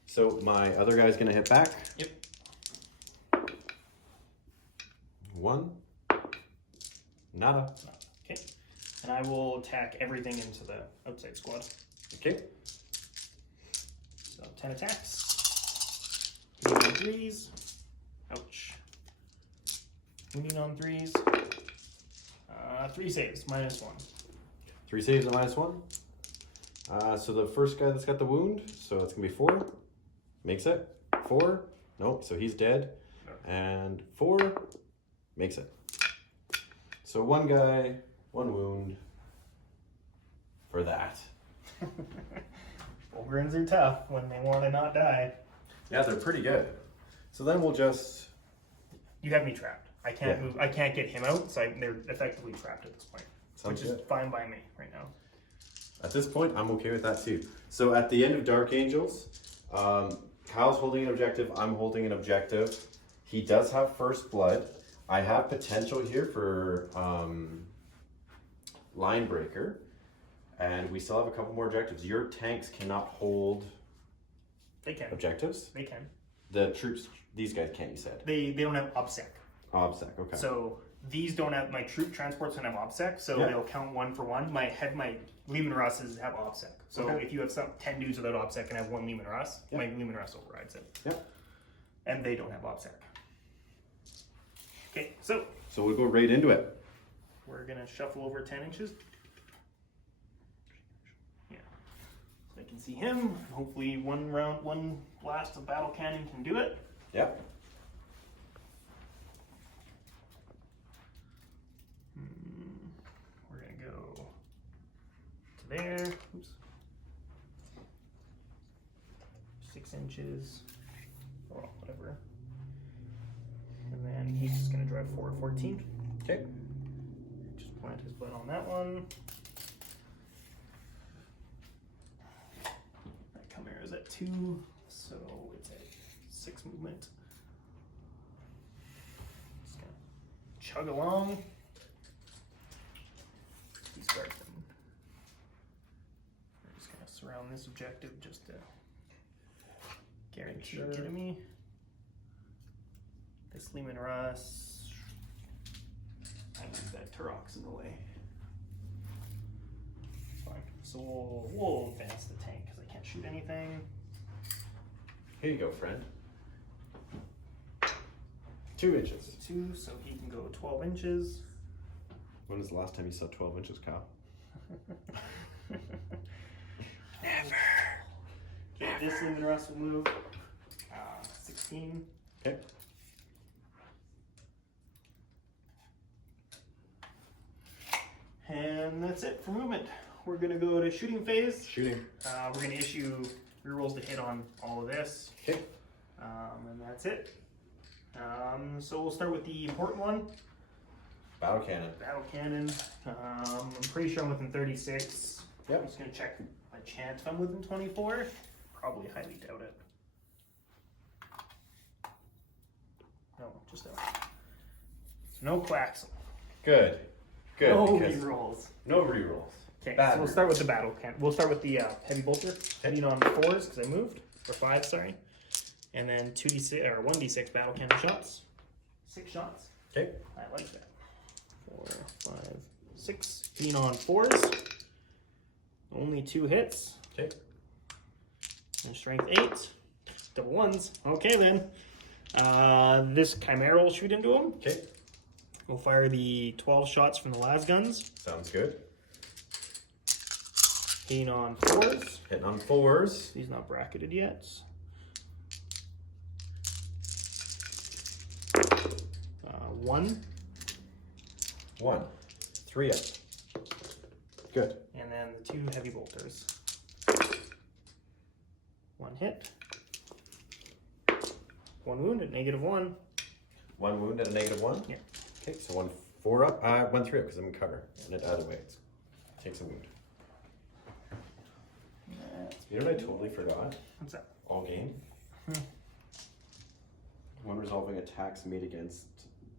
So my other guy's gonna hit back. Yep. 1. Nada. Okay. And I will attack everything into the outside squad. Okay. So 10 attacks. Hitting on 3s. Ouch. Wounding on 3s. 3 saves, -1. 3 saves and -1. So the first guy that's got the wound, so it's gonna be 4. Makes it. 4. Nope, so he's dead. And 4 makes it. So 1 guy, 1 wound for that. Fulgurins are tough when they want to not die. Yeah, they're pretty good. So then we'll just... You have me trapped. I can't move. I can't get him out, so they're effectively trapped at this point. Sounds which good. is fine by me right now. At this point, I'm okay with that too. So at the end of Dark Angels, Kyle's holding an objective, I'm holding an objective. He does have first blood. I have potential here for line breaker, and we still have a couple more objectives. Your tanks cannot hold They can. objectives. They can. The troops, these guys can't, you said. They don't have OBSEC. OBSEC, okay. So these don't have, my troop transports don't have OBSEC, so Yeah. they'll count 1 for 1. My Leman Russes have OBSEC. So Okay. if you have 10 dudes without OBSEC and have 1 Leman Russ, my Leman Russ overrides it. Yep. And they don't have OBSEC. Okay, so we'll go right into it. we're gonna shuffle over 10 inches. Yeah. So I can see him. Hopefully one blast of battle cannon can do it. Yep. We're gonna go to there. Oops. 6 inches. Oh, whatever. And then he's just gonna drive forward 14. Okay. Just plant his butt on that one. That Chimera is at 2, so it's at 6 movement. Just gonna chug along. Start them. I'm just gonna surround this objective just to guarantee getting me. This Leman Russ. I leave that Turok's in the way. Fine. So we'll advance the tank because I can't shoot anything. Here you go, friend. 2 inches. 2, so he can go 12 inches. When was the last time you saw 12 inches, Kyle? Never. Okay, this Leman Russ will move. 16. Okay. And that's it for movement. We're gonna go to shooting phase. Shooting. We're gonna issue rerolls to hit on all of this. Okay. And that's it. So we'll start with the important one. Battle cannon. Battle cannon. I'm pretty sure I'm within 36. Yep. I'm just gonna check my chance if I'm within 24. Probably highly doubt it. No, just out. So no Quaxel. Good. Good. No because rerolls. no rerolls. Okay, Bad so we'll start with the battle cannon. We'll start with the heavy bolter. Heading on 4s because I moved. Or 5, sorry. And then 2d6 or 1d6 battle cannon shots. 6 shots. Okay. I like that. 4, 5, 6. Hitting on 4s. Only 2 hits. Okay. And strength 8. Double 1s. Okay then. This Chimera will shoot into him. Okay. We'll fire the 12 shots from the las guns. Sounds good. Hitting on 4s. Hitting on 4s. He's not bracketed yet. 1. 1. 3 up. Good. And then the 2 heavy bolters. 1 hit. 1 wound at -1. 1 wound at a -1? Yeah. Okay, so 1 4 up. 1 3 up because I'm in cover. And it either way, it takes a wound. You know what I totally forgot? What's that? All game? When resolving attacks made against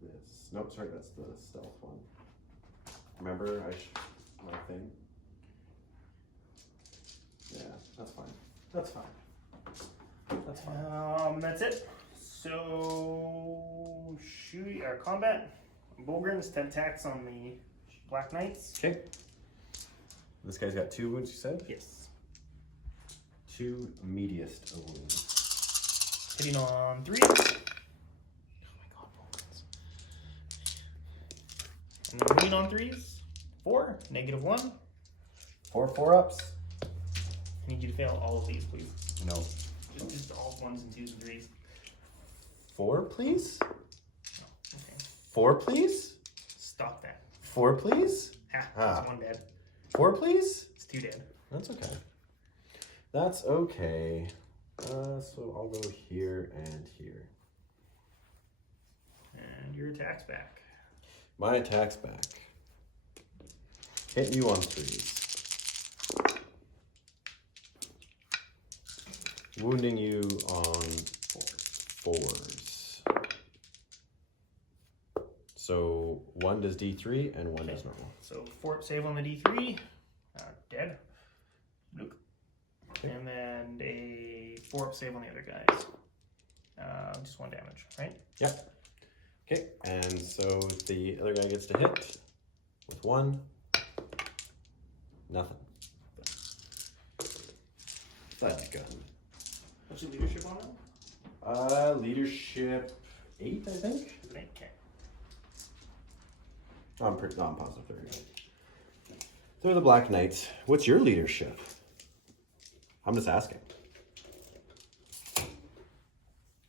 this. Nope, sorry, that's the stealth one. Remember my thing? Yeah, that's fine. That's fine. That's fine. That's it. So, shoot or combat. Bogran's 10 attacks on the Black Knights. Okay. This guy's got 2 wounds, you said? Yes. 2 mediest wounds. Hitting on 3. Oh my god, Bograns. And then hitting on 3s. 4, -1. 4 4 ups. I need you to fail all of these, please. No. Just all 1s and 2s and 3s. 4, please? Oh, okay. 4, please? Stop that. 4, please? That's 1 dead. 4, please? It's 2 dead. That's okay. That's okay. So I'll go here and here. And your attack's back. My attack's back. Hit you on 3s. Wounding you on 4s. So 1 does D3 and 1 does normal. So 4 save on the D3. Dead. Luke. Okay. And then a 4 up save on the other guys. Just 1 damage, right? Yep. Okay, and so the other guy gets to hit with 1. Nothing. That's good. What's your leadership on that? Leadership 8, I think. Is it 8? Okay. I'm positive they're 8. They're the Black Knights. What's your leadership? I'm just asking.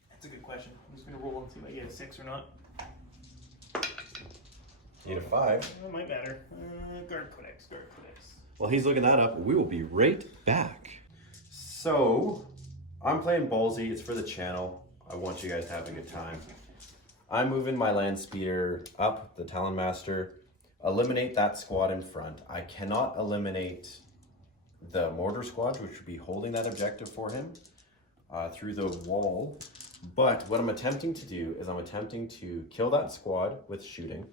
That's a good question. I'm just gonna roll and see if I get a 6 or not. You get a 5. That might matter. Guard Codex. While he's looking that up, we will be right back. So, I'm playing Ballsy. It's for the channel. I want you guys to have a good time. I'm moving my land speeder up, the Talon Master. Eliminate that squad in front. I cannot eliminate the mortar squad, which would be holding that objective for him through the wall. But what I'm attempting to do is I'm attempting to kill that squad with shooting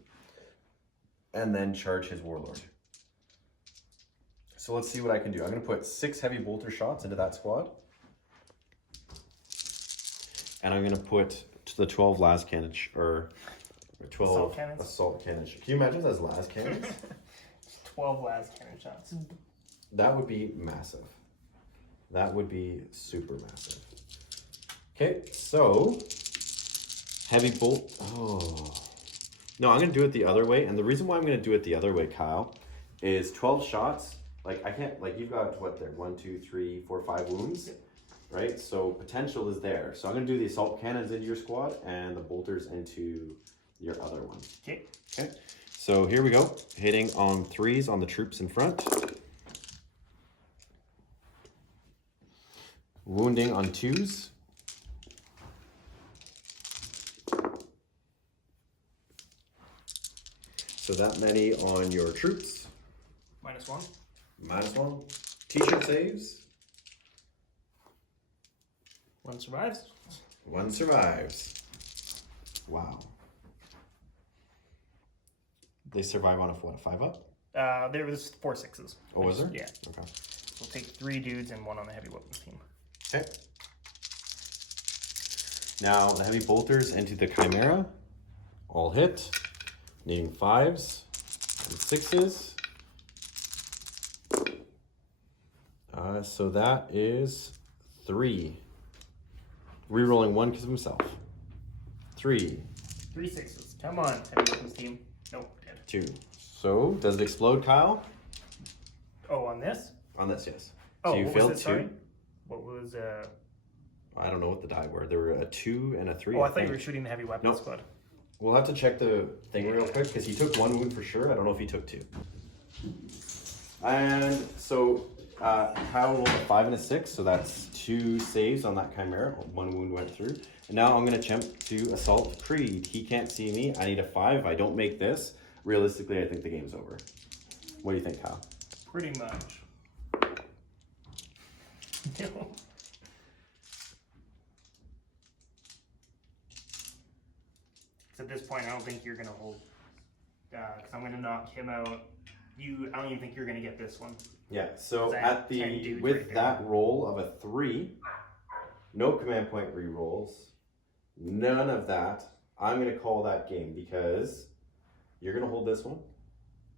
and then charge his warlord. So let's see what I can do. I'm going to put 6 heavy bolter shots into that squad. And I'm going to put the 12 las cannons, or 12 assault cannons. Can you imagine those las cannons? 12 las cannon shots. That would be massive. That would be super massive. Okay, so heavy bolt. Oh. No, I'm going to do it the other way. And the reason why I'm going to do it the other way, Kyle, is 12 shots. Like, I can't, like, you've got what there? 1, 2, 3, 4, 5 wounds, right? So potential is there. So I'm going to do the assault cannons into your squad and the bolters into your other one. Okay. Okay. So here we go. Hitting on 3s on the troops in front. Wounding on 2s. So that many on your troops. -1. -1. T-shirt saves. 1 survives. 1 survives. Wow. They survive on a what? A 5 up? There was 4 6s. Oh, was there? Yeah. Okay. We'll take 3 dudes and 1 on the heavy weapons team. Okay. Now the heavy bolters into the Chimera, all hit, needing 5s and 6s. So that is 3. Rerolling 1 because of himself. 3. 3 6s. Come on, heavy weapons team. Nope, dead. 2. So does it explode, Kyle? Oh, on this? On this, yes. Oh, so you what failed was it, 2. sorry? What was I don't know what the die were. There were a 2 and a 3. Oh, I thought you were shooting the heavy weapons squad. We'll have to check the thing real quick because he took 1 wound for sure. I don't know if he took 2. And so Kyle rolled a 5 and a 6, so that's 2 saves on that Chimera. 1 wound went through. And now I'm going to attempt to assault Creed. He can't see me. I need a 5. If I don't make this, realistically, I think the game's over. What do you think, Kyle? Pretty much. No. At this point, I don't think you're going to hold, because I'm going to knock him out. I don't even think you're going to get this one. Yeah, so at the with that roll of a 3, no command point re-rolls, none of that, I'm going to call that game because you're going to hold this one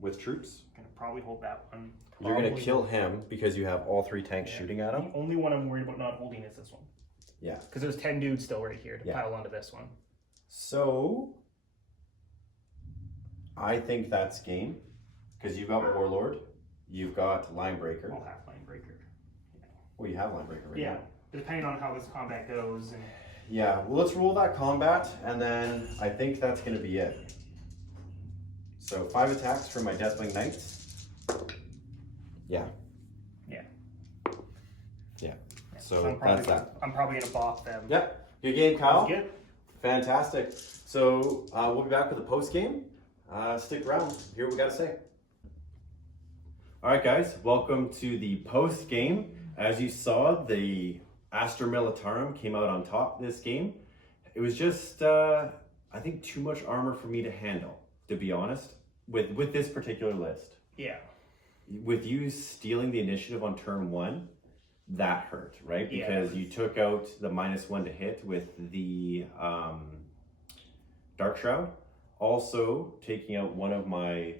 with troops. I'm going to probably hold that one. You're going to kill him because you have all 3 tanks shooting at him. The only one I'm worried about not holding is this one. Yeah. Because there's 10 dudes still right here to pile onto this one. So, I think that's game. Because you've got Warlord, you've got Linebreaker. I'll have Linebreaker. Yeah. Well, you have Linebreaker right now. Depending on how this combat goes. And... Yeah, well, let's roll that combat, and then I think that's going to be it. So 5 attacks for my Deathwing Knights. Yeah. Yeah. Yeah. So that's that. I'm probably going to bop them. Yeah. Good game, Kyle. Good. Fantastic. So we'll be back with a post game. Stick around. Hear what we got to say. All right, guys. Welcome to the post game. As you saw, the Astra Militarum came out on top this game. It was just, I think, too much armor for me to handle, to be honest, with this particular list. Yeah. With you stealing the initiative on turn 1, that hurt, right? Because you took out the -1 to hit with the Dark Shroud. Also taking out one of my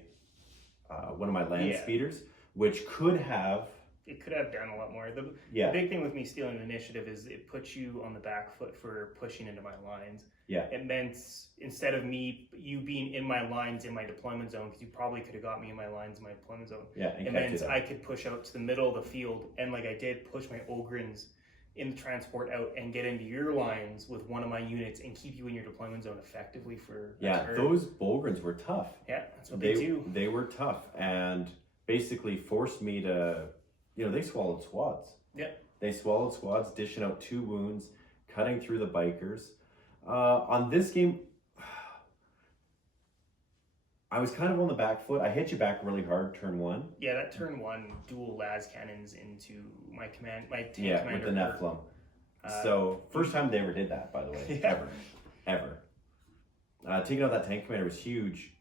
land speeders, which could have done a lot more. The big thing with me stealing the initiative is it puts you on the back foot for pushing into my lines. Yeah. It meant instead of you being in my lines in my deployment zone, because you probably could have got me in my lines in my deployment zone. Yeah. It meant I could push out to the middle of the field, and like I did, push my Ogrins in the transport out and get into your lines with one of my units and keep you in your deployment zone effectively for those Bolgrins were tough. Yeah, that's what they do. They were tough and basically forced me to, they swallowed squads. Yeah. They swallowed squads, dishing out 2 wounds, cutting through the bikers. On this game, I was kind of on the back foot. I hit you back really hard turn 1. Yeah, that turn 1 dual las cannons into my tank commander. Yeah, with the Nephilim. So first time they ever did that, by the way, ever. Taking out that tank commander was huge,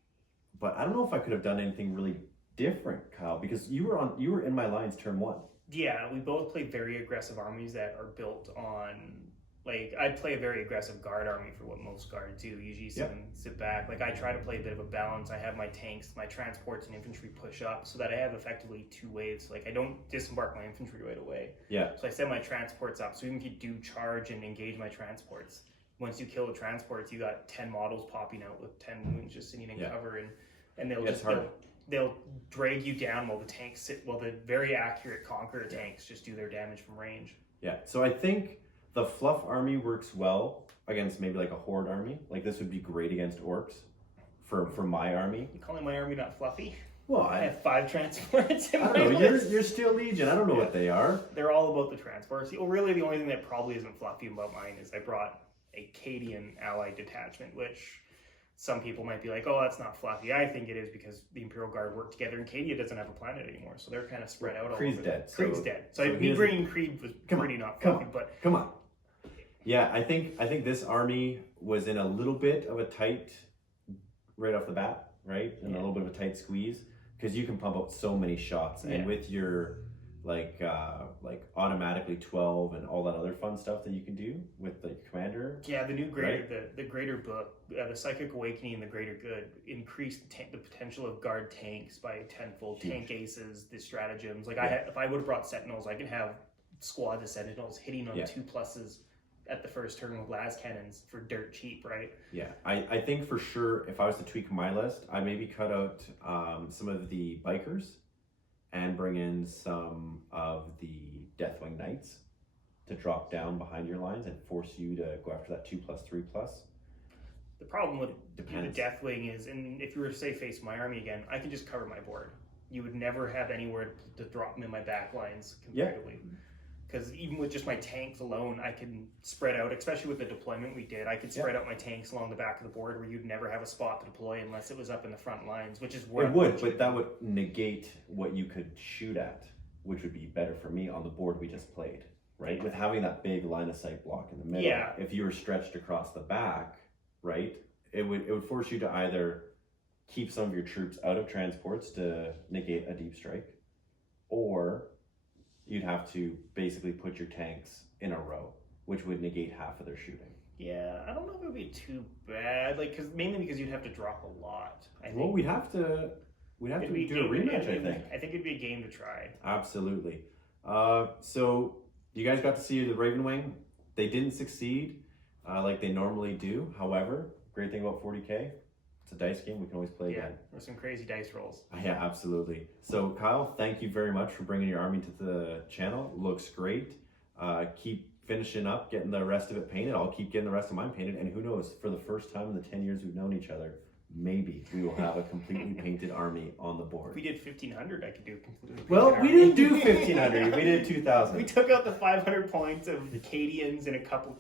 but I don't know if I could have done anything really different, Kyle, because you were in my lines turn 1. Yeah, we both play very aggressive armies that are built on. Like, I play a very aggressive guard army for what most guards do. Usually sit back. Like, I try to play a bit of a balance. I have my tanks, my transports, and infantry push up so that I have effectively 2 waves. Like, I don't disembark my infantry right away. Yeah. So I set my transports up. So even if you do charge and engage my transports, once you kill the transports, you got 10 models popping out with 10 wounds just sitting in cover. And they'll drag you down while the very accurate Conqueror tanks just do their damage from range. Yeah. So I think the fluff army works well against maybe like a horde army. Like this would be great against orcs for my army. You calling my army not fluffy? Well, I have 5 transports in I don't know. You're Steel Legion. I don't know what they are. They're all about the transports. Well, really, the only thing that probably isn't fluffy about mine is I brought a Cadian allied detachment, which some people might be like, oh, that's not fluffy. I think it is because the Imperial Guard work together, and Cadia doesn't have a planet anymore, so they're kind of spread out. Creed's dead. Creed's dead. So me bringing Creed was pretty not fluffy, but come on. Yeah, I think this army was in a little bit of a tight, right off the bat, right? And a little bit of a tight squeeze, because you can pump out so many shots. And with your like automatically 12 and all that other fun stuff that you can do with the commander. Yeah, the new greater, right? the greater book, the Psychic Awakening and the Greater Good increased the potential of guard tanks by tenfold. Huge. Tank aces, the stratagems. Like if I would have brought Sentinels, I can have squads of Sentinels hitting on 2+s at the first turn with las cannons for dirt cheap, right? Yeah, I think for sure if I was to tweak my list, I'd maybe cut out some of the bikers and bring in some of the Deathwing Knights to drop down behind your lines and force you to go after that 2+, 3+. The problem with Depends. the Deathwing is, and if you were to say face my army again, I can just cover my board. You would never have anywhere to drop them in my back lines comparatively. Because even with just my tanks alone, I can spread out, especially with the deployment we did, I could spread out my tanks along the back of the board where you'd never have a spot to deploy unless it was up in the front lines, which is where it would, but that would negate what you could shoot at, which would be better for me on the board we just played, right? With having that big line of sight block in the middle. Yeah. If you were stretched across the back, right, it would force you to either keep some of your troops out of transports to negate a deep strike, or you'd have to basically put your tanks in a row, which would negate half of their shooting. Yeah, I don't know if it would be too bad, like, mainly because you'd have to drop a lot. Well, we'd have to do a rematch, I think. I think it'd be a game to try. Absolutely. So you guys got to see the Ravenwing. They didn't succeed like they normally do. However, great thing about 40K, it's a dice game. We can always play again. There's some crazy dice rolls. Yeah, absolutely. So Kyle, thank you very much for bringing your army to the channel. Looks great. Keep finishing up, getting the rest of it painted. I'll keep getting the rest of mine painted. And who knows, for the first time in the 10 years we've known each other, maybe we will have a completely painted army on the board. If we did 1,500, I could do a completely painted Well, army. we didn't do 1,500. We did 2,000. We took out the 500 points of the Cadians and a couple,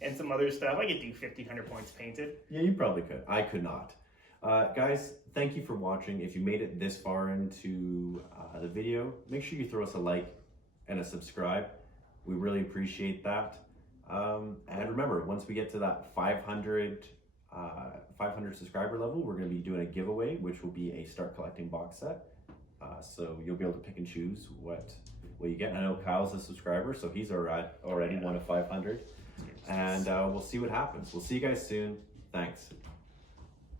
and some other stuff. I could do 1,500 points painted. Yeah, you probably could. I could not. Guys, thank you for watching. If you made it this far into the video, make sure you throw us a like and a subscribe. We really appreciate that. And remember, once we get to that 500 subscriber level, we're going to be doing a giveaway, which will be a Start Collecting box set. So you'll be able to pick and choose what you get. I know Kyle's a subscriber, so he's already one of 500. And we'll see what happens. We'll see you guys soon. Thanks.